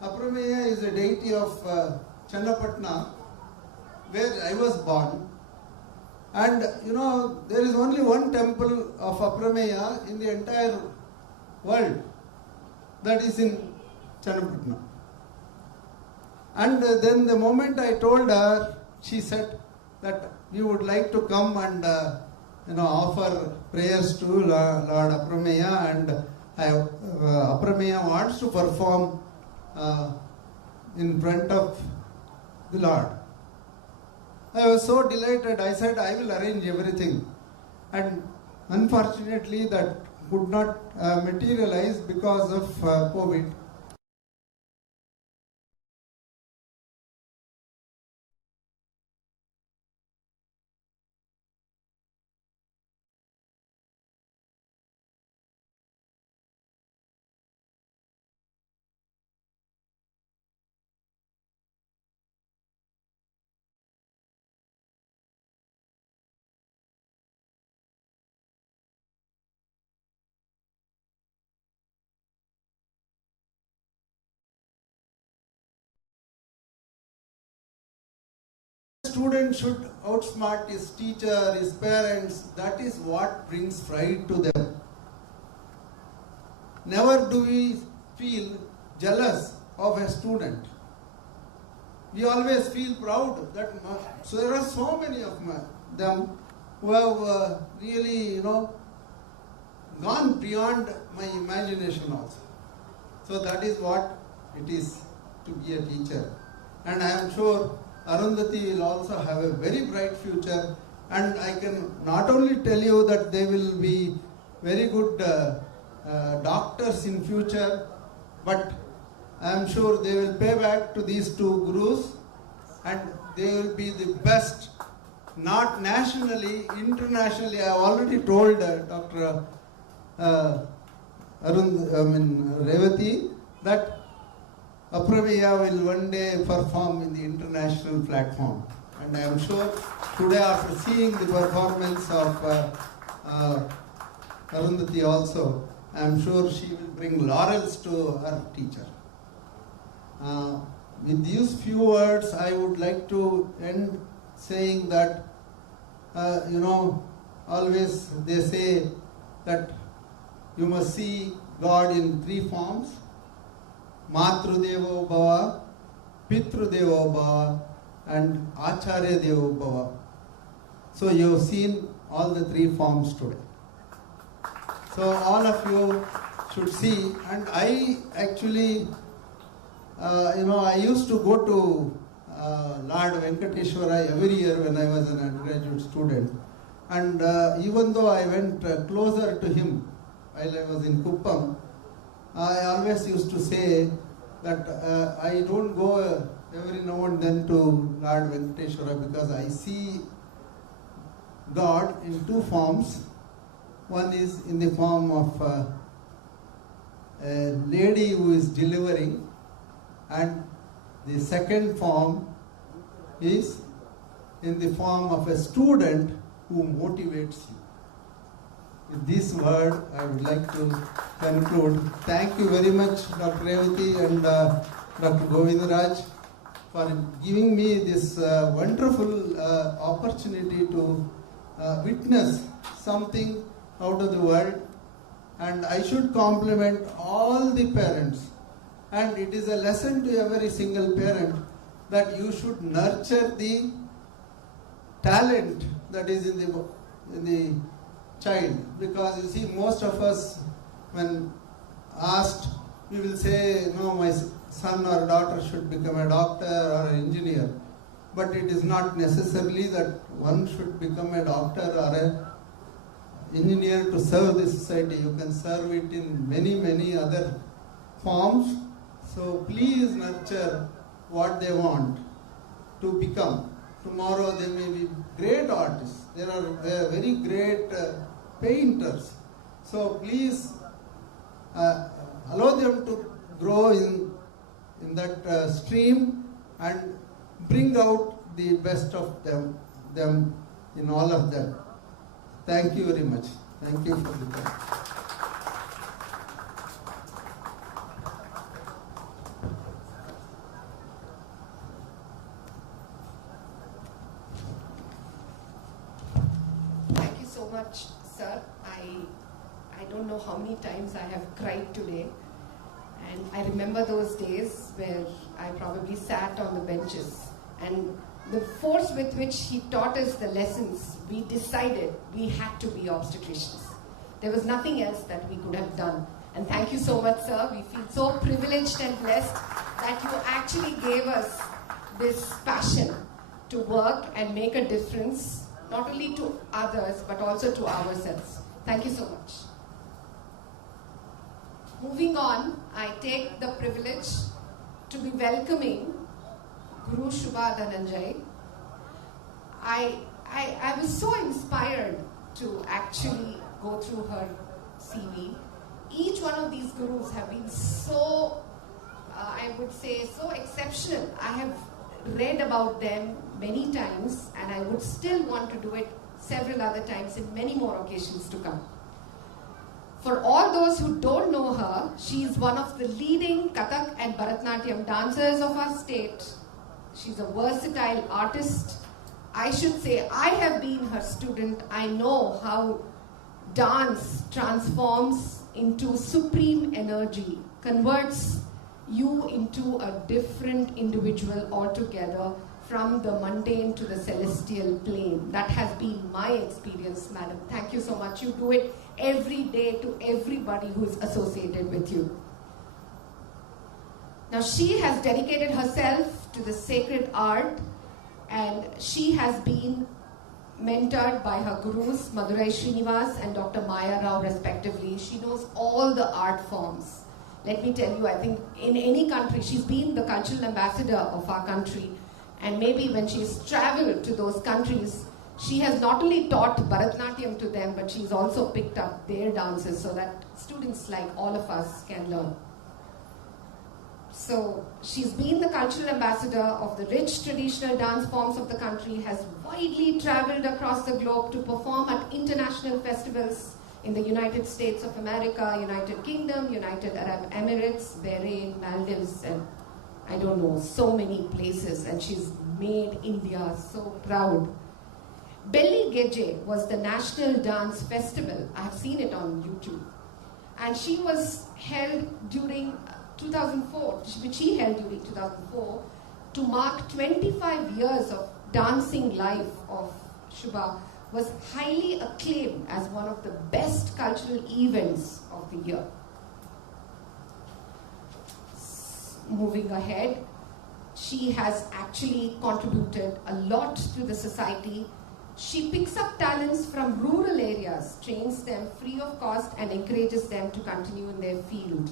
Aprameya is a deity of Channapatna, where I was born. And there is only one temple of Aprameya in the entire world, that is in Channapatna. And then the moment I told her, she said that we would like to come and offer prayers to Lord Aprameya, and Aprameya wants to perform in front of the Lord. I was so delighted. I said, I will arrange everything. And unfortunately, that could not materialize because of COVID. Student should outsmart his teacher, his parents. That is what brings pride to them. Never do we feel jealous of a student. We always feel proud that so there are so many of them who have really, gone beyond my imagination also. So that is what it is to be a teacher. And I am sure Arundhati will also have a very bright future, and I can not only tell you that they will be very good doctors in future, but I am sure they will pay back to these two gurus, and they will be the best, not nationally, internationally. I have already told Dr. Revati that Aprameya will one day perform in the international platform. And I am sure today, after seeing the performance of Arundhati also, I am sure she will bring laurels to her teacher. With these few words, I would like to end saying that, always they say that you must see God in three forms: Matrudevo Bhava, Pitrudevo Bhava, and Acharya Devo Bhava. So you have seen all the three forms today. So all of you should see. And I actually, I used to go to Lord Venkateshwara every year when I was an undergraduate student. And even though I went closer to him while I was in Kuppam, I always used to say that I don't go every now and then to Lord Venkateshwara because I see God in two forms. One is in the form of a lady who is delivering, and the second form is in the form of a student who motivates you. With this word, I would like to conclude. Thank you very much, Dr. Revati and Dr. Govindaraj, for giving me this wonderful opportunity to witness something out of the world. And I should compliment all the parents. And it is a lesson to every single parent that you should nurture the talent that is in the child. Because you see, most of us, when asked, we will say, no, my son or daughter should become a doctor or an engineer. But it is not necessarily that one should become a doctor or an engineer to serve the society. You can serve it in many, many other forms. So please nurture what they want to become. Tomorrow they may be great artists. There are very great painters. So please allow them to grow in that stream and bring out the best of them in all of them. Thank you very much. Thank you for the time. much, sir. I don't know how many times I have cried today. And I remember those days where I probably sat on the benches. And the force with which he taught us the lessons, we decided we had to be obstetricians. There was nothing else that we could have done. And thank you so much, sir. We feel so privileged and blessed that you actually gave us this passion to work and make a difference, not only to others, but also to ourselves. Thank you so much. Moving on, I take the privilege to be welcoming Guru Shubha Dhananjay. I was so inspired to actually go through her CV. Each one of these gurus have been so, I would say, so exceptional. I have read about them many times, and I would still want to do it several other times in many more occasions to come. For all those who don't know her, she is one of the leading Kathak and Bharatanatyam dancers of our state. She's a versatile artist. I should say, I have been her student. I know how dance transforms into supreme energy, converts you into a different individual altogether, from the mundane to the celestial plane. That has been my experience, madam. Thank you so much. You do it every day to everybody who is associated with you. Now, she has dedicated herself to the sacred art, and she has been mentored by her gurus, Madurai Srinivas and Dr. Maya Rao, respectively. She knows all the art forms. Let me tell you, I think in any country, she's been the cultural ambassador of our country. And maybe when she's traveled to those countries, she has not only taught Bharatanatyam to them, but she's also picked up their dances so that students like all of us can learn. So she's been the cultural ambassador of the rich traditional dance forms of the country, has widely traveled across the globe to perform at international festivals in the United States of America, United Kingdom, United Arab Emirates, Bahrain, Maldives, and I don't know, so many places, and she's made India so proud. Belli Geje was the National Dance Festival. I have seen it on YouTube. And she was held during 2004, which she held during 2004, to mark 25 years of dancing life of Shubha, was highly acclaimed as one of the best cultural events of the year. Moving ahead, she has actually contributed a lot to the society. She picks up talents from rural areas, trains them free of cost, and encourages them to continue in their field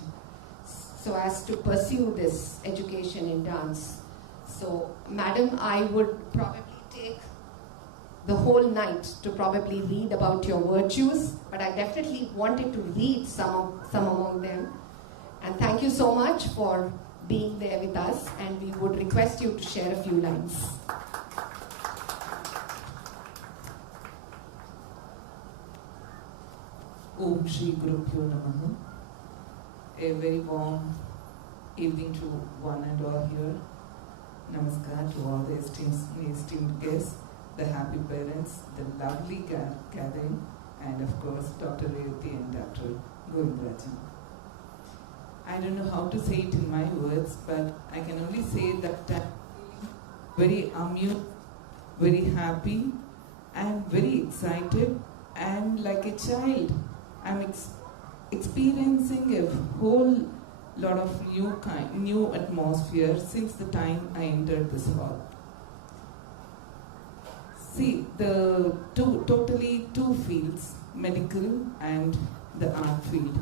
so as to pursue this education in dance. So, madam, I would probably take the whole night to probably read about your virtues, but I definitely wanted to read some among them. And thank you so much for being there with us, and we would request you to share a few lines. Om Shri Gurubhyo Namaha. A very warm evening to one and all here. Namaskar to all the esteemed guests, the happy parents, the lovely gathering, and of course Dr. Revati and Dr. Govindarajan. I don't know how to say it in my words, but I can only say that I'm very amused, very happy, and very excited, and like a child, I'm experiencing a whole lot of new atmosphere since the time I entered this hall. See, the totally two fields, medical and the art field.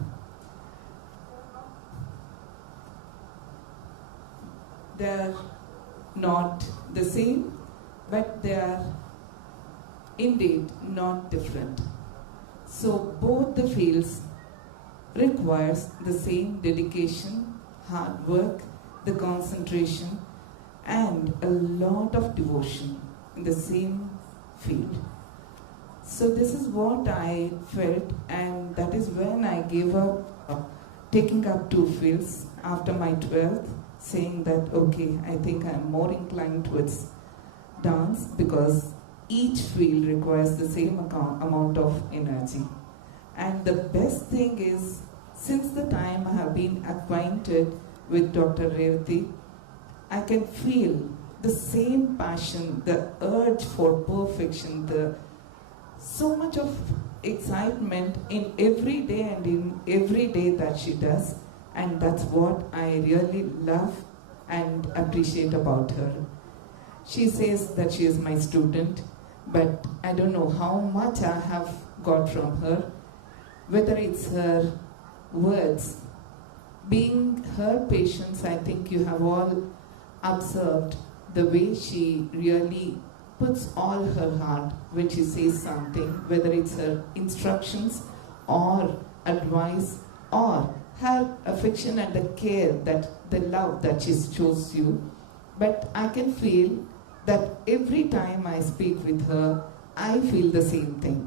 They're not the same, but they are indeed not different. So both the fields requires the same dedication, hard work, the concentration, and a lot of devotion in the same field. So this is what I felt, and that is when I gave up taking up two fields after my 12th, saying that, okay, I think I'm more inclined towards dance because each field requires the same amount of energy. And the best thing is, since the time I have been acquainted with Dr. Revati, I can feel the same passion, the urge for perfection, the so much of excitement in every day and in every day that she does. And that's what I really love and appreciate about her. She says that she is my student, but I don't know how much I have got from her, whether it's her words, being her patience. I think you have all observed the way she really puts all her heart when she says something, whether it's her instructions or advice or her affection and the care, that the love that she shows you. But I can feel that every time I speak with her, I feel the same thing.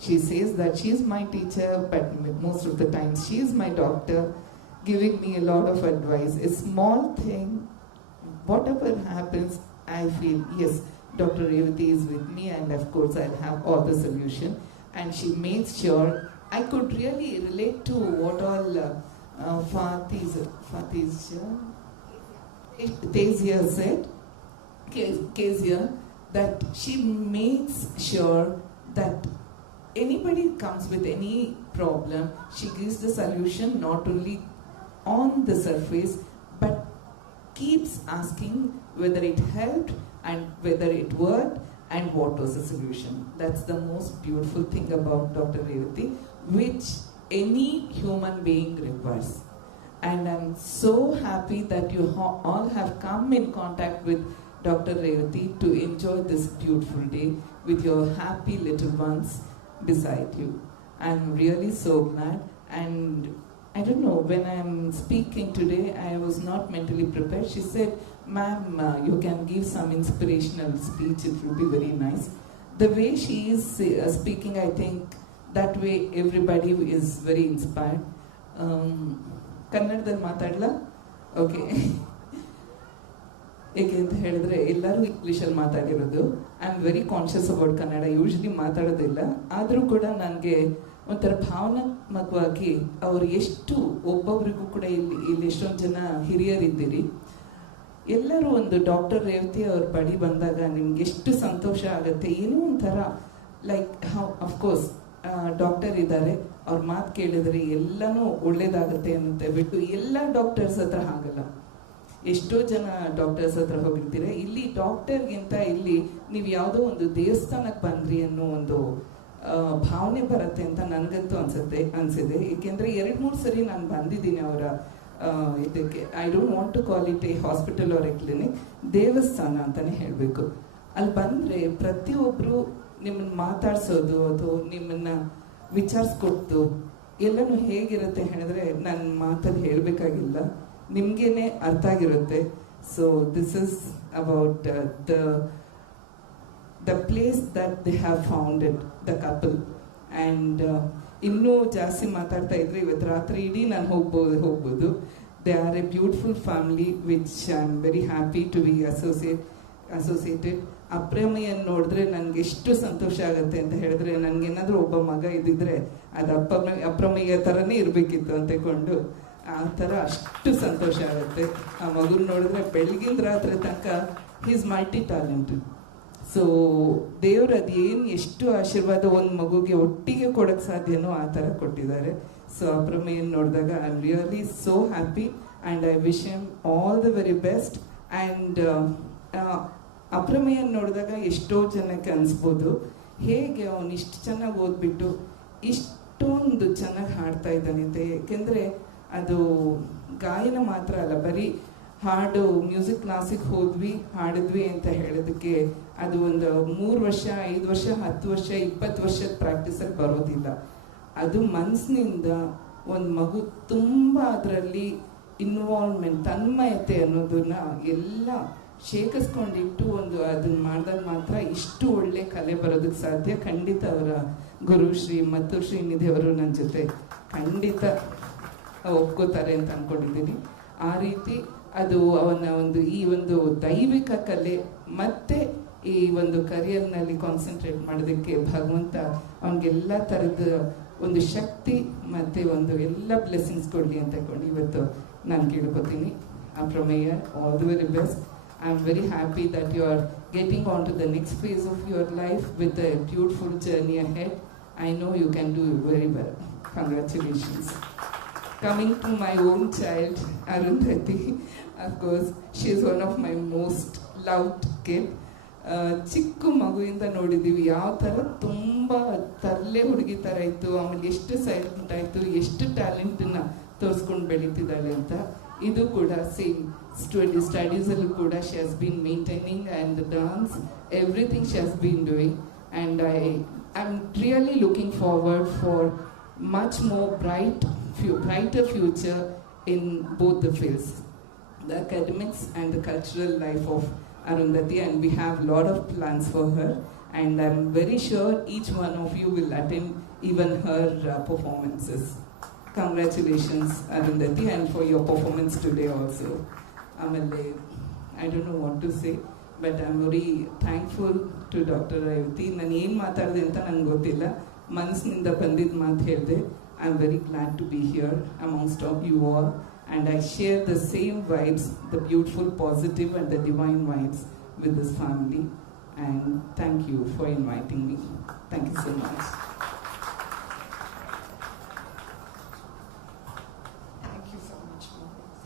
She says that she is my teacher, but most of the time she is my doctor, giving me a lot of advice. A small thing, whatever happens, I feel, yes, Dr. Revati is with me, and of course I'll have all the solution. And she makes sure I could really relate to what all Kezia said, Kezia, that she makes sure that anybody comes with any problem, she gives the solution not only on the surface, but keeps asking whether it helped and whether it worked and what was the solution. That's the most beautiful thing about Dr. Revati, which any human being requires. And I'm so happy that you all have come in contact with Dr. Revati to enjoy this beautiful day with your happy little ones beside you. I'm really so glad. And I don't know, when I'm speaking today, I was not mentally prepared. She said, ma'am, you can give some inspirational speech, it will be very nice. The way she is speaking, I think that way everybody is very inspired. ಕನ್ನಡದಲ್ಲಿ ಮಾತಾಡಲ್ಲ? Okay. ಏಕೆ ಅಂತ ಹೇಳಿದ್ರೆ ಎಲ್ಲರೂ ಇಂಗ್ಲೀಷಲ್ಲಿ ಮಾತಾಡಿರೋದು. I am very conscious about Kannada, usually ಮಾತಾಡೋದಿಲ್ಲ. ಆದರೂ ಕೂಡ ನನಗೆ ಒಂಥರ ಭಾವನಾತ್ಮಕವಾಗಿ ಅವರು ಎಷ್ಟು ಒಬ್ಬೊಬ್ರಿಗೂ ಕೂಡ ಇಲ್ಲಿ ಎಷ್ಟೊಂದು ಜನ ಹಿರಿಯರಿದ್ದೀರಿ, ಎಲ್ಲರೂ ಒಂದು ಡಾಕ್ಟರ್ ರೇವತಿ ಅವ್ರ ಬಳಿ ಬಂದಾಗ ನಿಮ್ಗೆ ಎಷ್ಟು ಸಂತೋಷ ಆಗುತ್ತೆ. ಏನೋ ಒಂಥರ ಲೈಕ್ ಅಫ್ಕೋರ್ಸ್ ಡಾಕ್ಟರ್ ಇದ್ದಾರೆ, ಅವ್ರ ಮಾತು ಕೇಳಿದ್ರೆ ಎಲ್ಲನೂ ಒಳ್ಳೇದಾಗುತ್ತೆ ಅಂತ ಬಿಟ್ಟು ಎಲ್ಲ ಡಾಕ್ಟರ್ಸ್ ಹತ್ರ ಹಾಗಲ್ಲ. ಎಷ್ಟೋ ಜನ ಡಾಕ್ಟರ್ಸ್ ಹತ್ರ ಹೋಗಿರ್ತೀರ, ಇಲ್ಲಿ ಡಾಕ್ಟರ್ಗಿಂತ ಇಲ್ಲಿ ನೀವು ಯಾವುದೋ ಒಂದು ದೇವಸ್ಥಾನಕ್ಕೆ ಬಂದ್ರಿ ಅನ್ನೋ ಒಂದು ಭಾವನೆ ಬರುತ್ತೆ ಅಂತ ನನಗಂತೂ ಅನ್ಸಿದೆ. ಏಕೆಂದರೆ 2-3 ಸರಿ ನಾನು ಬಂದಿದ್ದೀನಿ ಅವರ ಇದಕ್ಕೆ. I don't want to call it a hospital or a clinic, ದೇವಸ್ಥಾನ ಅಂತಾನೆ ಹೇಳಬೇಕು. ಅಲ್ಲಿ ಬಂದರೆ ಪ್ರತಿಯೊಬ್ಬರು ನಿಮ್ಮನ್ನು ಮಾತಾಡ್ಸೋದು ಅಥವಾ ನಿಮ್ಮನ್ನು ವಿಚಾರಿಸ್ಕೊಟ್ಟು ಎಲ್ಲನೂ ಹೇಗಿರುತ್ತೆ ಹೇಳಿದ್ರೆ ನನ್ನ ಮಾತಲ್ಲಿ ಹೇಳಬೇಕಾಗಿಲ್ಲ, ನಿಮಗೇನೆ ಅರ್ಥ ಆಗಿರುತ್ತೆ. So this is about the place that they have founded the couple. And ಇನ್ನೂ ಜಾಸ್ತಿ ಮಾತಾಡ್ತಾ ಇದ್ರೆ ಇವತ್ತು ರಾತ್ರಿ ಇಡೀ ನಾನು ಹೋಗ್ಬೋದು. They are a beautiful family which I am very happy to be associated. ಅಪ್ರಮೇಯನ್ನು ನೋಡಿದ್ರೆ ನನಗೆ ಎಷ್ಟು ಸಂತೋಷ ಆಗುತ್ತೆ ಅಂತ ಹೇಳಿದ್ರೆ, ನನಗೇನಾದರೂ ಒಬ್ಬ ಮಗ ಇದ್ದಿದ್ರೆ ಅದು ಅಪ್ರಮೇಯ ಥರನೇ ಇರಬೇಕಿತ್ತು ಅಂತೆಕೊಂಡು ಆ ಥರ ಅಷ್ಟು ಸಂತೋಷ ಆಗುತ್ತೆ. ಆ ಮಗುನ ನೋಡಿದ್ರೆ ಬೆಳಗಿನ ರಾತ್ರಿ ತನಕ ಈಸ್ ಮಲ್ಟಿ ಟ್ಯಾಲೆಂಟೆಡ್. ಸೊ ದೇವ್ರು ಅದೇನು ಎಷ್ಟು ಆಶೀರ್ವಾದ ಒಂದು ಮಗುಗೆ ಒಟ್ಟಿಗೆ ಕೊಡೋಕ್ಕೆ ಸಾಧ್ಯನೋ ಆ ಥರ ಕೊಟ್ಟಿದ್ದಾರೆ. ಸೊ ಅಪ್ರಮೇಯನ್ನು ನೋಡಿದಾಗ I am really so happy and I wish him all the very best. And ಅಪ್ರಮೇಯನ್ನು ನೋಡಿದಾಗ ಎಷ್ಟೋ ಜನಕ್ಕೆ ಅನಿಸ್ಬೋದು, ಹೇಗೆ ಅವನು ಇಷ್ಟು ಚೆನ್ನಾಗಿ ಓದ್ಬಿಟ್ಟು ಇಷ್ಟೊಂದು ಚೆನ್ನಾಗಿ ಹಾಡ್ತಾ ಇದ್ದಾನೆ ಅಂತ. ಏಕೆಂದರೆ ಅದು ಗಾಯನ ಮಾತ್ರ ಅಲ್ಲ, ಬರೀ ಹಾಡು ಮ್ಯೂಸಿಕ್ ಕ್ಲಾಸಿಗೆ ಹೋದ್ವಿ ಹಾಡಿದ್ವಿ ಅಂತ ಹೇಳೋದಕ್ಕೆ ಅದು ಒಂದು 3 ವರ್ಷ 5 ವರ್ಷ 10 ವರ್ಷ 20 ವರ್ಷದ ಪ್ರಾಕ್ಟೀಸಲ್ಲಿ ಬರೋದಿಲ್ಲ. ಅದು ಮನಸ್ಸಿನಿಂದ ಒಂದು ಮಗು ತುಂಬ ಅದರಲ್ಲಿ ಇನ್ವಾಲ್ವ್ಮೆಂಟ್, ತನ್ಮಯತೆ ಅನ್ನೋದನ್ನ ಎಲ್ಲ ಶೇಖರಿಸ್ಕೊಂಡಿಟ್ಟು ಒಂದು ಅದನ್ನ ಮಾಡಿದಾಗ ಮಾತ್ರ ಇಷ್ಟು ಒಳ್ಳೆ ಕಲೆ ಬರೋದಕ್ಕೆ ಸಾಧ್ಯ. ಖಂಡಿತ ಅವರ ಗುರು ಶ್ರೀ ಮತ್ತು ಶ್ರೀನಿಧಿ ಅವರು ನನ್ನ ಜೊತೆ ಖಂಡಿತ ಒಪ್ಕೋತಾರೆ ಅಂತ ಅಂದ್ಕೊಂಡಿದ್ದೀನಿ. ಆ ರೀತಿ ಅದು ಅವನ ಈ ಒಂದು ದೈವಿಕ ಕಲೆ ಮತ್ತು ಈ ಒಂದು ಕರಿಯರ್ನಲ್ಲಿ ಕಾನ್ಸಂಟ್ರೇಟ್ ಮಾಡೋದಕ್ಕೆ ಭಗವಂತ ಅವನಿಗೆಲ್ಲ ಥರದ ಒಂದು ಶಕ್ತಿ ಮತ್ತು ಒಂದು ಎಲ್ಲ ಬ್ಲೆಸ್ಸಿಂಗ್ಸ್ ಕೊಡಲಿ ಅಂತ ಇವತ್ತು ನಾನು ಕೇಳ್ಕೊತೀನಿ. Aprameya, all the very best. I am very happy that you are getting on to the next phase of your life with a beautiful journey ahead. I know you can do very well. Congratulations. Coming to my own child, Arundhati, of course, she is one of my most loved kids. ಚಿಕ್ಕ ಮಗುವಿಂದ ನೋಡಿದ್ದೀವಿ ಯಾವ ಥರ ತುಂಬ ತರಲೆ ಹುಡುಗಿ ಥರ ಇತ್ತು, ಆಮೇಲೆ ಎಷ್ಟು ಸೈಲೆಂಟ್ ಆಯಿತು, ಎಷ್ಟು ಟ್ಯಾಲೆಂಟನ್ನು ತೋರಿಸ್ಕೊಂಡು ಬೆಳೀತಿದ್ದಾಳೆ ಅಂತ. ಇದು ಕೂಡ ಸೇಮ್ ಸ್ಟಡೀಸಲ್ಲೂ ಕೂಡ she has been maintaining and dance, everything she has been doing. And I'm really looking forward for much more brighter future in both the fields, the academics and the cultural life of Arundhati, and we have a lot of plans for her, and I'm very sure each one of you will attend even her performances. Congratulations, Arundhati, and for your performance today also. I don't know what to say, but I'm very thankful to Dr. Revati. ನಾನು ಏನು ಮಾತಾಡಿದೆ ಅಂತ ನನಗೆ ಗೊತ್ತಿಲ್ಲ, ಮನಸ್ಸಿನಿಂದ ಬಂದಿದ್ದ ಮಾತು ಹೇಳಿದೆ. I am very glad to be here amongst of you all, and I share the same vibes, the beautiful positive and the divine vibes with this family. And thank you for inviting me. Thank you so much.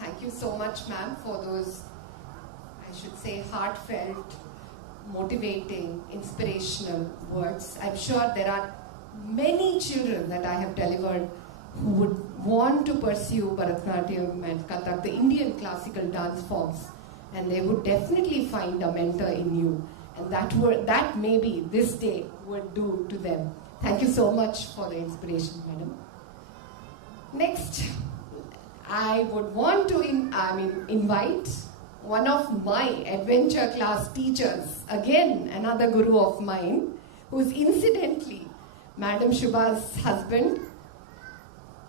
Thank you so much, ma'am, for those, I should say, heartfelt, motivating, inspirational words. I'm sure there are many children that I have delivered who would want to pursue Bharatanatyam and Kathak, the Indian classical dance forms, and they would definitely find a mentor in you, and that maybe this day would do to them. Thank you so much for the inspiration, madam. Next, I would want to invite one of my adventure class teachers, again another guru of mine, who is incidentally Madam Shubha's husband.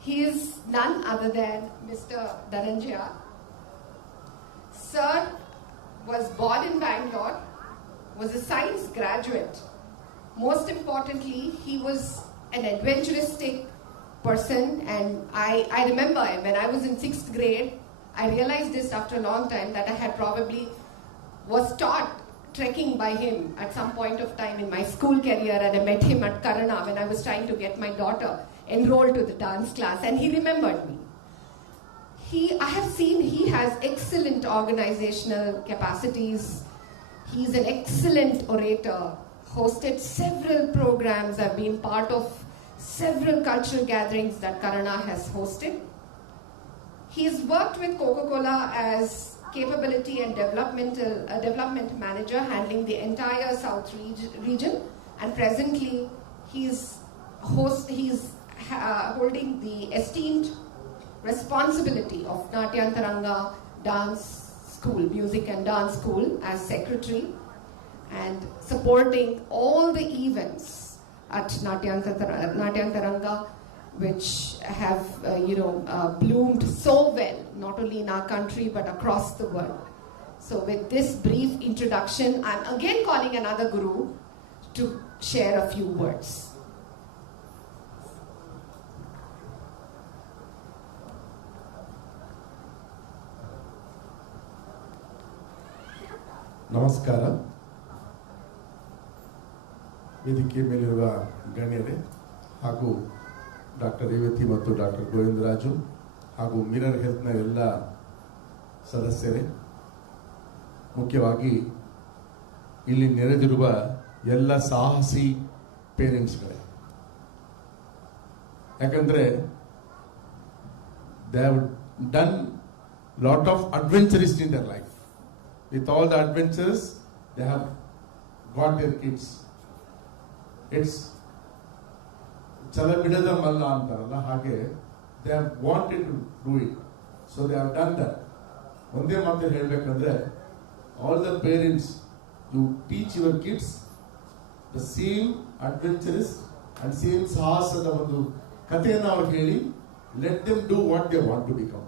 He is none other than Mr. Dhananjaya. Sir was born in Bangalore, was a science graduate. Most importantly, he was an adventuristic person, and I remember when I was in 6th grade, I realized this after a long time, that I had probably was taught trekking by him at some point of time in my school career, and I met him at Karana when I was trying to get my daughter enrolled to the dance class, and he remembered me. I have seen he has excellent organizational capacities. He's an excellent orator, hosted several programs, I've been part of several cultural gatherings that Karana has hosted. He's worked with Coca-Cola as capability and development manager, handling the entire South region, and presently he's holding the esteemed responsibility of Natyantaranga Dance School, Music and Dance School, as secretary, and supporting all the events at Natyantaranga, which have bloomed so well, not only in our country but across the world. So with this brief introduction, I'm again calling another guru to share a few words. ನಮಸ್ಕಾರ. ವೇದಿಕೆ ಮೇಲಿರುವ ಗಣ್ಯರೇ ಹಾಗೂ doctor Revathi ಮತ್ತು doctor Govindaraju ಹಾಗೂ mirror ಹೆಲ್ತ್ನ ಎಲ್ಲ ಸದಸ್ಯರೇ, ಮುಖ್ಯವಾಗಿ ಇಲ್ಲಿ ನೆರೆದಿರುವ ಎಲ್ಲ ಸಾಹಸಿ ಪೇರೆಂಟ್ಸ್ಗಳೇ, ಯಾಕಂದರೆ they have done lot of adventures in their life. With all the adventures, they have got their kids. It's chalabidada malla antaralla hage, they have wanted to do it, so they have done that. Onde maate helbekandre, all the parents, you teach your kids the same adventures and same sahasada ಒಂದು ಕಥೆಯನ್ನು ಅವ್ರಿಗೆ ಹೇಳಿ, let them do what they want to become,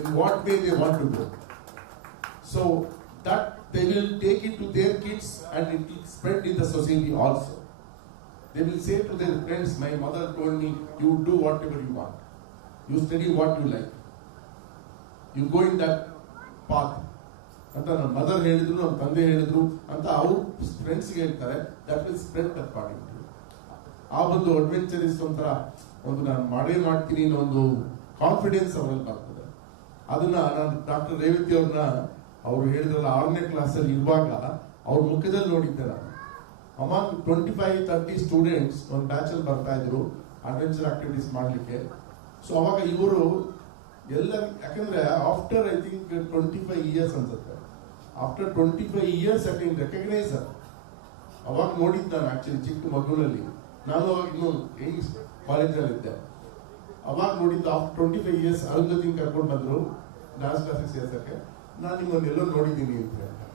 in what way they want to go. So they will take it to their kids and it will spread in the society also. They will say to their friends, my mother told me, you do whatever you want. You study what you like. You go in that path. ಅಂತ ನನ್ನ mother ಹೇಳಿದ್ರು, ನಮ್ಮ ತಂದೆ ಹೇಳಿದ್ರು ಅಂತ ಅವ್ರ ಫ್ರೆಂಡ್ಸ್ಗೆ ಹೇಳ್ತಾರೆ. That will spread that party. ಆ ಒಂದು ಅಡ್ವೆಂಚರಿಸ್ ಒಂಥರ ಒಂದು ನಾನು ಮಾಡೇ ಮಾಡ್ತೀನಿ ಅನ್ನೋ ಒಂದು ಕಾನ್ಫಿಡೆನ್ಸ್ ಅವರಲ್ಲಿ ಬರ್ತದೆ. ಅದನ್ನ ನಾನು ಡಾಕ್ಟರ್ ರೇವತಿ ಅವ್ರನ್ನ ಅವ್ರು ಹೇಳಿದ್ರಲ್ಲ 6ನೇ ಕ್ಲಾಸಲ್ಲಿ ಇರುವಾಗ ಅವ್ರ ಮುಖದಲ್ಲಿ ನೋಡಿದ್ದೆ ನಾನು. ಅಮಾಂಗ್ 25-30 ಸ್ಟೂಡೆಂಟ್ಸ್ ಒಂದು ಬ್ಯಾಚ್ ಅಲ್ಲಿ ಬರ್ತಾ ಇದ್ರು ಅಡ್ವೆಂಚರ್ ಆಕ್ಟಿವಿಟೀಸ್ ಮಾಡ್ಲಿಕ್ಕೆ. ಸೊ ಅವಾಗ ಇವರು ಎಲ್ಲ, ಯಾಕಂದ್ರೆ ಆಫ್ಟರ್ ಐ ಥಿಂಕ್ 25 ಇಯರ್ಸ್ ಅನ್ಸುತ್ತೆ, after 25 years I can recognise her. ಅವಾಗ ನೋಡಿದ್ದು ನಾನು ಆಕ್ಚುಲಿ ಚಿಕ್ಕ ಮಗುಳಲ್ಲಿ, ನಾನು ಅವಾಗ ಇನ್ನು ಕಾಲೇಜಲ್ಲಿ ಇದ್ದೆ. ಅವಾಗ ನೋಡಿದ್ದು ಆಫ್ಟರ್ 25 ಇಯರ್ಸ್ ಅರುಂಧತಿನ ಕರ್ಕೊಂಡು ಬಂದ್ರು ಡ್ಯಾನ್ಸ್ ಕ್ಲಾಸಿಗೆ ಸೇರ್ಸಕ್ಕೆ. ನಾನು ನಿಮ್ಮನ್ನ ಎಲ್ಲೋ ನೋಡಿದ್ದೀನಿ ಅಂತ ಹೇಳ್ತಾರೆ.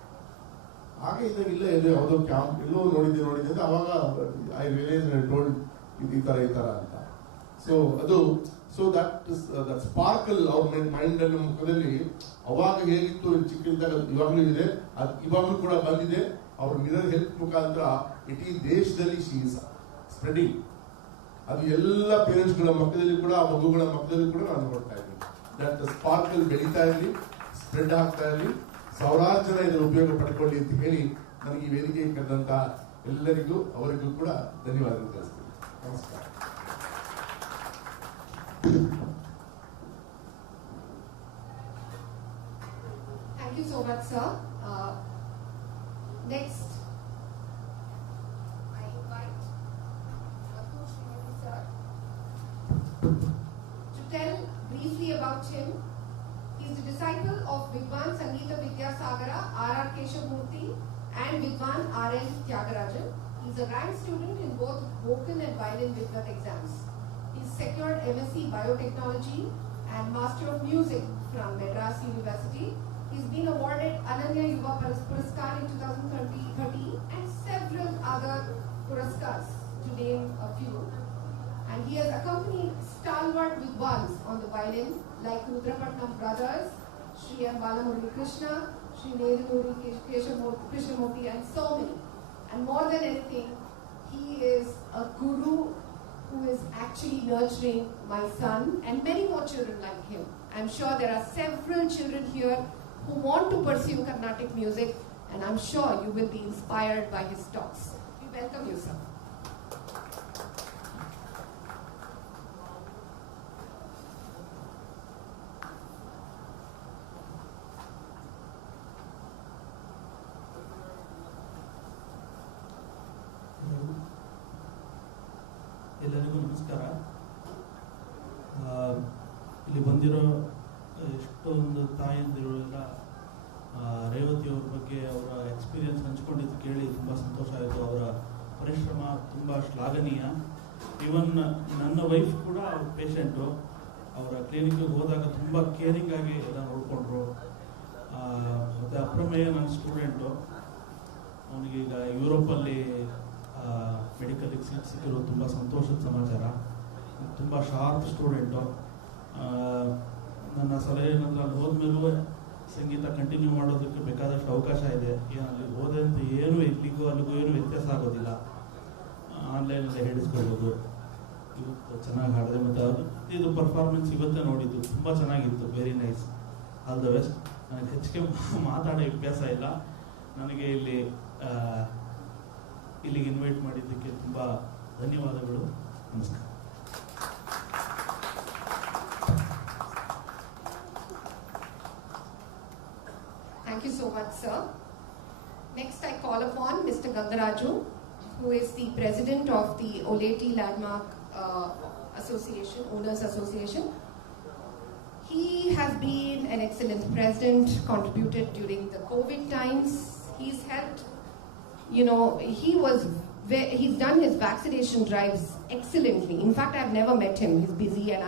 ಆಗ ಇದ್ದಾಗ ಇಲ್ಲ ಎಲ್ಲೋ ಯಾವುದೋ ಕ್ಯಾಂಪ್ ಎಲ್ಲೋ ನೋಡಿದ್ದೆ ಅಂತ ಅವಾಗ ಐ ರಿಯಲೈಸ್ ಟೋಲ್ಡ್ ಈ ತರ ಅಂತ. ಸೊ ಅದು ದಟ್ ಸ್ಪಾರ್ಕಲ್ ಅವ್ರ ಮೈಂಡ್ ಅಲ್ಲಿ ಮುಖದಲ್ಲಿ ಅವಾಗ ಹೇಗಿತ್ತು ಚಿಕ್ಕದಾಗ ಇವಾಗಲೂ ಇದೆ, ಅದು ಇವಾಗಲೂ ಕೂಡ ಬಂದಿದೆ. ಅವ್ರ ಮಿರರ್ ಹೆಲ್ತ್ ಮುಖಾಂತರ ಇಡೀ ದೇಶದಲ್ಲಿ ಶಿ ಈಸ್ ಸ್ಪ್ರೆಡಿಂಗ್. ಅದು ಎಲ್ಲ ಪೇರೆಂಟ್ಸ್ಗಳ ಮಕ್ಕಳಲ್ಲಿ ಕೂಡ, ಆ ಮಗುಗಳ ಮಕ್ಕಳಲ್ಲಿ ಕೂಡ ನಾನು ನೋಡ್ತಾ ಇದ್ದೀನಿ. ದಟ್ ಸ್ಪಾರ್ಕಲ್ ಬೆಳೀತಾ ಇರಲಿ, ಸ್ಪ್ರೆಡ್ ಆಗ್ತಾ ಇರಲಿ, ಸಾವಿರಾರು ಜನ ಇದರ ಉಪಯೋಗ ಪಡ್ಕೊಳ್ಳಿ ಅಂತ ಹೇಳಿ ನನಗೆ ಈ ವೇದಿಕೆಗೆ ಕರೆದಂತ ಎಲ್ಲರಿಗೂ ಅವರಿಗೂ ಕೂಡ ಧನ್ಯವಾದಗಳು ತಿಳಿಸ್ತೀನಿ. ನಮಸ್ಕಾರ. Thank you so much, sir. Next, I invite Atul Srinivas sir to tell briefly about him. He is the disciple of Vidwan Sangeeta Vidyasagara, R.R. Keshavamurthy and Vidwan R.N. Tyagarajan. He is a ranked student in both vocal and violin Vidvat exams. He secured MSc Biotechnology and Master of Music from Madras University. He's been awarded Ananya Yuva Puraskar in 2013 and several other Puraskars, to name a few. And he has accompanied stalwart Vidwans on the violin like Rudrapatnam brothers, Sri M. Balamurali Krishna, Sri Nedumuri Krishnamurthy, and so many. And more than anything, he is a guru who is actually nurturing my son and many more children like him. I'm sure there are several children here who want to pursue Carnatic music, and I'm sure you will be inspired by his talks. We welcome you, sir. ಎಲ್ಲರಿಗೂ ನಮಸ್ಕಾರ. ಇಲ್ಲಿ ಬಂದಿರೋ ಎಷ್ಟೊಂದು ತಾಯಂದಿರು ಎಲ್ಲ ರೇವತಿ ಅವ್ರ ಬಗ್ಗೆ ಅವರ ಎಕ್ಸ್ಪೀರಿಯನ್ಸ್ ಹಂಚ್ಕೊಂಡಿದ್ದು ಕೇಳಿ ತುಂಬ ಸಂತೋಷ ಆಯಿತು. ಅವರ ಪರಿಶ್ರಮ ತುಂಬ ಶ್ಲಾಘನೀಯ. ಈವನ್ ನನ್ನ ವೈಫ್ ಕೂಡ ಪೇಷಂಟು. ಅವರ ಕ್ಲಿನಿಕ್ಗೆ ಹೋದಾಗ ತುಂಬ ಕೇರಿಂಗ್ ಆಗಿ ಎಲ್ಲ ನೋಡಿಕೊಂಡ್ರು. ಮತ್ತು ಅಪ್ರಮೇಯ ನನ್ನ ಸ್ಟೂಡೆಂಟು, ಅವನಿಗೀಗ ಯುರೋಪಲ್ಲಿ ಮೆಡಿಕಲಿಗೆ ಸೀಟ್ ಸಿಕ್ಕಿರೋದು ತುಂಬ ಸಂತೋಷದ ಸಮಾಚಾರ. ತುಂಬ ಶಾರ್ಪ್ ಸ್ಟೂಡೆಂಟು. ನನ್ನ ಸಲಹೆ ಏನಂದ್ರೆ ಅಲ್ಲಿ ಹೋದ್ಮೇಲೂ ಸಂಗೀತ ಕಂಟಿನ್ಯೂ ಮಾಡೋದಕ್ಕೆ ಬೇಕಾದಷ್ಟು ಅವಕಾಶ ಇದೆ. ಅಲ್ಲಿ ಹೋದೆ ಅಂತ ಏನು ಇಲ್ಲಿಗೂ ಅಲ್ಲಿಗೂ ಏನು ವ್ಯತ್ಯಾಸ ಆಗೋದಿಲ್ಲ. ಆನ್ಲೈನಲ್ಲಿ ಹೇಳಿಸ್ಕೊಳ್ಬೋದು. ಇವತ್ತು ಚೆನ್ನಾಗಿ ಹಾಡಿದೆ. ಮತ್ತು ಇದು ಪರ್ಫಾರ್ಮೆನ್ಸ್ ಇವತ್ತೇ ನೋಡಿದ್ದು ತುಂಬ ಚೆನ್ನಾಗಿತ್ತು. Very nice. All the best. ನನಗೆ ಹೆಚ್ಚಿಗೆ ಮಾತಾಡೋ ಅಭ್ಯಾಸ ಇಲ್ಲ. ನನಗೆ ಇಲ್ಲಿಗೆ ಇನ್ವೈಟ್ ಮಾಡಿದ್ದಕ್ಕೆ ತುಂಬ ಧನ್ಯವಾದಗಳು. ನಮಸ್ಕಾರ. Thank you so much, sir. Next, I call upon Mr. Gangaraju, who is the president of the Oleti Landmark Association, Owners Association. He has been an excellent president, contributed during the COVID times. He's helped, he's done his vaccination drives excellently. In fact, I've never met him. He's busy and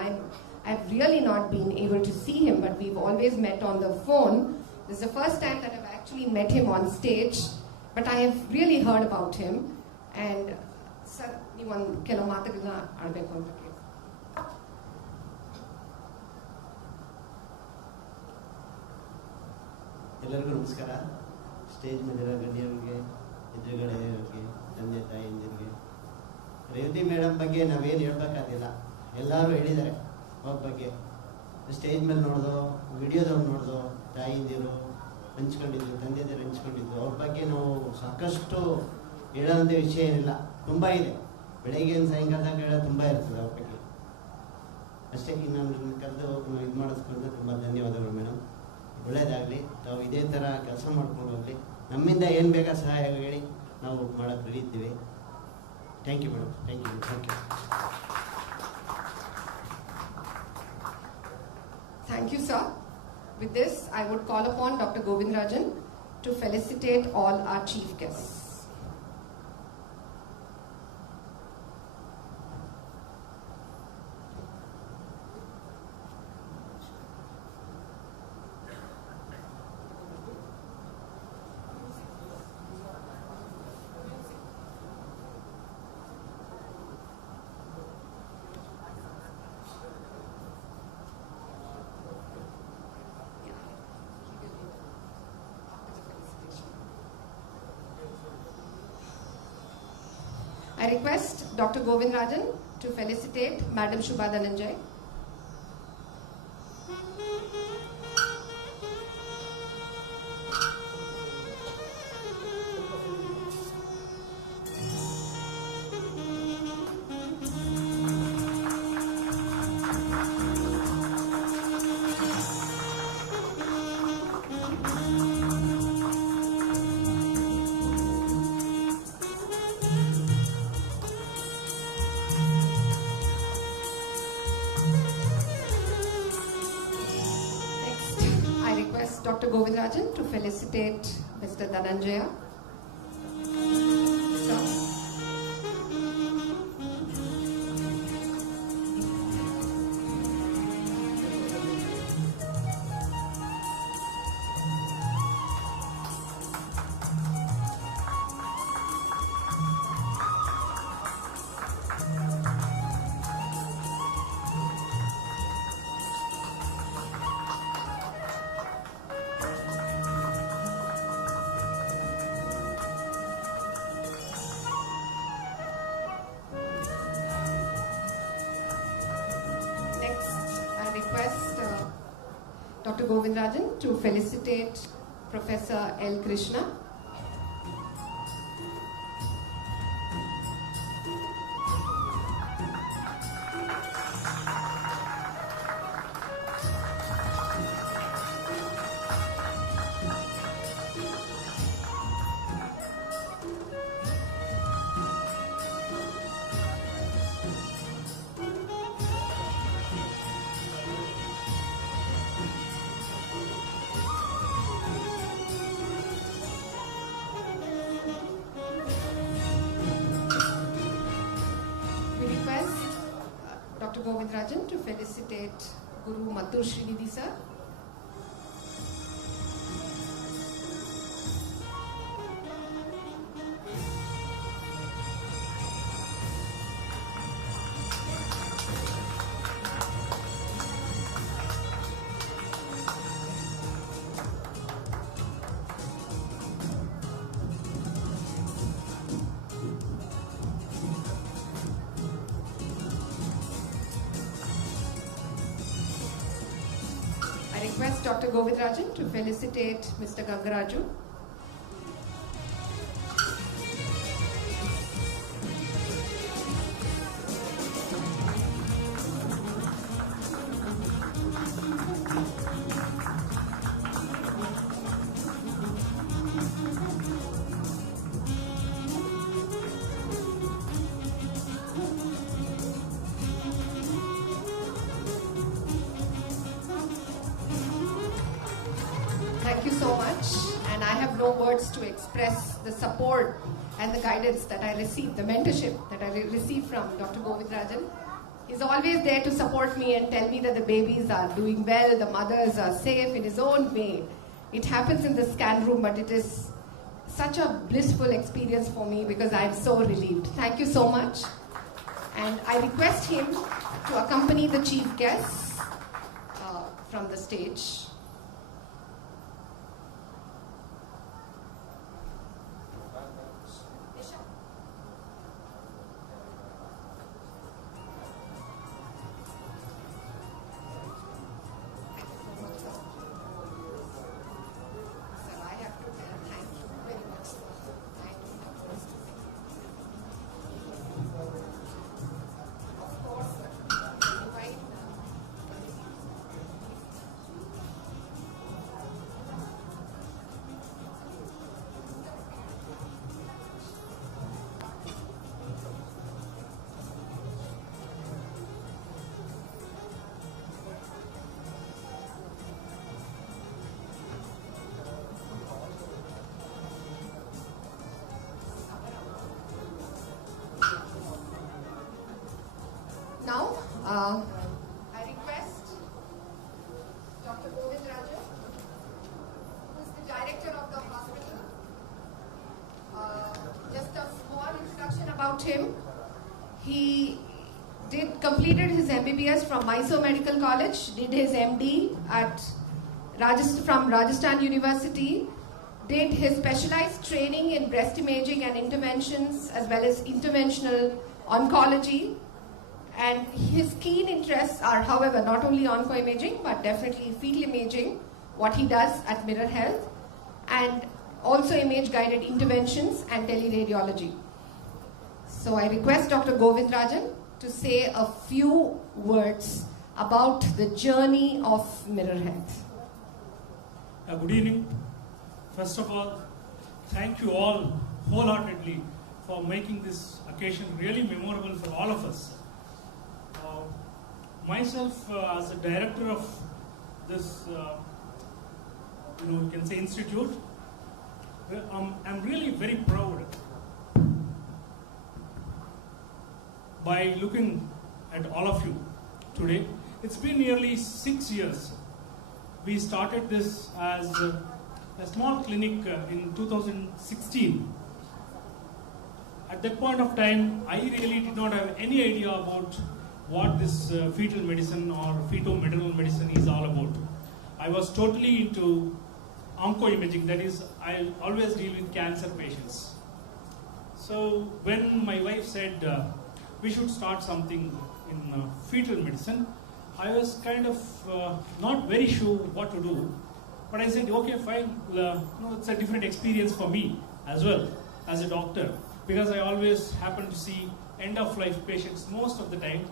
I've really not been able to see him, but we've always met on the phone. This is the first time that I've actually met him on stage, but I have really heard about him. And sir, you want ಕೆಲವು ಮಾತುಗಳನ್ನ ಆಡಬೇಕು ಅಂತ ಕೇಳಿ. ಎಲ್ಲರಿಗೂ ನಮಸ್ಕಾರ. Stage ಮೇಲಿರೋ ಗಣ್ಯರಿಗೆ, ಎದುರುಗಡೆಯವರಿಗೆ, ತಂದೆ ತಾಯಿಯಂದಿರಿಗೆ. ರೇವತಿ ಮೇಡಮ್ ಬಗ್ಗೆ ನಾವೇನು ಹೇಳ್ಬೇಕಾದಿಲ್ಲ, ಎಲ್ಲರೂ ಹೇಳಿದ್ದಾರೆ ಅವ್ರ ಬಗ್ಗೆ. ಸ್ಟೇಜ್ ಮೇಲೆ ನೋಡ್ದೋ, ವಿಡಿಯೋದವ್ರು ನೋಡ್ದೋ, ತಾಯಿಂದಿರು ಹಂಚ್ಕೊಂಡಿದ್ರು, ತಂದೆದಿರು ಹಂಚ್ಕೊಂಡಿದ್ರು. ಅವ್ರ ಬಗ್ಗೆ ನಾವು ಸಾಕಷ್ಟು ಹೇಳೋಂಥ ವಿಷಯ ಏನಿಲ್ಲ, ತುಂಬ ಇದೆ. ಬೆಳಗ್ಗೆ ಸಾಯಂಕಾಲದಾಗ ಹೇಳೋದು ತುಂಬ ಇರ್ತದೆ ಅವ್ರ ಬಗ್ಗೆ. ಅಷ್ಟೇ. ಇನ್ನೊಂದು ಕರೆದು ಇದು ಮಾಡಿಸ್ಕೊಂಡು ತುಂಬ ಧನ್ಯವಾದಗಳು ಮೇಡಮ್. ಒಳ್ಳೇದಾಗಲಿ. ತಾವು ಇದೇ ಥರ ಕೆಲಸ ಮಾಡ್ಕೊಂಡು ಹೋಗಲಿ. ನಮ್ಮಿಂದ ಏನು ಬೇಕಾ ಸಹಾಯ ಹೇಳಿ, ನಾವು ಮಾಡೋಕ್ಕೆ ರೆಡಿ ಇದ್ದೀವಿ. Thank you madam. Thank you. Thank you. Thank you, sir. With this, I would call upon Dr. Govindrajan to felicitate all our chief guests. I request Dr. Govindrajan to felicitate Madam Shubha Dhananjay. Dr. Govindrajan to felicitate Mr. Dhananjaya. Dr. Govindrajan to felicitate Professor L. Krishna. Dr. Govindrajan to felicitate Guru Madhur Srinidhi sir. I request Dr. Govindrajan to felicitate Mr. Gangaraju. Thank you so much, and I have no words to express the support and the guidance that I received, the mentorship that I received from Dr. Govindrajan. He's always there to support me and tell me that the babies are doing well, the mothers are safe in his own way. It happens in the scan room, but it is such a blissful experience for me because I'm so relieved. Thank you so much. And I request him to accompany the chief guests from the stage. He completed his MBBS from Mysore Medical College, did his MD from Rajasthan University, did his specialized training in breast imaging and interventions as well as interventional oncology. And his keen interests are, however, not only onco-imaging but definitely fetal imaging, what he does at Mirror Health, and also image-guided interventions and teleradiology. So I request Dr. Govindarajan to say a few words about the journey of Mirror Health. Good evening. First of all, thank you all wholeheartedly for making this occasion really memorable for all of us. Myself, as a director of this, you can say institute, I'm really very proud by looking at all of you today. It's been nearly 6 years. We started this as a small clinic in 2016. At that point of time, I really did not have any idea about what this fetal medicine or feto-maternal medicine is all about. I was totally into onco-imaging, that is, I always deal with cancer patients. So when my wife said we should start something in fetal medicine, I was kind of not very sure what to do. But I said, okay, fine, it's a different experience for me as well as a doctor, because I always happen to see end-of-life patients most of the time,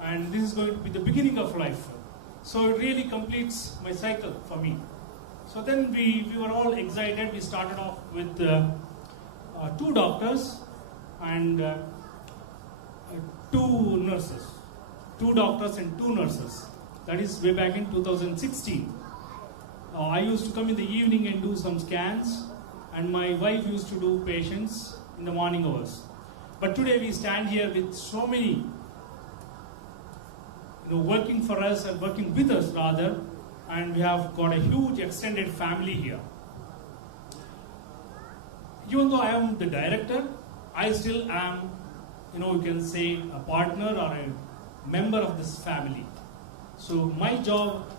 and this is going to be the beginning of life. So it really completes my cycle for me. So then we were all excited. We started off with 2 doctors and 2 nurses. 2 doctors and 2 nurses. That is way back in 2016. I used to come in the evening and do some scans, and my wife used to do patients in the morning hours. But today we stand here with so many working for us and working with us rather, and we have got a huge extended family here. Even though I am the director, I still am, you can say, a partner or a member of this family. So my job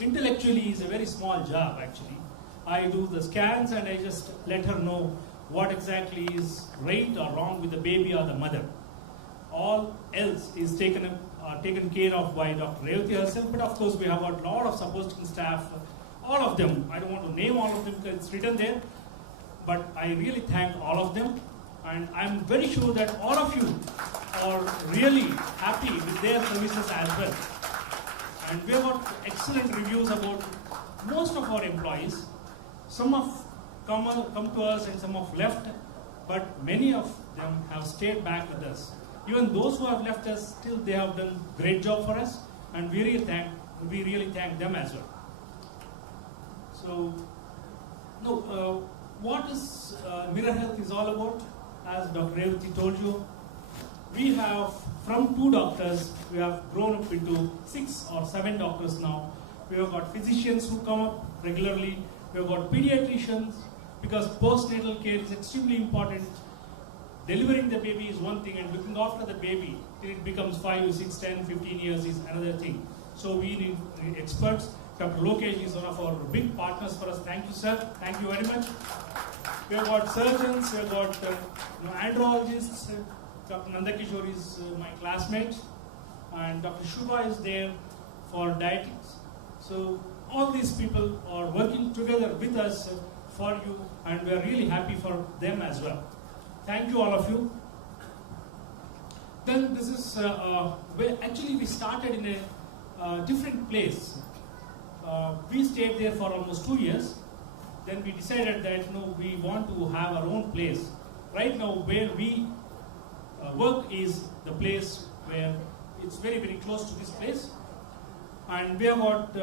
intellectually is a very small job actually. I do the scans and I just let her know what exactly is right or wrong with the baby or the mother. All else is taken care of by Dr. Revati herself, but of course we have got a lot of supporting staff, all of them. I don't want to name all of them because it's written there, but I really thank all of them, and I'm very sure that all of you are really happy with their services as well. And we have got excellent reviews about most of our employees. Some have come to us and some have left, but many of them have stayed back with us. Even those who have left us, still they have done a great job for us, and we really thank them as well. So, what is Mirror Health is all about? As Dr. Revati told you, we have from 2 doctors, we have grown up into 6 or 7 doctors now. We have got physicians who come up regularly. We have got pediatricians, because postnatal care is extremely important. Delivering the baby is one thing, and looking after the baby till it becomes 5, 6, 10, 15 years is another thing. So we need experts. Dr. Lokesh is one of our big partners for us. Thank you, sir. Thank you very much. We have got surgeons, we have got andrologists. Dr. Nandakishore is my classmate, and Dr. Shubha is there for dietetics. So all these people are working together with us for you, and we are really happy for them as well. Thank you, all of you. Then this is where actually we started in a different place. We stayed there for almost 2 years. Then we decided that we want to have our own place. Right now, where we work is the place where it's very, very close to this place. And we have got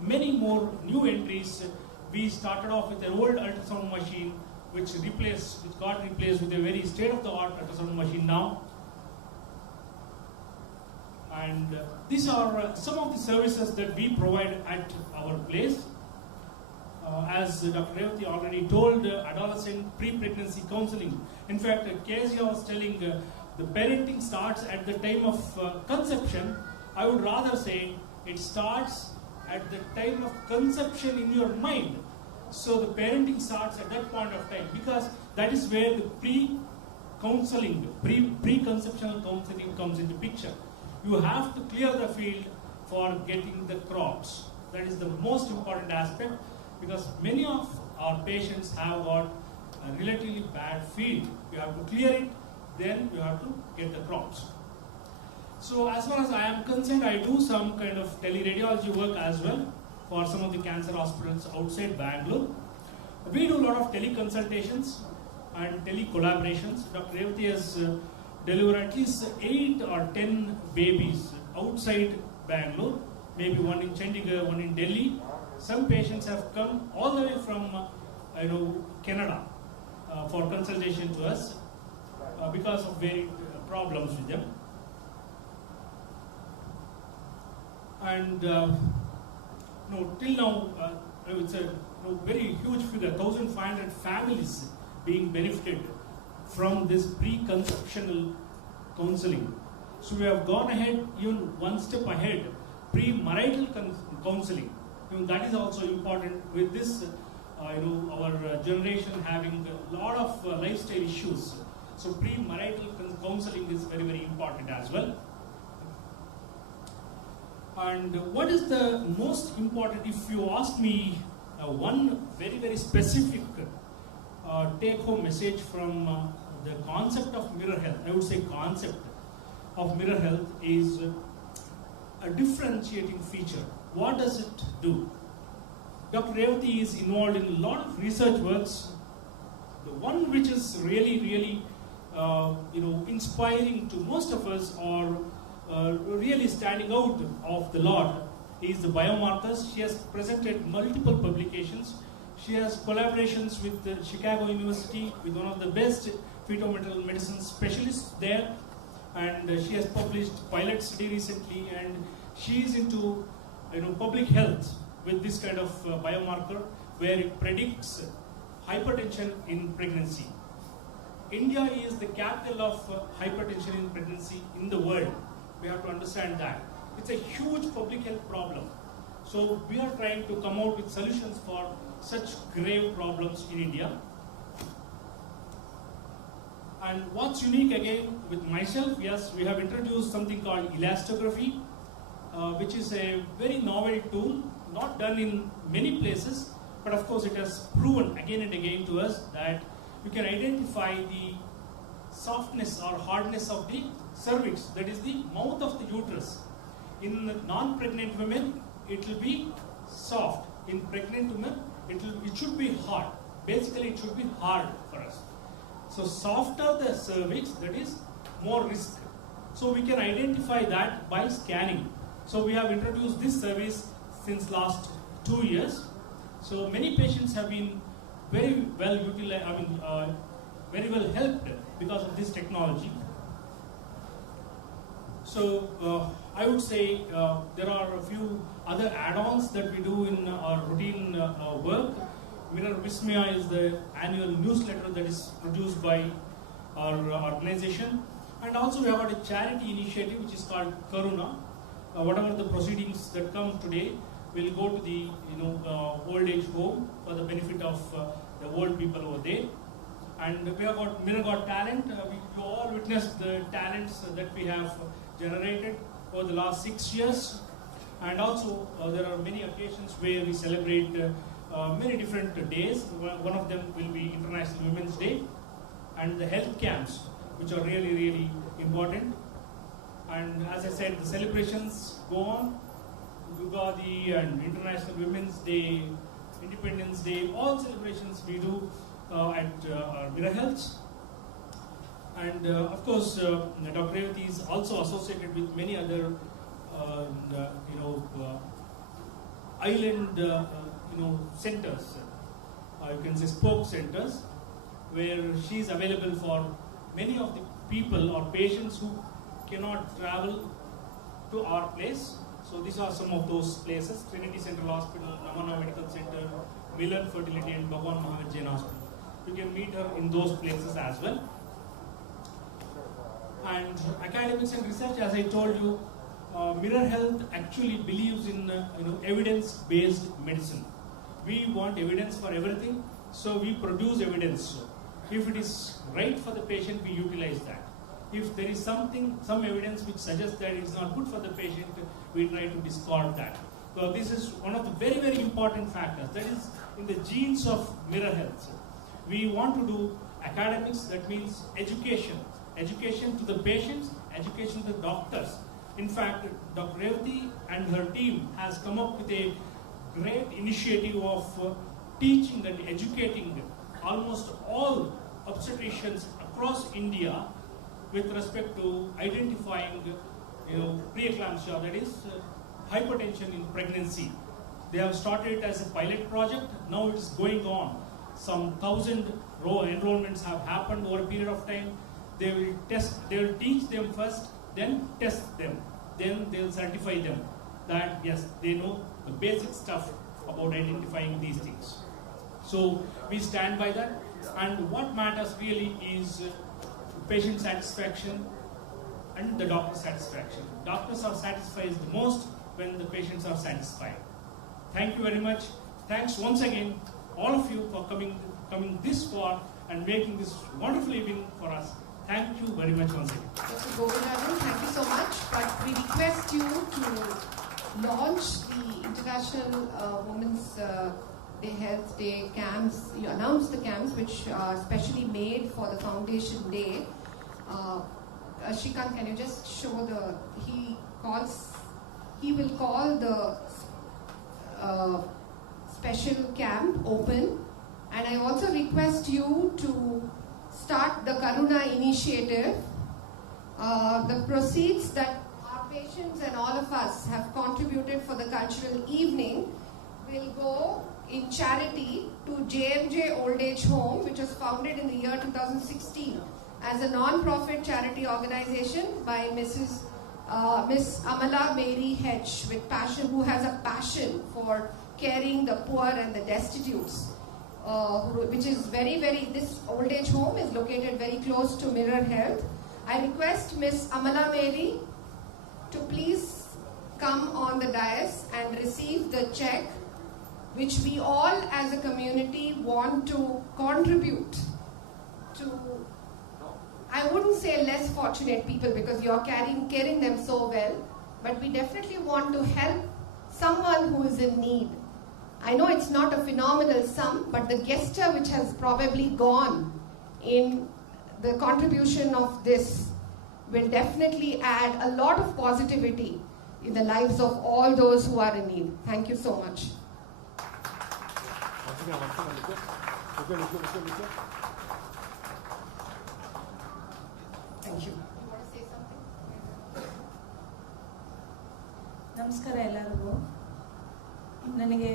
many more new entries. We started off with an old ultrasound machine, which got replaced with a very state-of-the-art ultrasound machine now. And these are some of the services that we provide at our place. As Dr. Revati already told, adolescent pre-pregnancy counseling. In fact, Kezia was telling the parenting starts at the time of conception, I would rather say it starts at the time of conception in your mind. So the parenting starts at that point of time, because that is where the pre-conceptional counseling comes into picture. You have to clear the field for getting the crops. That is the most important aspect, because many of our patients have got a relatively bad field. You have to clear it, then you have to get the crops. So as far as I am concerned, I do some kind of teleradiology work as well for some of the cancer hospitals outside Bangalore. We do a lot of teleconsultations and tele-collaborations. Dr. Revati has delivered at least 8 or 10 babies outside Bangalore, maybe one in Chandigarh, one in Delhi. Some patients have come all the way from Canada for consultation to us because of varied problems with them. And till now, I would say very huge figure, 1,500 families being benefited from this pre-conceptional counseling. So we have gone ahead, even one step ahead, pre-marital counseling. That is also important with this, our generation having a lot of lifestyle issues. So pre-marital counseling is very, very important as well. And what is the most important, if you ask me one very, very specific take-home message from the concept of mirror health, I would say concept of mirror health is a differentiating feature. What does it do? Dr. Revati is involved in a lot of research works. The one which is really, really inspiring to most of us, or really standing out of the lot, is the biomarkers. She has presented multiple publications. She has collaborations with the Chicago University, with one of the best fetal medicine specialists there, and she has published pilot study recently, and she is into public health with this kind of biomarker where it predicts hypertension in pregnancy. India is the capital of hypertension in pregnancy in the world. We have to understand that. It's a huge public health problem. So we are trying to come out with solutions for such grave problems in India. And what's unique again with myself, yes, we have introduced something called elastography, which is a very novel tool, not done in many places, but of course it has proven again and again to us that you can identify the softness or hardness of the cervix, that is the mouth of the uterus. In non-pregnant women, it will be soft. In pregnant women, it should be hard. Basically, it should be hard for us. So softer the cervix, that is more risk. So we can identify that by scanning. So we have introduced this service since last 2 years. So many patients have been very well utilized, very well helped because of this technology. So I would say there are a few other add-ons that we do in our routine work. Mirror Vismaya is the annual newsletter that is produced by our organization. And also we have got a charity initiative which is called Karuna. Whatever the proceedings that come today will go to the old age home for the benefit of the old people over there. And we have got Mirror Got Talent. You all witnessed the talents that we have generated over the last 6 years. And also there are many occasions where we celebrate many different days. One of them will be International Women's Day, and the health camps, which are really, really important. And as I said, the celebrations go on. Ugadi and International Women's Day, Independence Day, all celebrations we do at Mirror Health. And of course, Dr. Revati is also associated with many other island centers, you can say spoke centers, where she is available for many of the people or patients who cannot travel to our place. So these are some of those places: Trinity Central Hospital, Namana Medical Center, Milan Fertility, and Bhagwan Mahavir Jain Hospital. You can meet her in those places as well. And academics and research, as I told you, Mirror Health actually believes in evidence-based medicine. We want evidence for everything, so we produce evidence. If it is right for the patient, we utilize that. If there is some evidence which suggests that it is not good for the patient, we try to discard that. So this is one of the very, very important factors. That is in the genes of Mirror Health. We want to do academics, that means education. Education to the patients, education to the doctors. In fact, Dr. Revati and her team has come up with a great initiative of teaching and educating almost all obstetricians across India with respect to identifying preeclampsia, that is hypertension in pregnancy. They have started as a pilot project. Now it is going on. Some 1,000 enrollments have happened over a period of time. They will teach them first, then test them. Then they will certify them that yes, they know the basic stuff about identifying these things. So we stand by that. And what matters really is patient satisfaction and the doctor satisfaction. Doctors are satisfied the most when the patients are satisfied. Thank you very much. Thanks once again, all of you, for coming this far and making this wonderful evening for us. Thank you very much once again. Dr. Govindarajan, thank you so much. But we request you to launch the International Women's Day Health Day camps. You announced the camps which are specially made for the Foundation Day. Shrikant, can you just show he will call the special camp open, and I also request you to start the Karuna initiative. The proceeds that our patients and all of us have contributed for the cultural evening will go in charity to JMJ Old Age Home, which was founded in the year 2016 as a non-profit charity organization by Miss Amala Mary Hedge, who has a passion for caring the poor and the destitutes. Which is this old age home is located very close to Mirror Health. I request Miss Amala Mary to please come on the dais and receive the check which we all as a community want to contribute to, I wouldn't say less fortunate people because you're caring them so well, but we definitely want to help someone who is in need. I know it's not a phenomenal sum, but the gesture which has probably gone in the contribution of this will definitely add a lot of positivity in the lives of all those who are in need. Thank you so much. Thank you. You want to say something? ನಮಸ್ಕಾರ ಎಲ್ಲರಿಗೂ. ನನಗೆ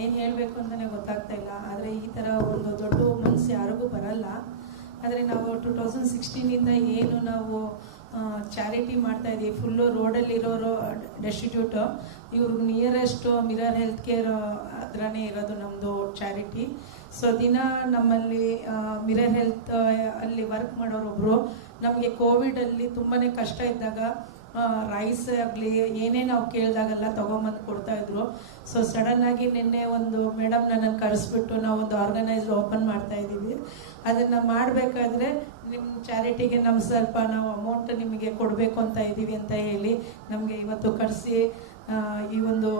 ಏನು ಹೇಳಬೇಕು ಅಂತಲೇ ಗೊತ್ತಾಗ್ತಾ ಇಲ್ಲ. ಆದರೆ ಈ ಥರ ಒಂದು ದೊಡ್ಡ ಮನಸ್ಸು ಯಾರಿಗೂ ಬರಲ್ಲ. ಆದರೆ ನಾವು 2016ಇಂದ ಏನು ನಾವು ಚಾರಿಟಿ ಮಾಡ್ತಾ ಇದ್ದೀವಿ, ಫುಲ್ಲು ರೋಡಲ್ಲಿರೋರು ಡೆಸ್ಟಿಟ್ಯೂಟು, ಇವ್ರಿಗೆ ನಿಯರೆಸ್ಟು ಮಿರರ್ ಹೆಲ್ತ್ ಕೇರ್ ಹತ್ರನೇ ಇರೋದು ನಮ್ಮದು ಚಾರಿಟಿ. ಸೊ ದಿನ ನಮ್ಮಲ್ಲಿ ಮಿರರ್ ಹೆಲ್ತ್ ಅಲ್ಲಿ ವರ್ಕ್ ಮಾಡೋರೊಬ್ಬರು ನಮಗೆ ಕೋವಿಡಲ್ಲಿ ತುಂಬಾ ಕಷ್ಟ ಇದ್ದಾಗ ರೈಸ್ ಆಗಲಿ ಏನೇ ನಾವು ಕೇಳಿದಾಗೆಲ್ಲ ತೊಗೊಂಬಂದು ಕೊಡ್ತಾಯಿದ್ರು. ಸೊ ಸಡನ್ನಾಗಿ ನಿನ್ನೆ ಒಂದು ಮೇಡಮ್ ನನ್ನನ್ನು ಕರೆಸ್ಬಿಟ್ಟು ನಾವೊಂದು ಆರ್ಗನೈಸರ್ ಓಪನ್ ಮಾಡ್ತಾ ಇದ್ದೀವಿ. ಅದನ್ನು ಮಾಡಬೇಕಾದ್ರೆ ನಿಮ್ಮ ಚಾರಿಟಿಗೆ ನಮ್ಮ ಸ್ವಲ್ಪ ನಾವು ಅಮೌಂಟ್ ನಿಮಗೆ ಕೊಡಬೇಕು ಅಂತ ಇದ್ದೀವಿ ಅಂತ ಹೇಳಿ ನಮಗೆ ಇವತ್ತು ಕರೆಸಿ ಈ ಒಂದು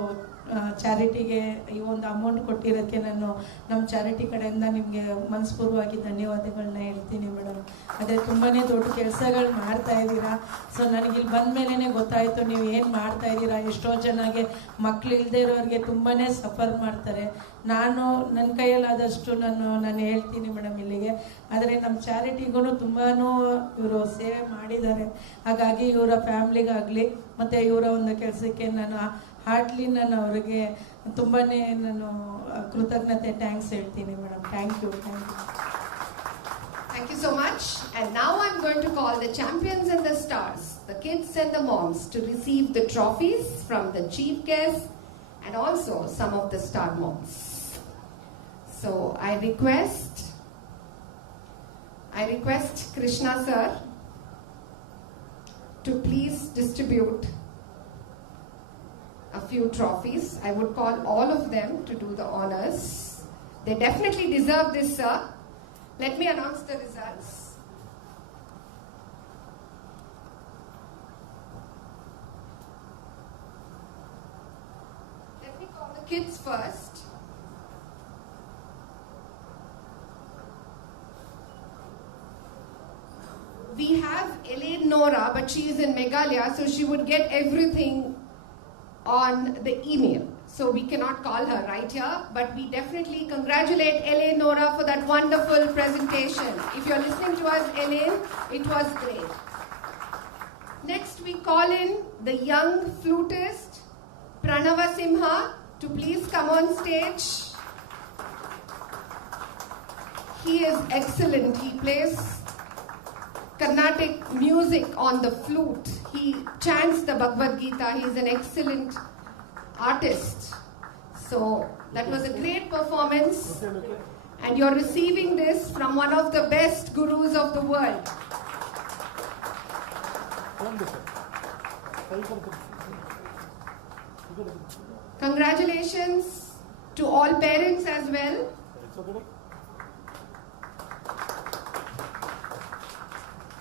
ಚಾರಿಟಿಗೆ ಈ ಒಂದು ಅಮೌಂಟ್ ಕೊಟ್ಟಿರೋಕ್ಕೆ ನಾನು ನಮ್ಮ ಚಾರಿಟಿ ಕಡೆಯಿಂದ ನಿಮಗೆ ಮನಸ್ಪೂರ್ವವಾಗಿ ಧನ್ಯವಾದಗಳನ್ನ ಹೇಳ್ತೀನಿ ಮೇಡಮ್. ಅದೇ ತುಂಬಾ ದೊಡ್ಡ ಕೆಲಸಗಳು ಮಾಡ್ತಾ ಇದ್ದೀರಾ. ಸೊ ನನಗಿಲ್ಲಿ ಬಂದ ಮೇಲೇ ಗೊತ್ತಾಯಿತು ನೀವು ಏನು ಮಾಡ್ತಾ ಇದ್ದೀರಾ. ಎಷ್ಟೋ ಜನಗೆ ಮಕ್ಳು ಇಲ್ಲದೆ ಇರೋರಿಗೆ ತುಂಬಾ ಸಫರ್ ಮಾಡ್ತಾರೆ. ನಾನು ನನ್ನ ಕೈಯಲ್ಲಾದಷ್ಟು ನಾನು ಹೇಳ್ತೀನಿ ಮೇಡಮ್ ಇಲ್ಲಿಗೆ. ಆದರೆ ನಮ್ಮ ಚಾರಿಟಿಗೂ ತುಂಬಾ ಇವರು ಸೇವೆ ಮಾಡಿದ್ದಾರೆ. ಹಾಗಾಗಿ ಇವರ ಫ್ಯಾಮ್ಲಿಗಾಗಲಿ ಮತ್ತು ಇವರ ಒಂದು ಕೆಲಸಕ್ಕೆ ನಾನು ಹಾರ್ಟ್ಲಿ ನಾನು ಅವರಿಗೆ ತುಂಬಾ ನಾನು ಕೃತಜ್ಞತೆ ಥ್ಯಾಂಕ್ಸ್ ಹೇಳ್ತೀನಿ madam. Thank you. Thank you so much. And now I'm going to call the champions and the stars, the kids and the moms, to receive the trophies from the chief guest and also some of the star moms. So I request Krishna sir to please distribute a few trophies. I would call all of them to do the honors. They definitely deserve this, sir. Let me announce the results. Let me call the kids first. We have Elaine Nora, but she is in Meghalaya, so she would get everything on the email. So we cannot call her right here, but we definitely congratulate Elaine Nora for that wonderful presentation. If you're listening to us, Elaine, it was great. Next, we call in the young flutist, Pranava Simha, to please come on stage. He is excellent. He plays Carnatic music on the flute. He chants the Bhagavad Gita. He is an excellent artist. So that was a great performance. And you're receiving this from one of the best gurus of the world. Congratulations to all parents as well.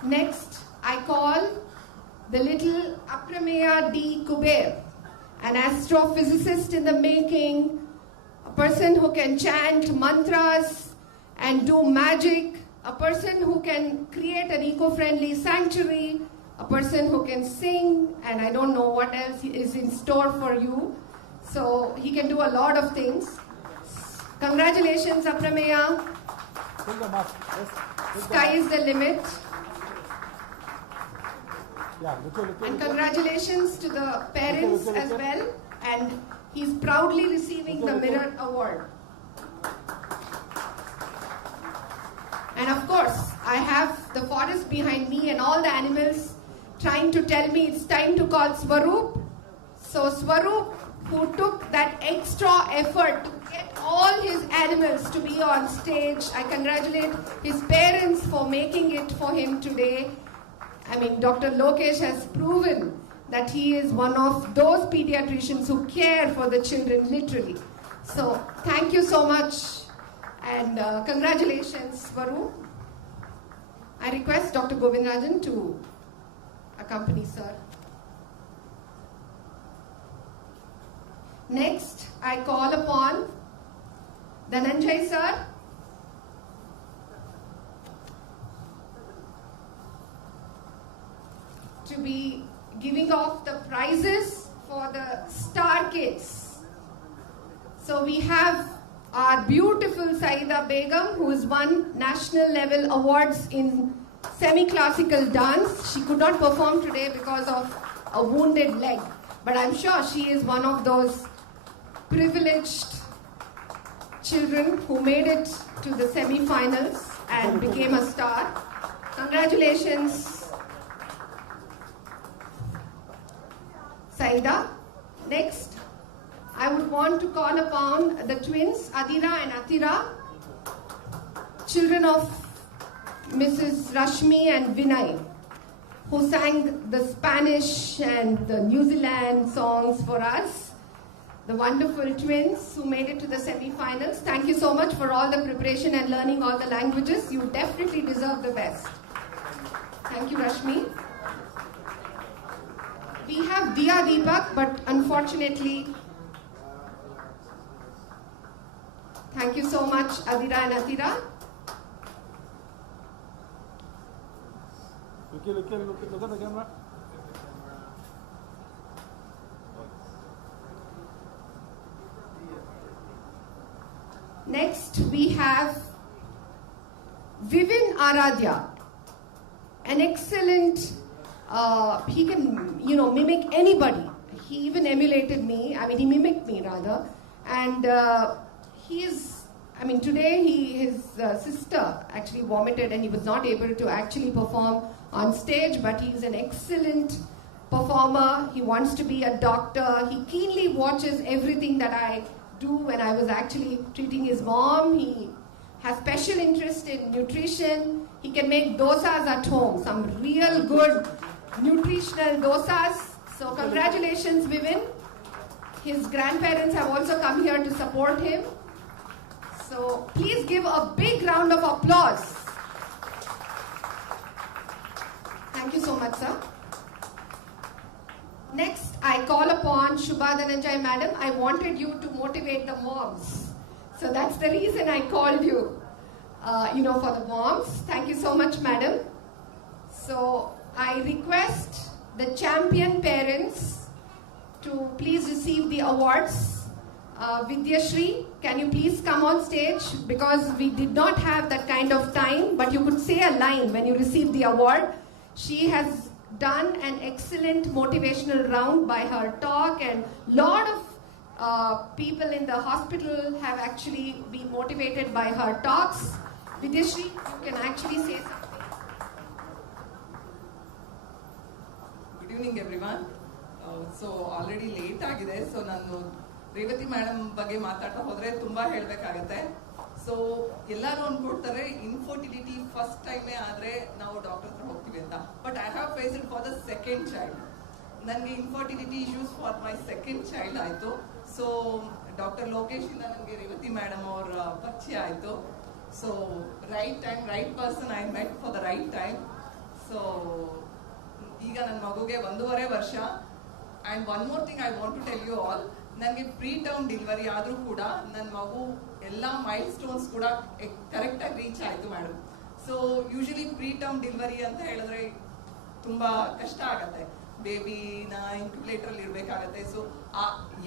Next, I call the little Aprameya D. Kuber, an astrophysicist in the making, a person who can chant mantras and do magic, a person who can create an eco-friendly sanctuary, a person who can sing, and I don't know what else is in store for you. So he can do a lot of things. Congratulations, Aprameya. Sky is the limit. And congratulations to the parents as well. And he's proudly receiving the Mirror Award. And of course, I have the forest behind me and all the animals trying to tell me it's time to call Swaroop. So Swaroop, who took that extra effort to get all his animals to be on stage, I congratulate his parents for making it for him today. I mean, Dr. Lokesh has proven that he is one of those pediatricians who care for the children, literally. So, thank you so much, and congratulations, Varu. I request Dr. Govindrajan to accompany sir. Next, I call upon Dhananjay sir. To be giving off the prizes for the Star Kids. So we have our beautiful Saida Begum, who has won national level awards in semi-classical dance. She could not perform today because of a wounded leg, but I'm sure she is one of those privileged children who made it to the semi-finals and became a star. Congratulations, Saida. Next, I would want to call upon the twins, Adira and Atira, children of Mrs. Rashmi and Vinay, who sang the Spanish and the New Zealand songs for us. The wonderful twins who made it to the semi-finals. Thank you so much for all the preparation and learning all the languages. You definitely deserve the best. Thank you, Rashmi. We have Diya Deepak, but unfortunately, thank you so much, Adira and Atira. Look at the camera. Next, we have Vivin Aradhya, an excellent. He can, mimic anybody. He even emulated me. I mean, he mimicked me rather. And today his sister actually vomited and he was not able to actually perform on stage, but he's an excellent performer. He wants to be a doctor. He keenly watches everything that I do when I was actually treating his mom. He has special interest in nutrition. He can make dosas at home, some real good nutritional dosas. So congratulations, Vivin. His grandparents have also come here to support him. So please give a big round of applause. Thank you so much, sir. Next, I call upon Shubha Dhananjay madam. I wanted you to motivate the moms. So that's the reason I called you, for the moms. Thank you so much, madam. So I request the champion parents to please receive the awards. Vidyashri, can you please come on stage? Because we did not have that kind of time, but you could say a line when you receive the award. She has done an excellent motivational round by her talk, and lot of people in the hospital have actually been motivated by her talks. Vidyashri, you can actually say something. Good evening, everyone. So already late ಆಗಿದೆ. So ನಾನು Revathi madam ಬಗ್ಗೆ ಮಾತಾಡ್ತಾ ಹೋದ್ರೆ ತುಂಬಾ ಹೇಳ್ಬೇಕಾಗತ್ತೆ. So ಎಲ್ಲರೂ ಅನ್ಕೊಡ್ತಾರೆ infertility first ಟೈಮೇ ಆದ್ರೆ ನಾವು ಡಾಕ್ಟರ್ ಹತ್ರ ಹೋಗ್ತೀವಿ ಅಂತ. But I have face it for the second child. ನನಗೆ infertility issues for my second child ಆಯ್ತು. ಸೊ ಡಾಕ್ಟರ್ ಲೋಕೇಶ್ ಇಂದ ನನಗೆ ರೇವತಿ ಮೇಡಮ್ ಅವರ ಪರಿಚಯ ಆಯ್ತು. So right time right person I met for the right time. So ಈಗ ನನ್ನ ಮಗುಗೆ 1.5 ವರ್ಷ. And one more thing I want to tell you all, ನನಗೆ ಪ್ರೀ ಟರ್ಮ್ ಡೆಲಿವರಿ ಆದರೂ ಕೂಡ ನನ್ನ ಮಗು ಎಲ್ಲ ಮೈಲ್ ಸ್ಟೋನ್ಸ್ ಕೂಡ ಕರೆಕ್ಟಾಗಿ ರೀಚ್ ಆಯಿತು madam. So usually pre term delivery ಅಂತ ಹೇಳಿದ್ರೆ ತುಂಬ ಕಷ್ಟ ಆಗತ್ತೆ. ಬೇಬಿನ ಇನ್ಕ್ಯುಬೇಟರಲ್ಲಿ ಇರಬೇಕಾಗತ್ತೆ. ಸೊ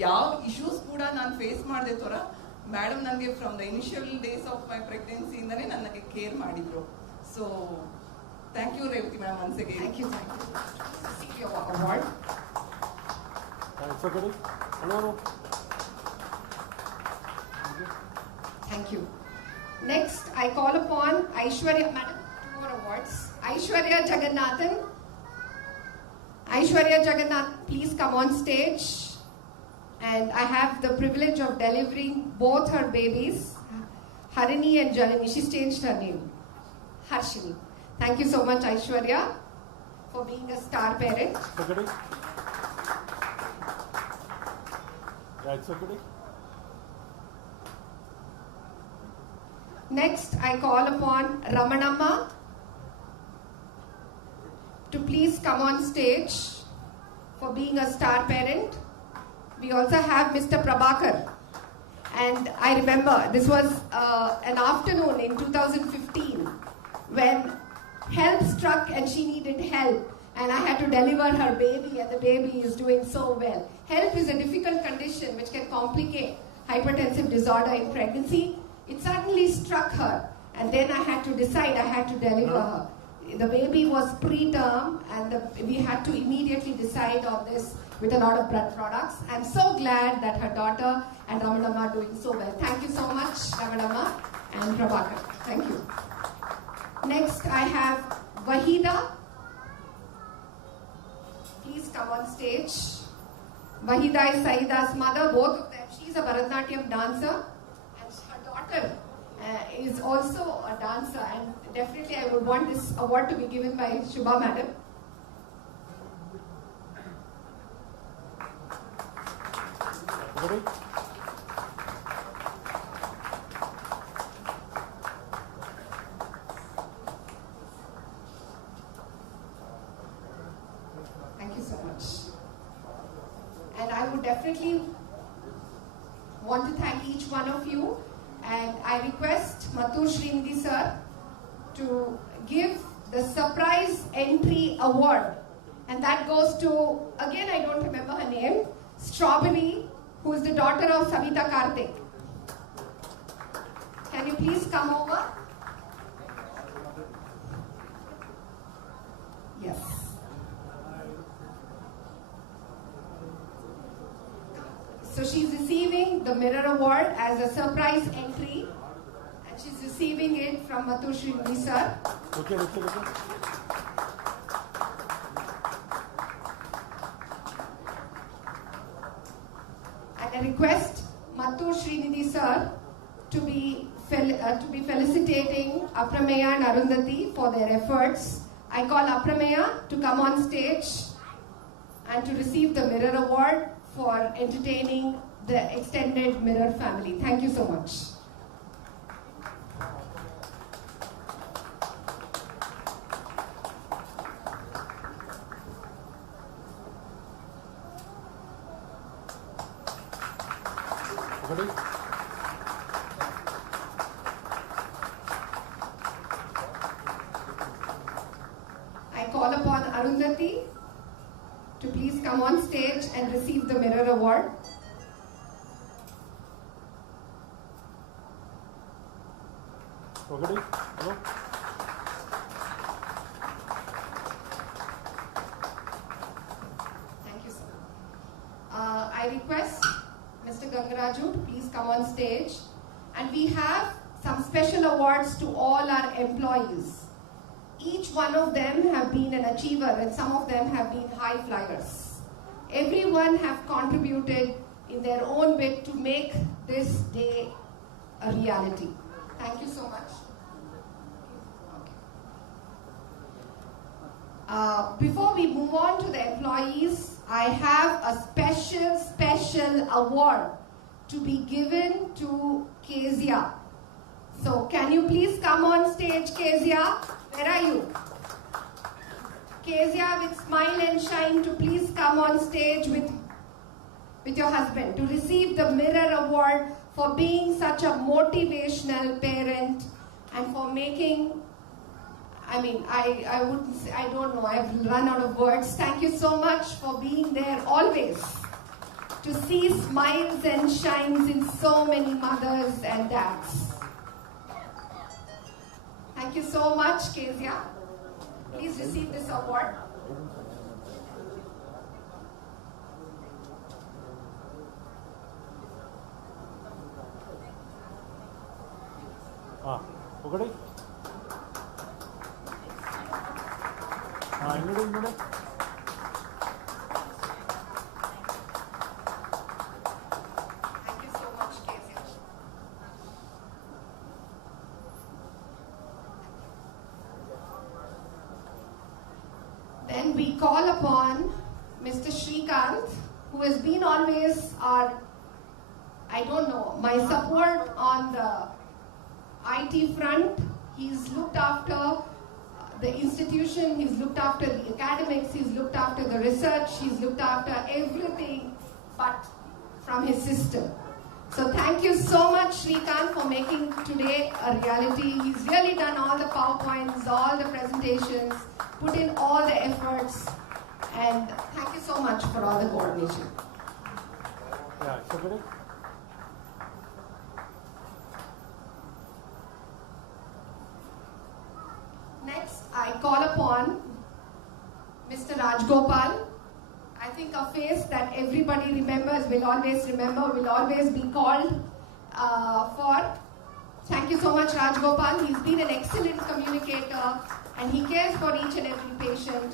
ಯಾವ ಇಶ್ಯೂಸ್ ಕೂಡ ನಾನು ಫೇಸ್ ಮಾಡಿದೆ ಥರ ಮೇಡಮ್ ನನಗೆ from the initial days of my ಪ್ರೆಗ್ನೆನ್ಸಿಯಿಂದನೇ ನನಗೆ ಕೇರ್ ಮಾಡಿದ್ರು. So thank you Revathi ma'am once again. Thank you. Your award. Thank you. Next, I call upon Aishwarya, madam, 2 more awards. Aishwarya Jagannathan. Aishwarya Jagannath, please come on stage. And I have the privilege of delivering both her babies, Harini and Janani. She's changed her name, Harshini. Thank you so much, Aishwarya, for being a star parent. Next, I call upon Ramanamma to please come on stage for being a star parent. We also have Mr. Prabhakar. And I remember this was an afternoon in 2015 when help struck and she needed help. And I had to deliver her baby, and the baby is doing so well. HELP is a difficult condition which can complicate hypertensive disorder in pregnancy. It suddenly struck her, and then I had to decide I had to deliver her. The baby was preterm, and we had to immediately decide on this with a lot of blood products. I'm so glad that her daughter and Ramanamma are doing so well. Thank you so much, Ramanamma and Prabhakar. Thank you. Next, I have Wahida. Please come on stage. Wahida is Saida's mother, both of them. She's a Bharatanatyam dancer, and her daughter is also a dancer. And definitely I would want this award to be given by Shubha madam. Thank you so much. And I would definitely want to thank each one of you. And I request Mathur Srinidhi sir to give the surprise entry award. And that goes to, again I don't remember her name, Strawberry, who is the daughter of Savita Karthik. Can you please come over? Yes. So she's receiving the Mirror Award as a surprise entry, and she's receiving it from Mathur Srinidhi sir. Okay. And I request Mathur Srinidhi sir to be felicitating Aprameya and Arundhati for their efforts. I call Aprameya to come on stage and to receive the Mirror Award for entertaining the extended Mirror family. Thank you so much. I call upon Arundhati to please come on stage and receive the Mirror Award. Hello. Thank you, sir. I request Mr. Gangaraju to please come on stage. And we have some special awards to all our employees. Each one of them have been an achiever and some of them have been high flyers. Everyone have contributed in their own bit to make this day a reality. Thank you so much. Before we move on to the employees, I have a special award to be given to Kezia. So can you please come on stage, Kezia? Where are you? Kezia with Smile and Shine to please come on stage with your husband to receive the Mirror Award for being such a motivational parent and for making, I don't know, I've run out of words. Thank you so much for being there always to see smiles and shines in so many mothers and dads. Thank you so much, Kezia. Please receive this award. ఒకటి ఇంకోటి Thank you so much, Kezia. Then we call upon Mr. Shrikant, who has been always our, my support on the IT front. He's looked after the institution, he's looked after the academics, he's looked after the research, he's looked after everything but from his system. So thank you so much, Shrikant, for making today a reality. He's really done all the PowerPoints, all the presentations, put in all the efforts, and thank you so much for all the coordination. Yeah, somebody. Next, I call upon Mr. Rajgopal. I think a face that everybody remembers, will always remember, will always be called for. Thank you so much, Rajgopal. He's been an excellent communicator and he cares for each and every patient.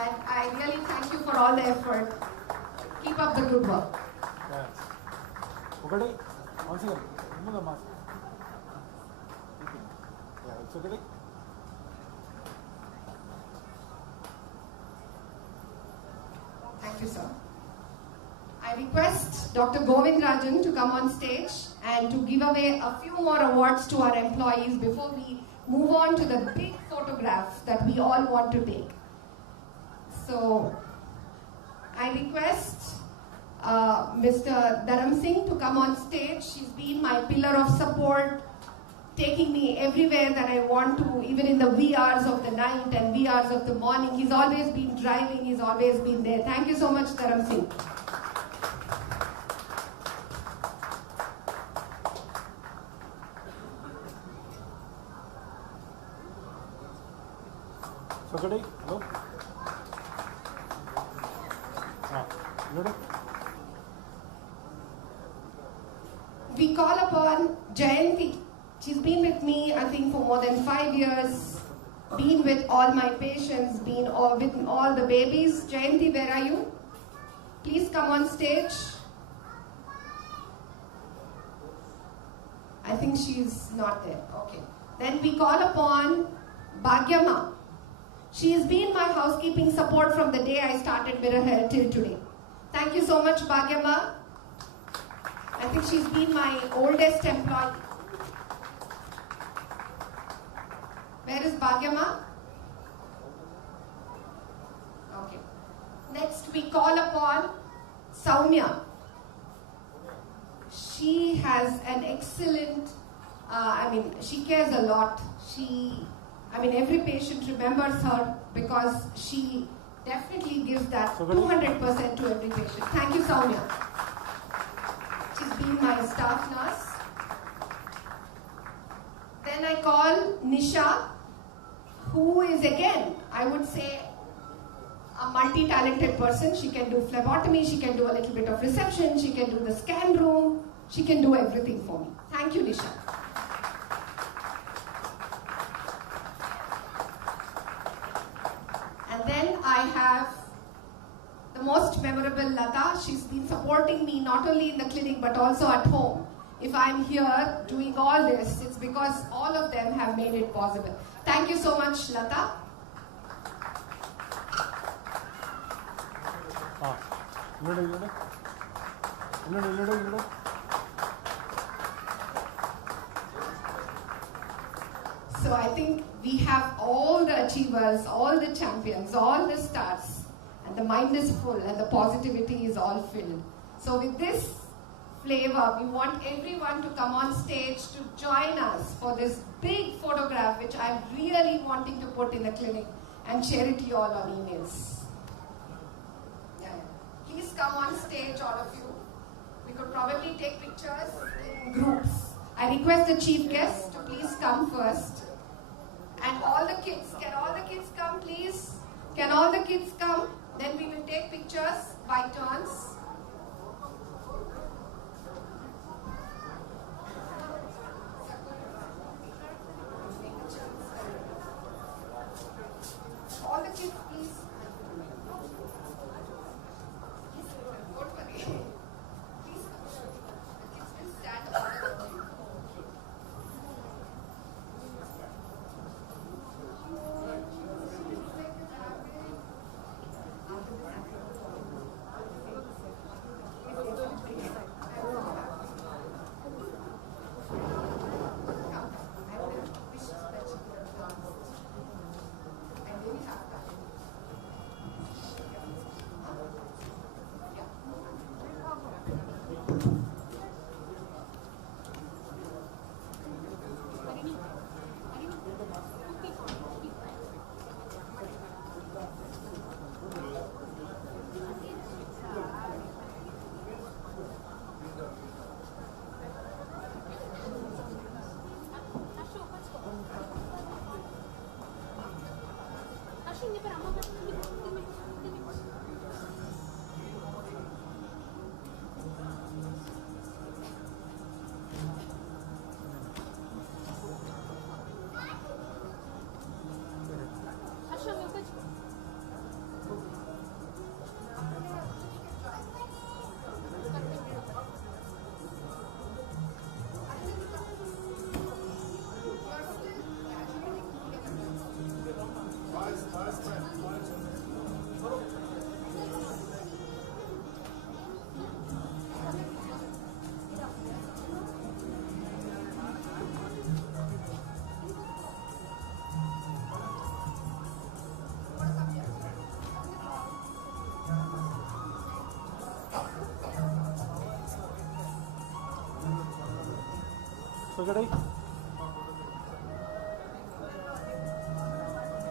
And I really thank you for all the effort. Keep up the good work. ఒకటి once again remove the mask. Yeah, it's okay. Thank you, sir. I request Dr. Govind Rajan to come on stage and to give away a few more awards to our employees before we move on to the big photograph that we all want to take. So, I request Mr. Dharam Singh to come on stage. He's been my pillar of support, taking me everywhere that I want to, even in the wee hours of the night and wee hours of the morning. He's always been driving, he's always been there. Thank you so much, Dharam Singh. ఒకటి hello. Good. We call upon Jayanti. She's been with me, I think, for more than 5 years, been with all my patients, been with all the babies. Jayanti, where are you? Please come on stage. I think she's not there. Okay. Then we call upon Bhagyama. She has been my housekeeping support from the day I started Mirror Hair till today. Thank you so much, Bhagyama. I think she's been my oldest employee. Where is Bhagyama? Okay. Next, we call upon Soumya. She has an excellent, she cares a lot. Every patient remembers her because she definitely gives that 200% to every patient. Thank you, Soumya. She's been my staff nurse. Then I call Nisha, who is again, I would say, a multi-talented person. She can do phlebotomy, she can do a little bit of reception, she can do the scan room, she can do everything for me. Thank you, Nisha. And then I have the most memorable Lata. She's been supporting me not only in the clinic but also at home. If I'm here doing all this, it's because all of them have made it possible. Thank you so much, Lata. So I think we have all the achievers, all the champions, all the stars, and the mind is full and the positivity is all filled. So with this flavor, we want everyone to come on stage to join us for this big photograph which I'm really wanting to put in the clinic and share it to you all on emails. Please come on stage, all of you. We could probably take pictures in groups. I request the chief guest to please come first. And all the kids, can all the kids come please? Can all the kids come? Then we will take pictures by turns. All the kids please. Don't worry. Please come. The kids will stand all around you. Sagade?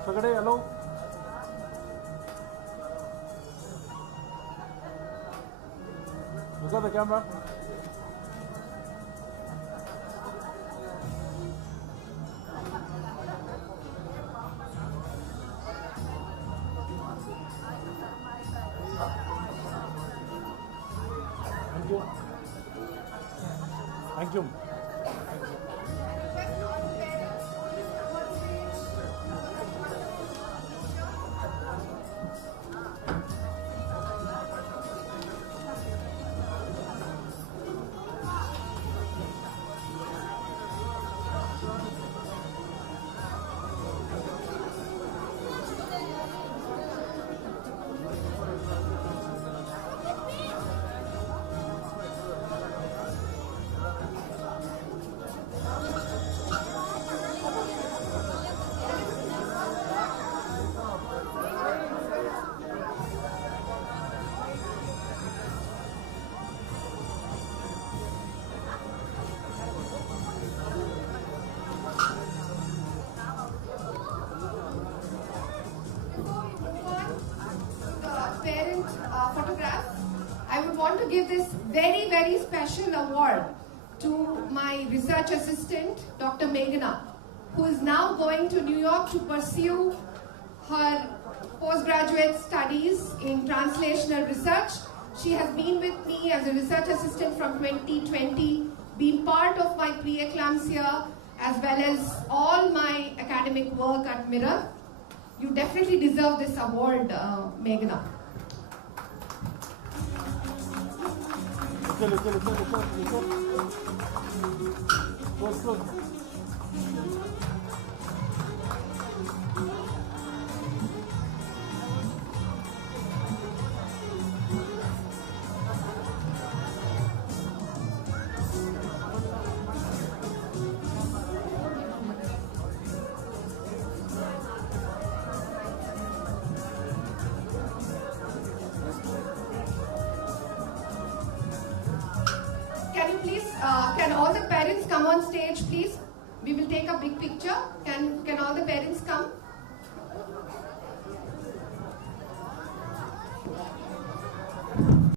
Sagade, hello? Look at the camera. Thank you. Thank you. photograph, I would want to give this very, very special award to my research assistant, Dr. Meghna, who is now going to New York to pursue her postgraduate studies in translational research. She has been with me as a research assistant from 2020, been part of my pre-eclampsia as well as all my academic work at Mirror. You definitely deserve this award, Meghna. Can all the parents come on stage, please? We will take a big picture. Can all the parents come?